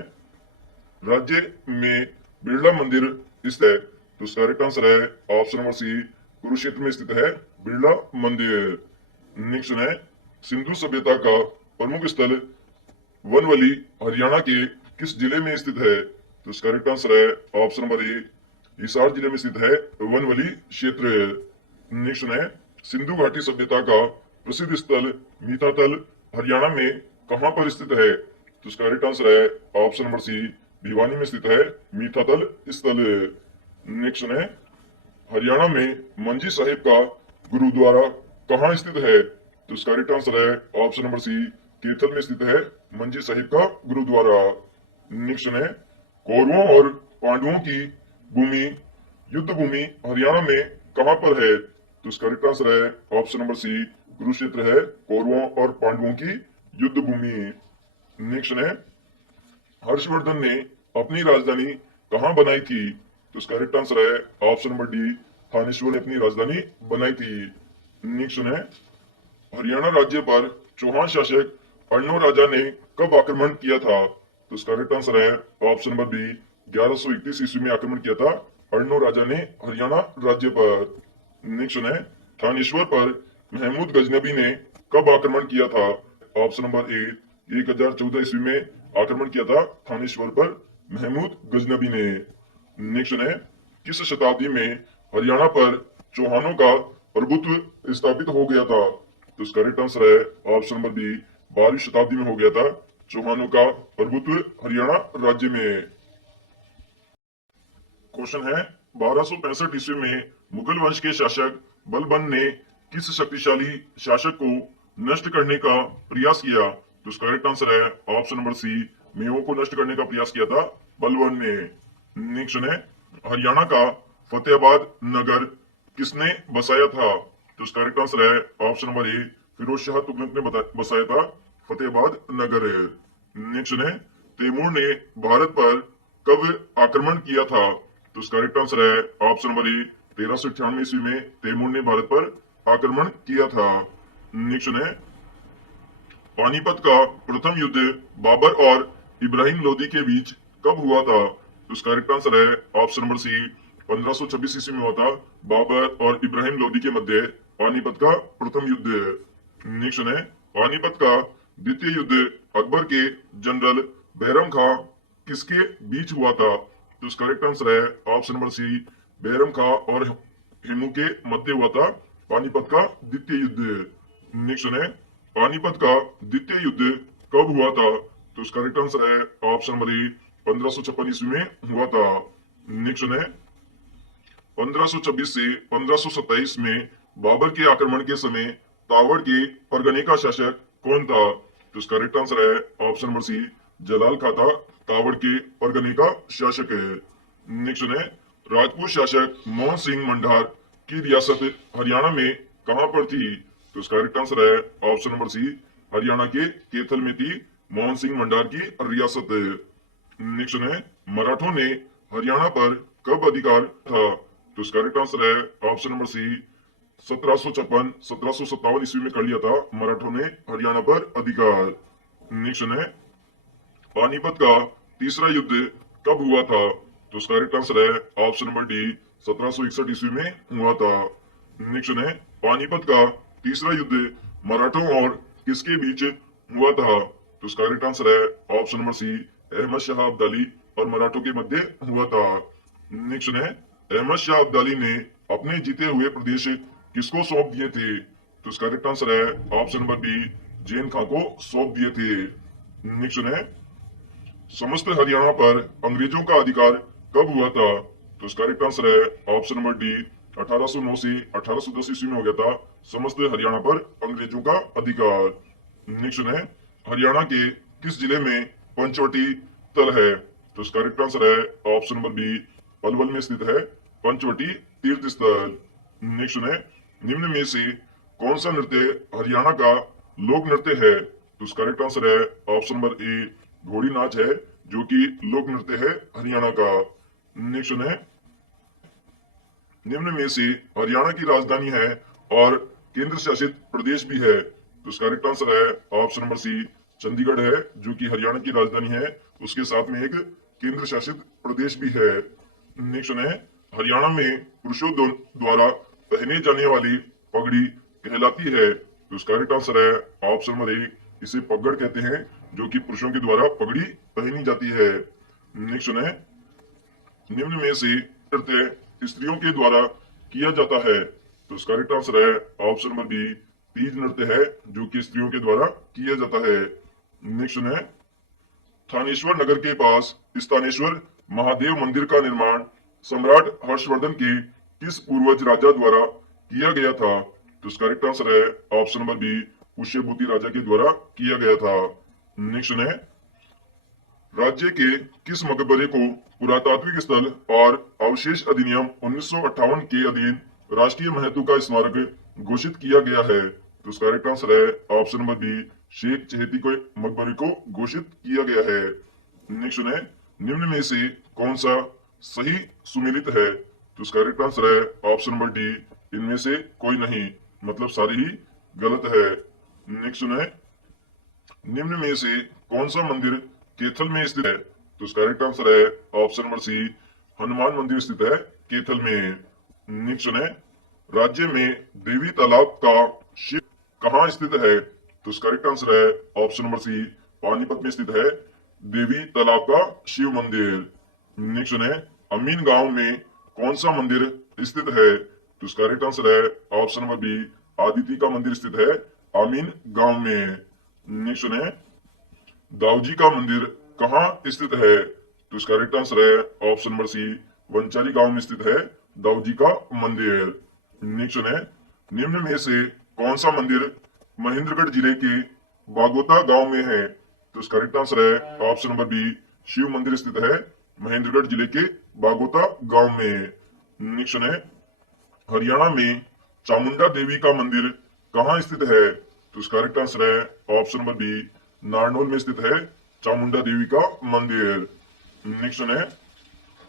राज्य में बिरला मंदिर स्थित है। तो इसका करेक्ट आंसर है ऑप्शन नंबर सी, कुरुक्षेत्र में स्थित है बिरला मंदिर। नेक्स्ट है, सिंधु सभ्यता का प्रमुख स्थल वनवली हरियाणा के किस जिले में स्थित है? तो इसका करेक्ट आंसर है ऑप्शन नंबर ए, हिसार जिले में स्थित है वनवली क्षेत्र। नेक्स्ट है, सिंधु घाटी सभ्यता का प्रसिद्ध स्थल मीठातल हरियाणा में कहां पर स्थित है? तो इसका करेक्ट आंसर है ऑप्शन नंबर सी, भिवानी में स्थित है मीठातल स्थल। नेक्स्ट है, हरियाणा में मंजी साहिब का गुरुद्वारा कहाँ स्थित है? तो इसका करेक्ट आंसर है ऑप्शन नंबर सी, केथल में स्थित है मंजी साहिब का गुरुद्वारा। नेक्स्ट है, कौरवों और पांडवों की भूमि, युद्ध भूमि हरियाणा में कहां पर है? तो इसका करेक्ट आंसर है ऑप्शन नंबर सी, कुरुक्षेत्र है कौरवों और पांडवों की युद्ध भूमि। नेक्स्ट है, हर्षवर्धन ने अपनी राजधानी कहां बनाई थी? तो इसका करेक्ट आंसर है ऑप्शन नंबर डी, थानेश्वर ने अपनी राजधानी बनाई थी। नेक्स्ट है, हरियाणा राज्य पर चौहान शासक अर्नो राजा ने कब आक्रमण किया था? तो इसका करेक्ट आंसर है ऑप्शन नंबर बी, 1131 ईस्वी में आक्रमण किया था अर्नो राजा ने हरियाणा राज्य पर। नेक्स्ट है, थानेश्वर पर महमूद गजनबी ने कब आक्रमण किया था? ऑप्शन नंबर ए, 1014 ईस्वी में आक्रमण किया था थानेश्वर पर महमूद गजनबी ने। नेक्स्ट है, किस शताब्दी में हरियाणा पर चौहानों का प्रभुत्व स्थापित हो गया था? तो इसका करेक्ट आंसर है ऑप्शन नंबर बी, 12वीं शताब्दी में हो गया था चौहानों का प्रभुत्व हरियाणा राज्य में। क्वेश्चन है, 1265 ईस्वी में मुगल वंश के शासक बलबन ने किस शक्तिशाली शासक को नष्ट करने का प्रयास किया? तो इसका करेक्ट आंसर है ऑप्शन नंबर सी, मेवाड़ को नष्ट करने का प्रयास किया था बलबन ने। नेक्स्ट है, हरियाणा का फतेहाबाद नगर किसने बसाया था? तो इसका करेक्ट आंसर है option number A, Firoz Shah Tughlaq ने बसाया था फतेहाबाद नगर। नेक्स्ट है, तैमूर ने भारत पर कब आक्रमण किया था? तो इसका करेक्ट आंसर है ऑप्शन नंबर ए, 1398 ईस्वी में तैमूर ने भारत पर आक्रमण किया था। नेक्स्ट है, पानीपत का प्रथम युद्ध बाबर और इब्राहिम लोदी के बीच कब हुआ था? तो इसका करेक्ट आंसर है ऑप्शन नंबर सी, 1526 ईस्वी में हुआ था बाबर और इब्राहिम लोदी के मध्य पानीपत का प्रथम युद्ध। नेक्स्ट है, पानीपत का द्वितीय युद्ध अकबर के जनरल बैरम खां किसके बीच हुआ था? तो इसका करेक्ट आंसर है ऑप्शन नंबर सी, बैरम खां और हेमू के मध्य हुआ था पानीपत का द्वितीय युद्ध। नेक्स्ट है, पानीपत का द्वितीय युद्ध कब हुआ था? तो इसका करेक्ट आंसर है ऑप्शन नंबर ए, 1556 ईस्वी में हुआ था। नेक्स्ट है, 1526 से 1527 में बाबर के आक्रमण के समय तावड़ के परगने का शासक कौन था? तो इसका करेक्ट आंसर है ऑप्शन नंबर सी, जलाल खा था तावड़ के परगने का शासक है। नेक्स्ट है, राजपूत शासक मोहन सिंह मंडार की रियासत हरियाणा में कहां पर थी? तो इसका करेक्ट आंसर है ऑप्शन नंबर सी, हरियाणा के कैथल में थी मोहन सिंह मंडार की रियासत। नेक्स्ट है, मराठों ने हरियाणा पर कब अधिकार था? तो इसका करेक्ट आंसर है ऑप्शन नंबर सी, 1756 1757 ईस्वी में कर लिया था मराठों ने हरियाणा पर अधिकार। नेक्स्ट है, पानीपत का तीसरा युद्ध कब हुआ था? तो इसका करेक्ट आंसर है ऑप्शन नंबर डी, 1761 ईस्वी में हुआ था। नेक्स्ट है, पानीपत का तीसरा युद्ध मराठों और किसके बीच हुआ था? तो इसका करेक्ट आंसर है option number C, Ahmad Shah Abdali और मराठों के मध्य हुआ था। नेक्स्ट है, अहमद शाह अब्दाली ने अपने जीते हुए प्रदेश किसको सौंप दिए थे? तो इसका करेक्ट आंसर है ऑप्शन नंबर बी, जैन खां को सौंप दिए थे। नेक्स्ट है, समस्त हरियाणा पर अंग्रेजों का अधिकार कब हुआ था? तो इसका करेक्ट आंसर है ऑप्शन नंबर डी, 1809 से 1810 ईस्वी में हो गया था समस्त हरियाणा पर अंग्रेजों का अधिकार। नेक्स्ट है, हरियाणा के किस जिले में पंचवटी तल है? तो इसका करेक्ट आंसर है ऑप्शन नंबर बी, पलवल में स्थित है पंचवटी तीर्थ स्थल। नेक्स्ट है, निम्न में से कौन सा नृत्य हरियाणा का लोक नृत्य है? तो इसका करेक्ट आंसर है ऑप्शन नंबर ए, घोड़ी नाच है जो कि लोक नृत्य है हरियाणा का। नेक्स्ट है, निम्न में से हरियाणा की राजधानी है और केंद्र शासित प्रदेश भी है। तो इसका करेक्ट आंसर है ऑप्शन नंबर सी, चंडीगढ़ है जो कि हरियाणा की राजधानी है, उसके साथ में एक केंद्र शासित प्रदेश भी है। नेक्स्ट है, हरियाणा में पुरुषों द्वारा पहने जाने वाली पगड़ी कहलाती है। तो इसका करेक्ट आंसर है ऑप्शन नंबर ए, इसे पगड़ कहते हैं जो कि पुरुषों के द्वारा पगड़ी पहनी जाती है। नेक्स्ट है, निम्न में से नृत्य स्त्रियों के द्वारा किया जाता है। तो इसका करेक्ट आंसर है ऑप्शन नंबर बी, तीज नृत्य है जो कि स्त्रियों के द्वारा किया जाता है। नेक्स्ट है, थानेश्वर नगर के पास स्थानेश्वर महादेव मंदिर का निर्माण सम्राट हर्षवर्धन के किस पूर्वज राजा द्वारा किया गया था? तो इसका करेक्ट आंसर है ऑप्शन नंबर बी, पुष्यभूति राजा के द्वारा किया गया था। नेक्स्ट है, राज्य के किस मकबरे को पुरातात्विक स्थल और अवशेष अधिनियम 1958 के अधीन राष्ट्रीय महत्व का स्मारक घोषित किया गया है? तो इसका करेक्ट आंसर है ऑप्शन नंबर बी, शेख चहेती के मकबरे को घोषित किया गया है। नेक्स्ट है, निम्न में से कौन सा सही सुमेलित है? तो इसका करेक्ट आंसर है ऑप्शन नंबर डी, इनमें से कोई नहीं, मतलब सारी ही गलत है। नेक्स्ट है, निम्न में से कौन सा मंदिर कैथल में स्थित है? तो इसका करेक्ट आंसर है ऑप्शन नंबर सी, हनुमान मंदिर स्थित है कैथल में। नेक्स्ट है, राज्य में देवी तालाब का शिव कहाँ स्थित है? तो इसका करेक्ट आंसर है ऑप्शन नंबर सी, पानीपत में स्थित है देवी तालाब का शिव मंदिर। नेक्स्ट है, अमीन गांव में कौन सा मंदिर स्थित है? तो इसका करेक्ट आंसर है ऑप्शन नंबर बी, आदिति का मंदिर स्थित है अमीन गांव में। नेक्स्ट है, दाऊजी का मंदिर कहाँ स्थित है? तो इसका करेक्ट आंसर है ऑप्शन नंबर सी, वंचारी गांव में स्थित है दाऊजी का मंदिर। नेक्स्ट है, निम्न में से कौन सा मंदिर महेंद्रगढ़ जिले के बागोता गांव में है? तो इसका करेक्ट आंसर है ऑप्शन नंबर बी, शिव मंदिर स्थित है महेंद्रगढ़ जिले के बागोता गांव में। नेक्स्ट है, हरियाणा में चामुंडा देवी का मंदिर कहाँ स्थित है? तो इसका करेक्ट आंसर है ऑप्शन नंबर बी, नारनौल में स्थित है चामुंडा देवी का मंदिर। नेक्स्ट है,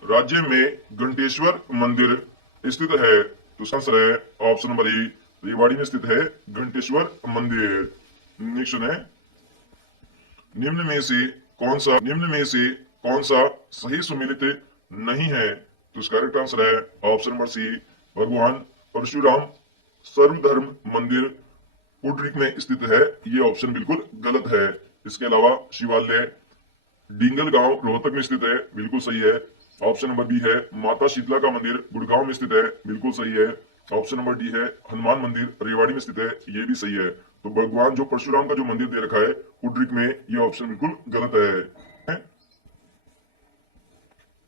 राज्य में घंटेश्वर मंदिर स्थित है। तो इसका आंसर है ऑप्शन नंबर ए, रेवाड़ी में स्थित है घंटेश्वर मंदिर। नेक्स्ट है, निम्न में से कौन सा सही सुमेलित नहीं है? तो इसका करेक्ट आंसर है ऑप्शन नंबर सी, भगवान परशुराम सर्वधर्म मंदिर पुंडरीक में स्थित है, ये ऑप्शन बिल्कुल गलत है। इसके अलावा शिवालय डींगल गांव रोहतक में स्थित है, बिल्कुल सही है। ऑप्शन नंबर बी है माता शीतला का मंदिर गुड़गांव में स्थित है, बिल्कुल सही है। ऑप्शन नंबर डी है हनुमान मंदिर रेवाड़ी में स्थित है, ये भी सही है। तो भगवान जो परशुराम का जो मंदिर दे रखा है पुंडरीक में, ये ऑप्शन बिल्कुल गलत है।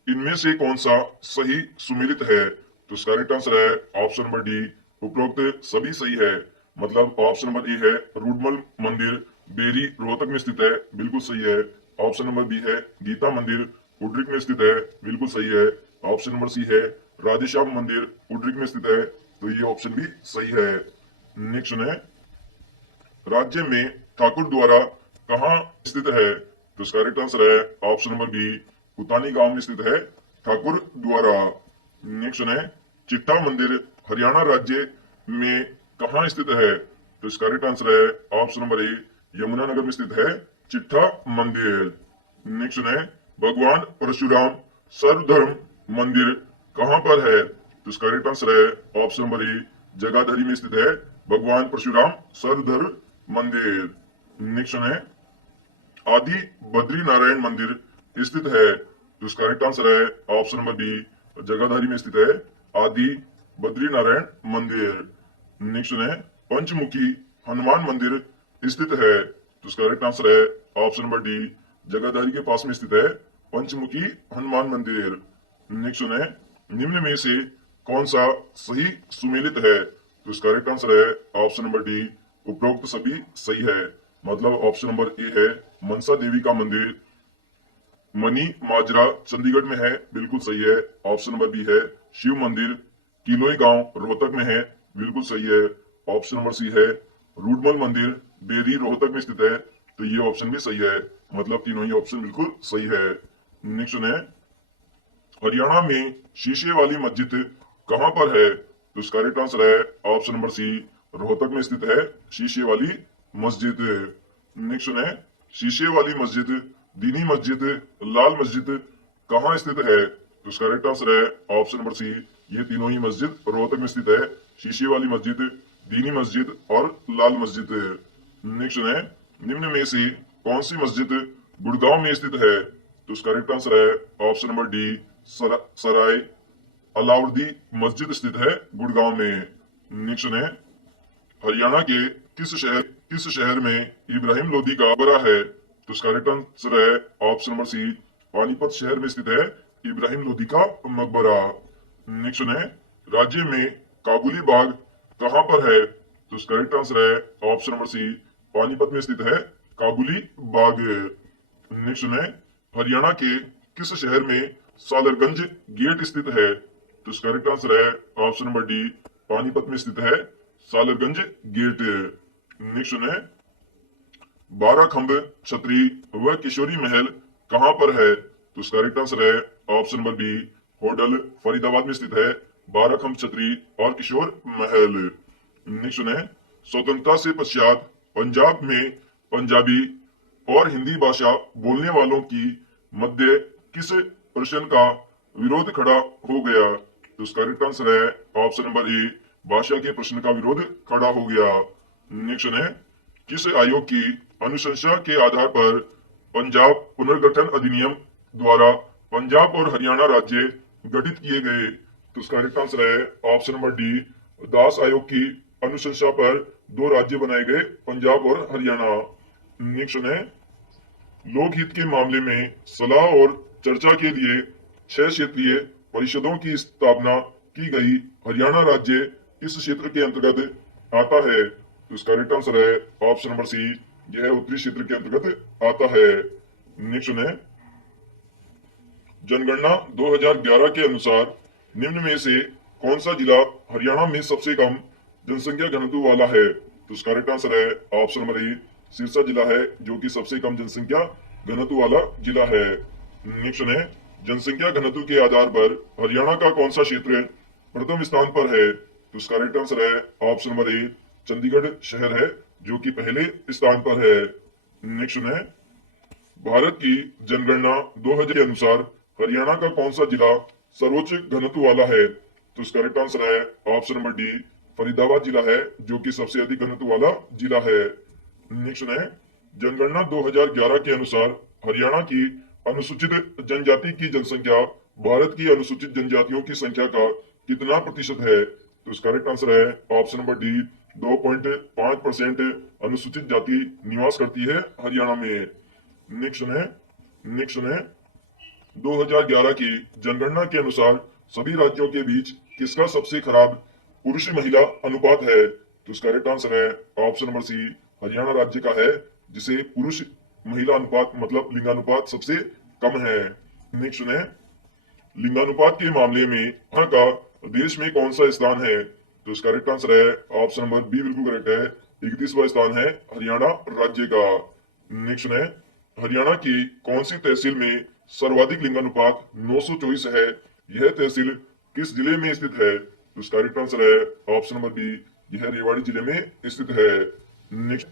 इनमें से कौन सा सही सुमेलित है? तो इसका करेक्ट आंसर है ऑप्शन नंबर डी, उपरोक्त सभी सही है। मतलब ऑप्शन नंबर ए है रूडमल मंदिर बेरी रोहतक में स्थित है, बिल्कुल सही है। ऑप्शन नंबर बी है गीता मंदिर पुंडरीक में स्थित है, बिल्कुल सही है। ऑप्शन नंबर सी है राधेश्याम मंदिर पुंडरीक में स्थित है, तो ये ऑप्शन भी सही है। नेक्स्ट है राज्य में ठाकुर द्वारा कहाँ स्थित है? तो इसका करेक्ट आंसर है ऑप्शन नंबर बी, कुतानी गांव में स्थित है ठाकुर द्वारा। नेक्स्ट है चिट्ठा मंदिर हरियाणा राज्य में कहाँ स्थित है? तो इसका करेक्ट आंसर है ऑप्शन नंबर ए, यमुनानगर में स्थित है चिट्ठा मंदिर। नेक्स्ट है भगवान परशुराम सर्वधर्म मंदिर कहाँ पर है? तो इसका करेक्ट आंसर है ऑप्शन नंबर ए, जगाधरी में स्थित है भगवान परशुराम सर्वधर्म मंदिर। नेक्स्ट है आदि बद्री नारायण मंदिर स्थित है, तो इसका करेक्ट आंसर है ऑप्शन नंबर बी, जगाधरी में स्थित है आदि बद्री नारायण मंदिर। नेक्स्ट है पंचमुखी हनुमान मंदिर स्थित है, तो इसका करेक्ट आंसर है ऑप्शन नंबर डी, जगाधरी के पास में स्थित है पंचमुखी हनुमान मंदिर। नेक्स्ट है निम्न में से कौन सा सही सुमेलित है? तो इसका करेक्ट आंसर है ऑप्शन नंबर डी, उपरोक्त सभी सही है। मतलब ऑप्शन नंबर ए है मनसा देवी का मंदिर मनी माजरा चंडीगढ़ में है, बिल्कुल सही है। ऑप्शन नंबर बी है शिव मंदिर किलोई गांव रोहतक में है, बिल्कुल सही है। ऑप्शन नंबर सी है रूडमल मंदिर बेरी रोहतक में स्थित है, तो ये ऑप्शन भी सही है। मतलब तीनों ही ऑप्शन बिल्कुल सही है। नेक्स्ट है हरियाणा में शीशे वाली मस्जिद कहां पर है? तो इसका करेक्ट आंसर है ऑप्शन नंबर सी, रोहतक में स्थित है शीशे वाली मस्जिद। नेक्स्ट है शीशे वाली मस्जिद दीनी मस्जिद लाल मस्जिद कहाँ स्थित है? तो इसका करेक्ट आंसर है ऑप्शन नंबर सी, ये तीनों ही मस्जिद रोहतक में स्थित है, शीशे वाली मस्जिद दीनी मस्जिद और लाल मस्जिद। नेक्स्ट है निम्न में से कौन सी मस्जिद गुड़गांव में स्थित है? तो इसका करेक्ट आंसर है ऑप्शन नंबर डी, सराय अलाउद्दी मस्जिद स्थित है गुड़गांव में। नेक्स्ट है हरियाणा के किस शहर में इब्राहिम लोदी का मकबरा है? तो इसका करेक्ट आंसर है ऑप्शन नंबर सी, पानीपत शहर में स्थित है इब्राहिम लोदी का मकबरा। नेक्स्ट है राज्य में काबुली बाग कहां पर है? तो इसका करेक्ट आंसर है ऑप्शन नंबर सी, पानीपत में स्थित है काबुली बाग। नेक्स्ट है हरियाणा के किस शहर में सालरगंज गेट स्थित है? तो इसका करेक्ट आंसर है ऑप्शन नंबर डी, पानीपत में स्थित है सालरगंज गेट। नेक्स्ट है 12 खंभ छतरी व किशोरी महल कहां पर है? तो इसका करेक्ट आंसर है option number B, Hodal Faridabad में स्थित है 12 खंभ छतरी और किशोर महल। नेक्स्ट है स्वतंत्रता से पश्चात पंजाब में पंजाबी और हिंदी भाषा बोलने वालों की मध्य किस प्रश्न का विरोध खड़ा हो गया? तो इसका करेक्ट आंसर है ऑप्शन नंबर ए, भाषा के प्रश्न का विरोध खड़ा हो गया। नेक्स्ट है किस आयोग की अनुशंसा के आधार पर पंजाब पुनर्गठन अधिनियम द्वारा पंजाब और हरियाणा राज्य गठित किए गए? तो इसका करेक्ट आंसर है ऑप्शन नंबर डी, दास आयोग की अनुशंसा पर 2 राज्य बनाए गए पंजाब और हरियाणा। नेक्स्ट है लोकहित के मामले में सलाह और चर्चा के लिए 6 क्षेत्रीय परिषदों की स्थापना की गई हरियाणा राज्य किस क्षेत्र के अंतर्गत आता है? तो इसका करेक्ट आंसर है ऑप्शन नंबर सी, यह उत्तरी क्षेत्र के अंतर्गत आता है। नेक्स्ट है जनगणना 2011 के अनुसार निम्न में से कौन सा जिला हरियाणा में सबसे कम जनसंख्या घनत्व वाला है? तो इसका करेक्ट आंसर है ऑप्शन नंबर ए, सिरसा जिला है जो कि सबसे कम जनसंख्या घनत्व वाला जिला है। नेक्स्ट है जनसंख्या घनत्व के आधार पर हरियाणा का कौन सा क्षेत्र प्रथम स्थान पर है? तो इसका करेक्ट आंसर है ऑप्शन नंबर ए, चंडीगढ़ शहर है जो कि पहले स्थान पर है। नेक्स्ट है भारत की जनगणना 2000 के अनुसार हरियाणा का कौन सा जिला सर्वोच्च घनत्व वाला है? तो इसका करेक्ट आंसर है ऑप्शन नंबर डी, फरीदाबाद जिला है जो कि सबसे अधिक घनत्व वाला जिला है। नेक्स्ट है, जनगणना 2011 के अनुसार हरियाणा की अनुसूचित जनजाति की जनसंख्या भारत की अनुसूचित जनजातियों की संख्या का कितना प्रतिशत है? तो इसका करेक्ट आंसर है ऑप्शन नंबर डी, 2.5% अनुसूचित जाति निवास करती है हरियाणा में। नेक्स्ट है 2011 की जनगणना के अनुसार सभी राज्यों के बीच किसका सबसे खराब पुरुष महिला अनुपात है? तो इसका करेक्ट आंसर है ऑप्शन नंबर सी, हरियाणा राज्य का है जिसे पुरुष महिला अनुपात मतलब लिंगानुपात सबसे कम है। नेक्स्ट है, लिंगानुपात के मामले में यहाँ का देश में कौन सा स्थान है? तो इसका करेक्ट आंसर है ऑप्शन नंबर बी, बिल्कुल करेक्ट है, 31वां स्थान है हरियाणा राज्य का। नेक्स्ट है, हरियाणा की कौन सी तहसील में सर्वाधिक लिंगानुपात 924 है? यह तहसील किस जिले में स्थित है? तो इसका करेक्ट आंसर है ऑप्शन नंबर बी, यह रेवाड़ी जिले में स्थित है। नेक्स्ट,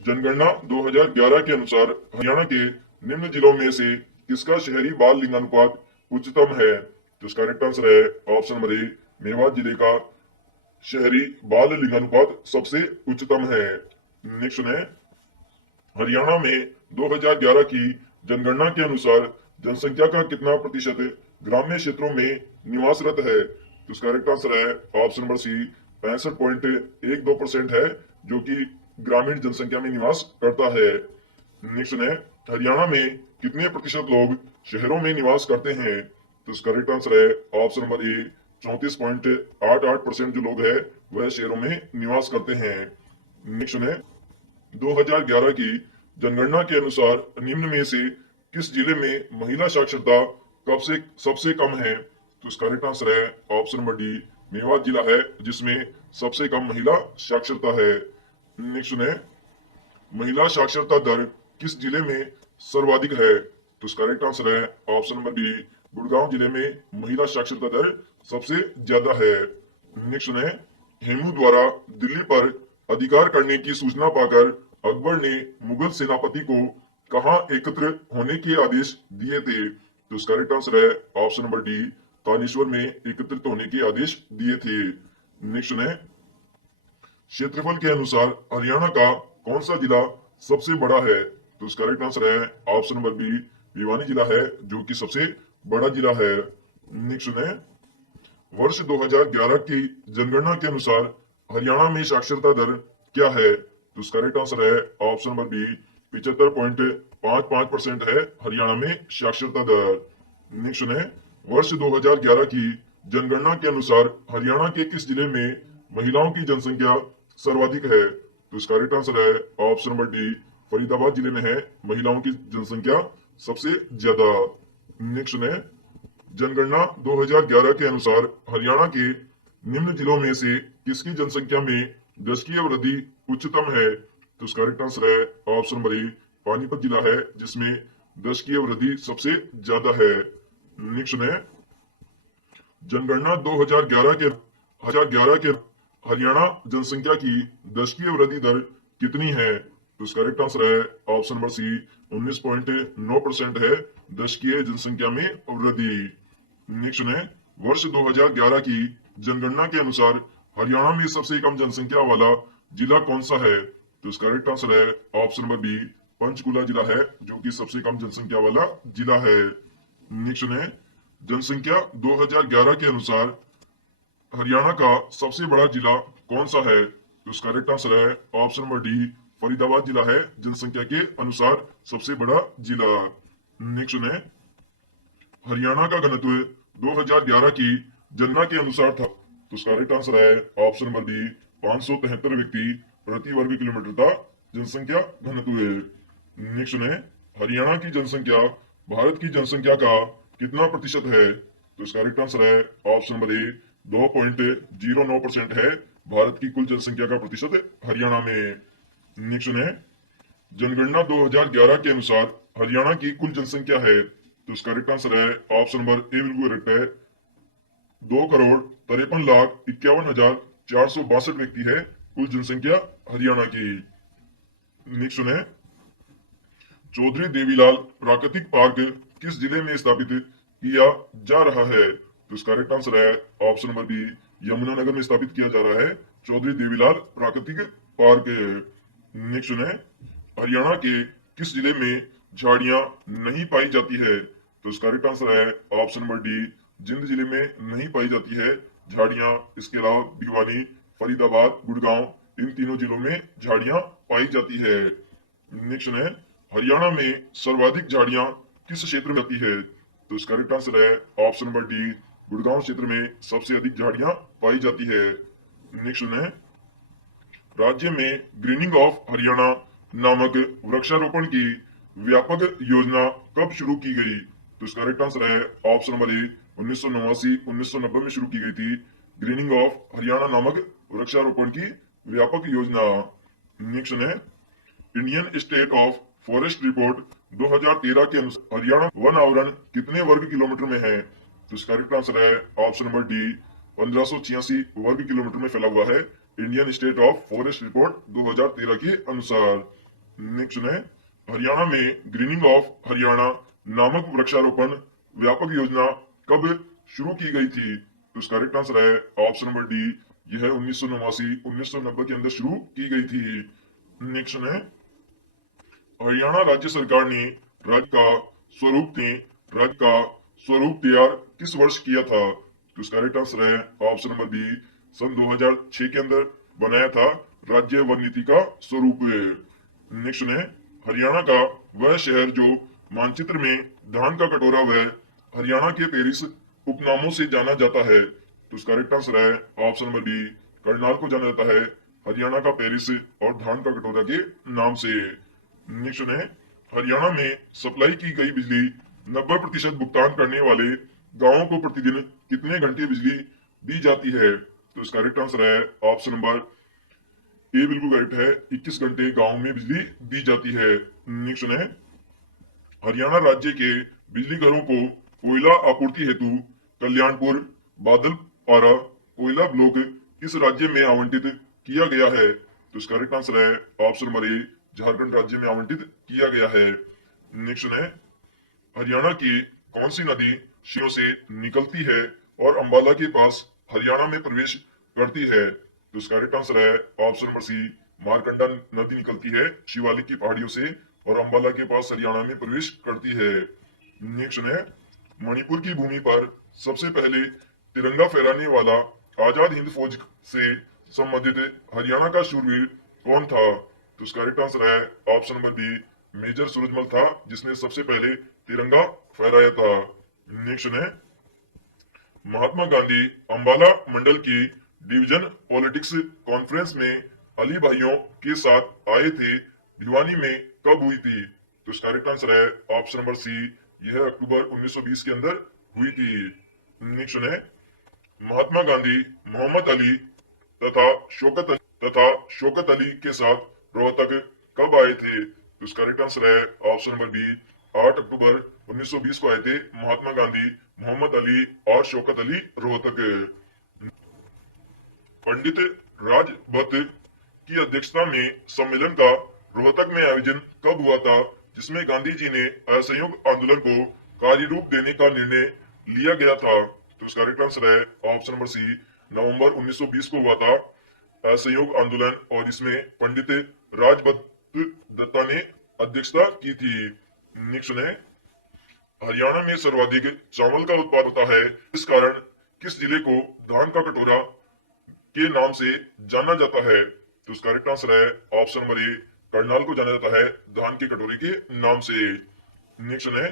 जनगणना 2011 के अनुसार हरियाणा के निम्न जिलों में से किसका शहरी बाल लिंगानुपात उच्चतम है? तो इसका करेक्ट आंसर है ऑप्शन नंबर ए, मेवात जिले का शहरी बाल लिंगानुपात सबसे उच्चतम है। नेक्स्ट है, हरियाणा में 2011 की जनगणना के अनुसार जनसंख्या का कितना प्रतिशत ग्रामीण क्षेत्रों में निवासरत है? तो इसका करेक्ट आंसर है ऑप्शन नंबर सी, 65.12% है जो कि ग्रामीण जनसंख्या में निवास करता है। नेक्स्ट है, हरियाणा में कितने प्रतिशत लोग शहरों में निवास करते हैं? तो इसका करेक्ट आंसर है ऑप्शन नंबर ए, 34.88% जो लोग हैं वह शहरों में निवास करते हैं। नेक्स्ट है, 2011 की जनगणना के अनुसार निम्न में से किस जिले में महिला साक्षरता कब से सबसे कम है? तो इसका करेक्ट आंसर है ऑप्शन नंबर डी, मेवात जिला है जिसमें सबसे कम महिला साक्षरता है। नेक्स्ट है, महिला साक्षरता दर किस जिले में सर्वाधिक है? तो इसका करेक्ट आंसर है ऑप्शन नंबर बी, गुड़गांव जिले में महिला साक्षरता दर सबसे ज्यादा है। नेक्स्ट है, हेमू द्वारा दिल्ली पर अधिकार करने की सूचना पाकर अकबर ने मुगल सेनापति को कहां एकत्र होने के आदेश दिए थे? तो इसका करेक्ट आंसर है ऑप्शन नंबर डी, तानेश्वर में एकत्रित होने के आदेश दिए थे। नेक्स्ट है, क्षेत्रफल के अनुसार हरियाणा का कौन सा जिला सबसे बड़ा है? तो इसका करेक्ट आंसर है ऑप्शन नंबर बी, भिवानी जिला है जो कि सबसे बड़ा जिला है। नेक्स्ट है, वर्ष 2011 की जनगणना के अनुसार हरियाणा में साक्षरता दर क्या है? तो इसका करेक्ट आंसर है ऑप्शन नंबर बी, 75.55% है हरियाणा में साक्षरता दर। नेक्स्ट है, वर्ष 2011 की जनगणना के अनुसार हरियाणा के किस जिले में महिलाओं की जनसंख्या सर्वाधिक है? तो इसका करेक्ट आंसर है ऑप्शन नंबर डी, फरीदाबाद जिले में है महिलाओं की जनसंख्या सबसे ज्यादा। नेक्स्ट है, जनगणना 2011 के अनुसार हरियाणा के निम्न जिलों में से किसकी जनसंख्या में दशकीय वृद्धि उच्चतम है? तो इसका करेक्ट आंसर है ऑप्शन नंबर ए, पानीपत जिला है जिसमें दशकीय वृद्धि सबसे ज्यादा है। नेक्स्ट है, जनगणना 2011 के हरियाणा जनसंख्या की दशकीय वृद्धि दर कितनी है? तो इसका करेक्ट आंसर है ऑप्शन नंबर सी, 19.9% है दशकीय जनसंख्या में वृद्धि। नेक्स्ट है, वर्ष 2011 की जनगणना के अनुसार हरियाणा में सबसे कम जनसंख्या वाला जिला कौन सा है? तो इसका करेक्ट आंसर है ऑप्शन नंबर बी, पंचकुला जिला है जो कि सबसे कम जनसंख्या वाला जिला है। नेक्स्ट है, जनसंख्या 2011 के अनुसार हरियाणा का सबसे बड़ा जिला कौन सा है? तो इसका करेक्ट आंसर है ऑप्शन नंबर डी, फरीदाबाद जिला है जनसंख्या के अनुसार सबसे बड़ा जिला। नेक्स्ट है, हरियाणा का घनत्व 2011 की जनगणना के अनुसार था। तो इसका करेक्ट आंसर है ऑप्शन नंबर बी, 573 व्यक्ति प्रति वर्ग किलोमीटर था जनसंख्या घनत्व। नेक्स्ट है, हरियाणा की जनसंख्या भारत की जनसंख्या का कितना प्रतिशत है? तो इसका करेक्ट आंसर है ऑप्शन नंबर ए, 2.09% है भारत की कुल जनसंख्या का प्रतिशत हरियाणा में। नेक्स्ट है, जनगणना 2011 के अनुसार हरियाणा की कुल जनसंख्या है। तो इसका करेक्ट आंसर है ऑप्शन नंबर ए, बिल्कुल करेक्ट है, 2,53,51,462 व्यक्ति है कुल जनसंख्या हरियाणा की। नेक्स्ट है, चौधरी देवीलाल प्राकृतिक पार्क किस जिले में स्थापित किया जा रहा है? तो इसका करेक्ट आंसर है ऑप्शन नंबर बी, यमुनानगर में स्थापित किया जा रहा है चौधरी देवीलाल प्राकृतिक पार्क। नेक्स्ट है हरियाणा के किस जिले में झाड़ियां नहीं पाई जाती है? तो इसका करेक्ट आंसर है ऑप्शन नंबर डी, जिंद जिले में नहीं पाई जाती है झाड़ियां। इसके अलावा भिवानी, फरीदाबाद, गुड़गांव, इन तीनों जिलों में झाड़ियां पाई जाती है। नेक्स्ट है हरियाणा में सर्वाधिक झाड़ियां किस क्षेत्र में आती है? तो इसका करेक्ट आंसर है ऑप्शन नंबर डी, गुड़गांव क्षेत्र में सबसे अधिक झाड़ियां पाई जाती है। नेक्स्ट है राज्य में ग्रीनिंग ऑफ हरियाणा नामक वृक्षारोपण की व्यापक योजना कब शुरू की गई? तो इसका करेक्ट आंसर है ऑप्शन नंबर ए, 1989-1990 में शुरू की गई थी ग्रीनिंग ऑफ हरियाणा नामक वृक्षारोपण की व्यापक योजना। नेक्स्ट है Indian state of forest report 2013 के अनुसार हरियाणा वन आवरण कितने वर्ग किलोमीटर में है? तो इसका करेक्ट आंसर है ऑप्शन नंबर डी, 1586 वर्ग किलोमीटर में फैला हुआ है Indian state of forest report 2013 के अनुसार। नेक्स्ट है हरियाणा में ग्रीनिंग ऑफ हरियाणा नामक वृक्षारोपण व्यापक योजना कब शुरू की गई थी? तो इसका करेक्ट आंसर है ऑप्शन नंबर डी, यह 1989-1990 के अंदर शुरू की गई थी। नेक्स्ट है हरियाणा राज्य सरकार ने राज्य का स्वरूप तैयार किस वर्ष किया था? तो इसका करेक्ट आंसर है ऑप्शन नंबर बी, सन 2006 के अंदर बनाया था राज्य वन नीति का स्वरूप। नेक्स्ट है हरियाणा का वह शहर जो मानचित्र में धान का कटोरा व हरियाणा के पेरिस उपनामों से जाना जाता है। तो इसका करेक्ट आंसर है ऑप्शन नंबर बी, करनाल को जाना जाता है हरियाणा का पेरिस और धान का कटोरा के नाम से। नेक्स्ट है हरियाणा में सप्लाई की गई बिजली 90% भुगतान करने वाले गांवों को प्रतिदिन कितने घंटे बिजली दी जाती है? तो इसका करेक्ट आंसर है ऑप्शन नंबर ए, बिल्कुल करेक्ट है, 21 घंटे गांव में बिजली दी जाती है। नेक्स्ट है हरियाणा राज्य के बिजली घरों को कोयला आपूर्ति हेतु कल्याणपुर बादलपारा कोयला ब्लॉक किस राज्य में आवंटित किया गया है? तो इसका करेक्ट आंसर है ऑप्शन नंबर ए, झारखंड राज्य में आवंटित किया गया है। नेक्स्ट है हरियाणा की कौन सी नदी शिव से निकलती है और अंबाला के पास हरियाणा में प्रवेश करती है? तो इसका करेक्ट आंसर है ऑप्शन नंबर सी, मारकंडा नदी निकलती है शिवालिक की पहाड़ियों से और अंबाला के पास हरियाणा में प्रवेश करती है। नेक्स्ट है मणिपुर की भूमि पर सबसे पहले तिरंगा फहराने वाला आजाद हिंद फौज से संबंधित हरियाणा का शूरवीर कौन था? तो इसका करेक्ट आंसर है option number B, Major Surajmal था जिसने सबसे पहले तिरंगा फहराया था। नेक्स्ट है महात्मा गांधी अंबाला मंडल की डिवीजन पॉलिटिक्स कॉन्फ्रेंस में अली भाइयों के साथ आए थे भिवानी में कब हुई थी? तो इसका करेक्ट आंसर है ऑप्शन नंबर सी, यह अक्टूबर 1920 के अंदर हुई थी। नेक्स्ट है महात्मा गांधी मोहम्मद अली तथा शौकत अली के साथ रोहतक कब आए थे? तो इसका करेक्ट आंसर है ऑप्शन नंबर बी, 8 अक्टूबर 1920 को आए थे महात्मा गांधी, मोहम्मद अली और शौकत अली रोहतक। पंडित राजभट की अध्यक्षता में सम्मेलन का रोहतक में आयोजन कब हुआ था जिसमें गांधी जी ने असहयोग आंदोलन को कार्य रूप देने का निर्णय लिया गया था? तो इसका करेक्ट आंसर है ऑप्शन नंबर सी, नवंबर 1920 को हुआ था असहयोग आंदोलन और इसमें पंडित राजभट दत्ता ने अध्यक्षता की थी। नेक्स्ट है हरियाणा में सर्वाधिक चावल का उत्पादन होता है इस कारण किस जिले को धान का कटोरा के नाम से जाना जाता है? तो इसका करेक्ट आंसर है ऑप्शन नंबर ए, करनाल को जाना जाता है धान के कटोरे के नाम से। नेक्स्ट है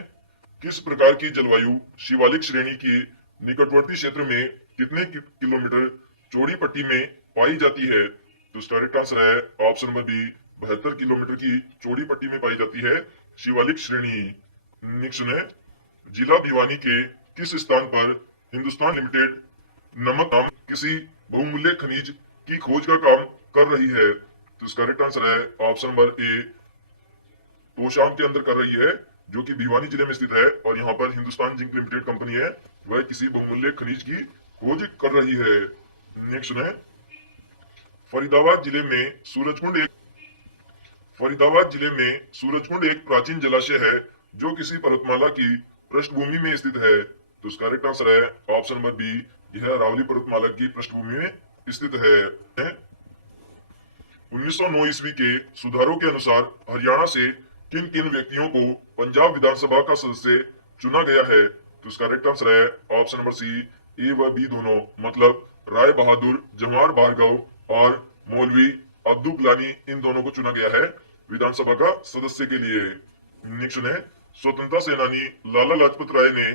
किस प्रकार की जलवायु शिवालिक श्रेणी की निकटवर्ती क्षेत्र में कितने किलोमीटर चौड़ी पट्टी में पाई जाती है? तो इसका करेक्ट आंसर है ऑप्शन नंबर बी, 72 किलोमीटर की चौड़ी पट्टी में पाई जाती है शिवालिक श्रेणी। नेक्स्ट है जिला भिवानी के किस स्थान पर हिंदुस्तान लिमिटेड नमक नाम किसी बहुमूल्य खनिज की खोज का काम कर रही है? तो इसका करेक्ट आंसर है ऑप्शन नंबर ए, तोशाम के अंदर कर रही है जो कि भिवानी जिले में स्थित है और यहाँ पर हिंदुस्तान जिंक लिमिटेड कंपनी है वह किसी बहुमूल्य खनिज की खोज कर रही है। नेक्स्ट है फरीदाबाद जिले में सूरजकुंड एक प्राचीन जलाशय है जो किसी पर्वतमाला की पृष्ठभूमि में स्थित है? तो इसका करेक्ट आंसर है ऑप्शन नंबर बी, यह अरावली पर्वतमाला की पृष्ठभूमि में स्थित है। 1909 ईस्वी के सुधारों के अनुसार हरियाणा से किन किन व्यक्तियों को पंजाब विधानसभा का सदस्य चुना गया है? तो इसका करेक्ट आंसर है ऑप्शन नंबर सी, ए व बी दोनों, मतलब राय बहादुर, जवाहर भार्गव और मौलवी अब्दुल गुलानी, इन दोनों को चुना गया है विधानसभा का सदस्य के लिए। नेक्स्ट है, स्वतंत्रता सेनानी लाला लाजपत राय ने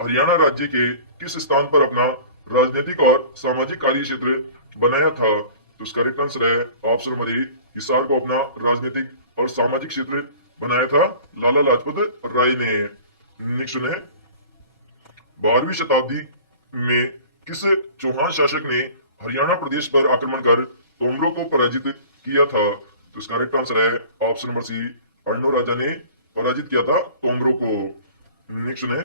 हरियाणा राज्य के किस स्थान पर अपना राजनीतिक और सामाजिक कार्य क्षेत्र बनाया था? तो इसका करेक्ट आंसर है ऑप्शन नंबर ए, हिसार को अपना राजनीतिक और सामाजिक क्षेत्र बनाया था लाला लाजपत राय ने। नेक्स्ट है, 12वीं शताब्दी में किस चौहान शासक ने हरियाणा प्रदेश पर आक्रमण कर तोमरों को पराजित किया था? तो इसका करेक्ट आंसर है ऑप्शन नंबर सी, अर्नो राजा ने पराजित किया था तोमरों को। नेक्स्ट है,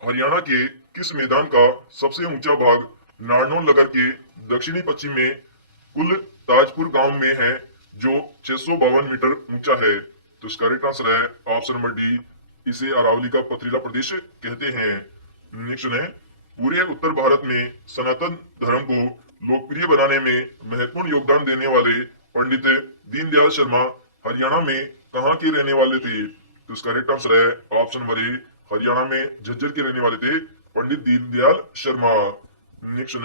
हरियाणा के किस मैदान का सबसे ऊंचा भाग नारनौल नगर के दक्षिणी पश्चिम में कुल ताजपुर गांव में है, जो 652 मीटर ऊंचा है? तो इसका करेक्ट आंसर है ऑप्शन नंबर डी, इसे अरावली का पथरीला प्रदेश कहते हैं। नेक्स्ट है, पूरे उत्तर भारत में सनातन धर्म को लोकप्रिय बनाने में महत्वपूर्ण योगदान देने वाले पंडित दीनदयाल शर्मा हरियाणा में कहाँ के रहने वाले थे? तो इसका करेक्ट आंसर है ऑप्शन नंबर ए, हरियाणा में झज्जर के रहने वाले थे पंडित दीनदयाल शर्मा। नेक्स्ट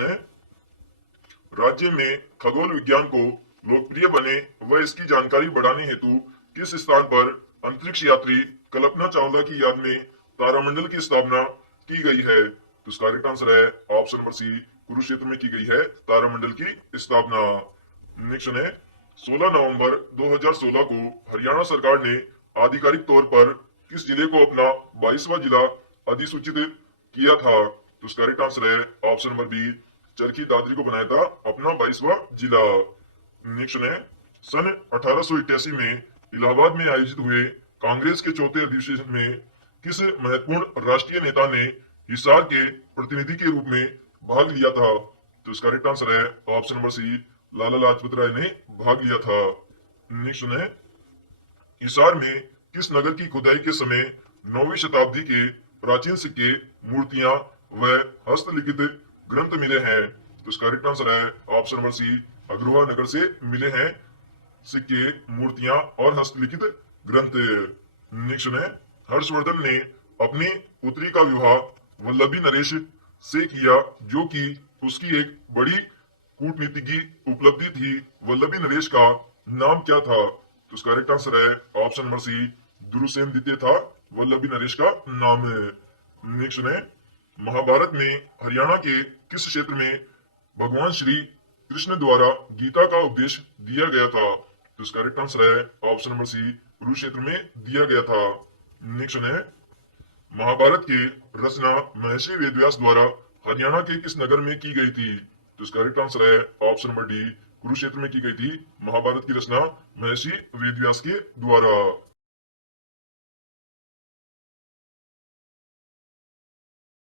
है, राज्य में खगोल विज्ञान को लोकप्रिय बने व इसकी जानकारी बढ़ाने हेतु किस स्थान पर अंतरिक्ष यात्री कल्पना चावला की याद में तारामंडल की स्थापना की गई है? तो इसका करेक्ट आंसर है ऑप्शन नंबर सी, कुरुक्षेत्र में की गई है तारामंडल की स्थापना। नेक्स्ट है, 16 नवंबर 2016 को हरियाणा सरकार ने आधिकारिक तौर पर किस जिले को अपना 22वां जिला अधिसूचित किया था? तो इसका करेक्ट आंसर है option number B, Charkhi Dadri को बनाया था अपना 22वां जिला। नेक्स्ट है, सन 1888 में इलाहाबाद में आयोजित हुए कांग्रेस के चौथे अधिवेशन में किस महत्वपूर्ण राष्ट्रीय नेता ने हिसार के प्रतिनिधि के रूप में भाग लिया था? तो इसका करेक्ट आंसर है ऑप्शन नंबर सी, लाला लाजपत राय ने भाग लिया था। नेक्स्ट है, हिसार में किस नगर की खुदाई के समय 9वीं शताब्दी के प्राचीन सिक्के, मूर्तियां व हस्तलिखित ग्रंथ मिले हैं? तो इसका करेक्ट आंसर है ऑप्शन नंबर सी, अग्रोहा नगर से मिले हैं सिक्के, मूर्तियां और हस्तलिखित ग्रंथ। नेक्स्ट है, हर्षवर्धन ने अपनी पुत्री का विवाह वल्लभी नरेश से किया, जो कि उसकी एक बड़ी कूटनीतिक उपलब्धि थी। वल्लभी नरेश का नाम क्या था? तो इसका करेक्ट आंसर है ऑप्शन नंबर सी, दुर्गुसेन द्वितीय था वल्लभी नरेश का नाम। नेक्स्ट है, महाभारत में हरियाणा के किस क्षेत्र में भगवान श्री कृष्ण द्वारा गीता का उपदेश दिया गया था? तो इसका करेक्ट आंसर है ऑप्शन नंबर सी, कुरुक्षेत्र में दिया गया था। नेक्स्ट है, महाभारत की रचना महर्षि वेदव्यास द्वारा हरियाणा के किस नगर में की गई थी? तो इसका करेक्ट आंसर है ऑप्शन नंबर डी, कुरुक्षेत्र में की गई थी महाभारत की रचना महर्षि वेदव्यास के द्वारा।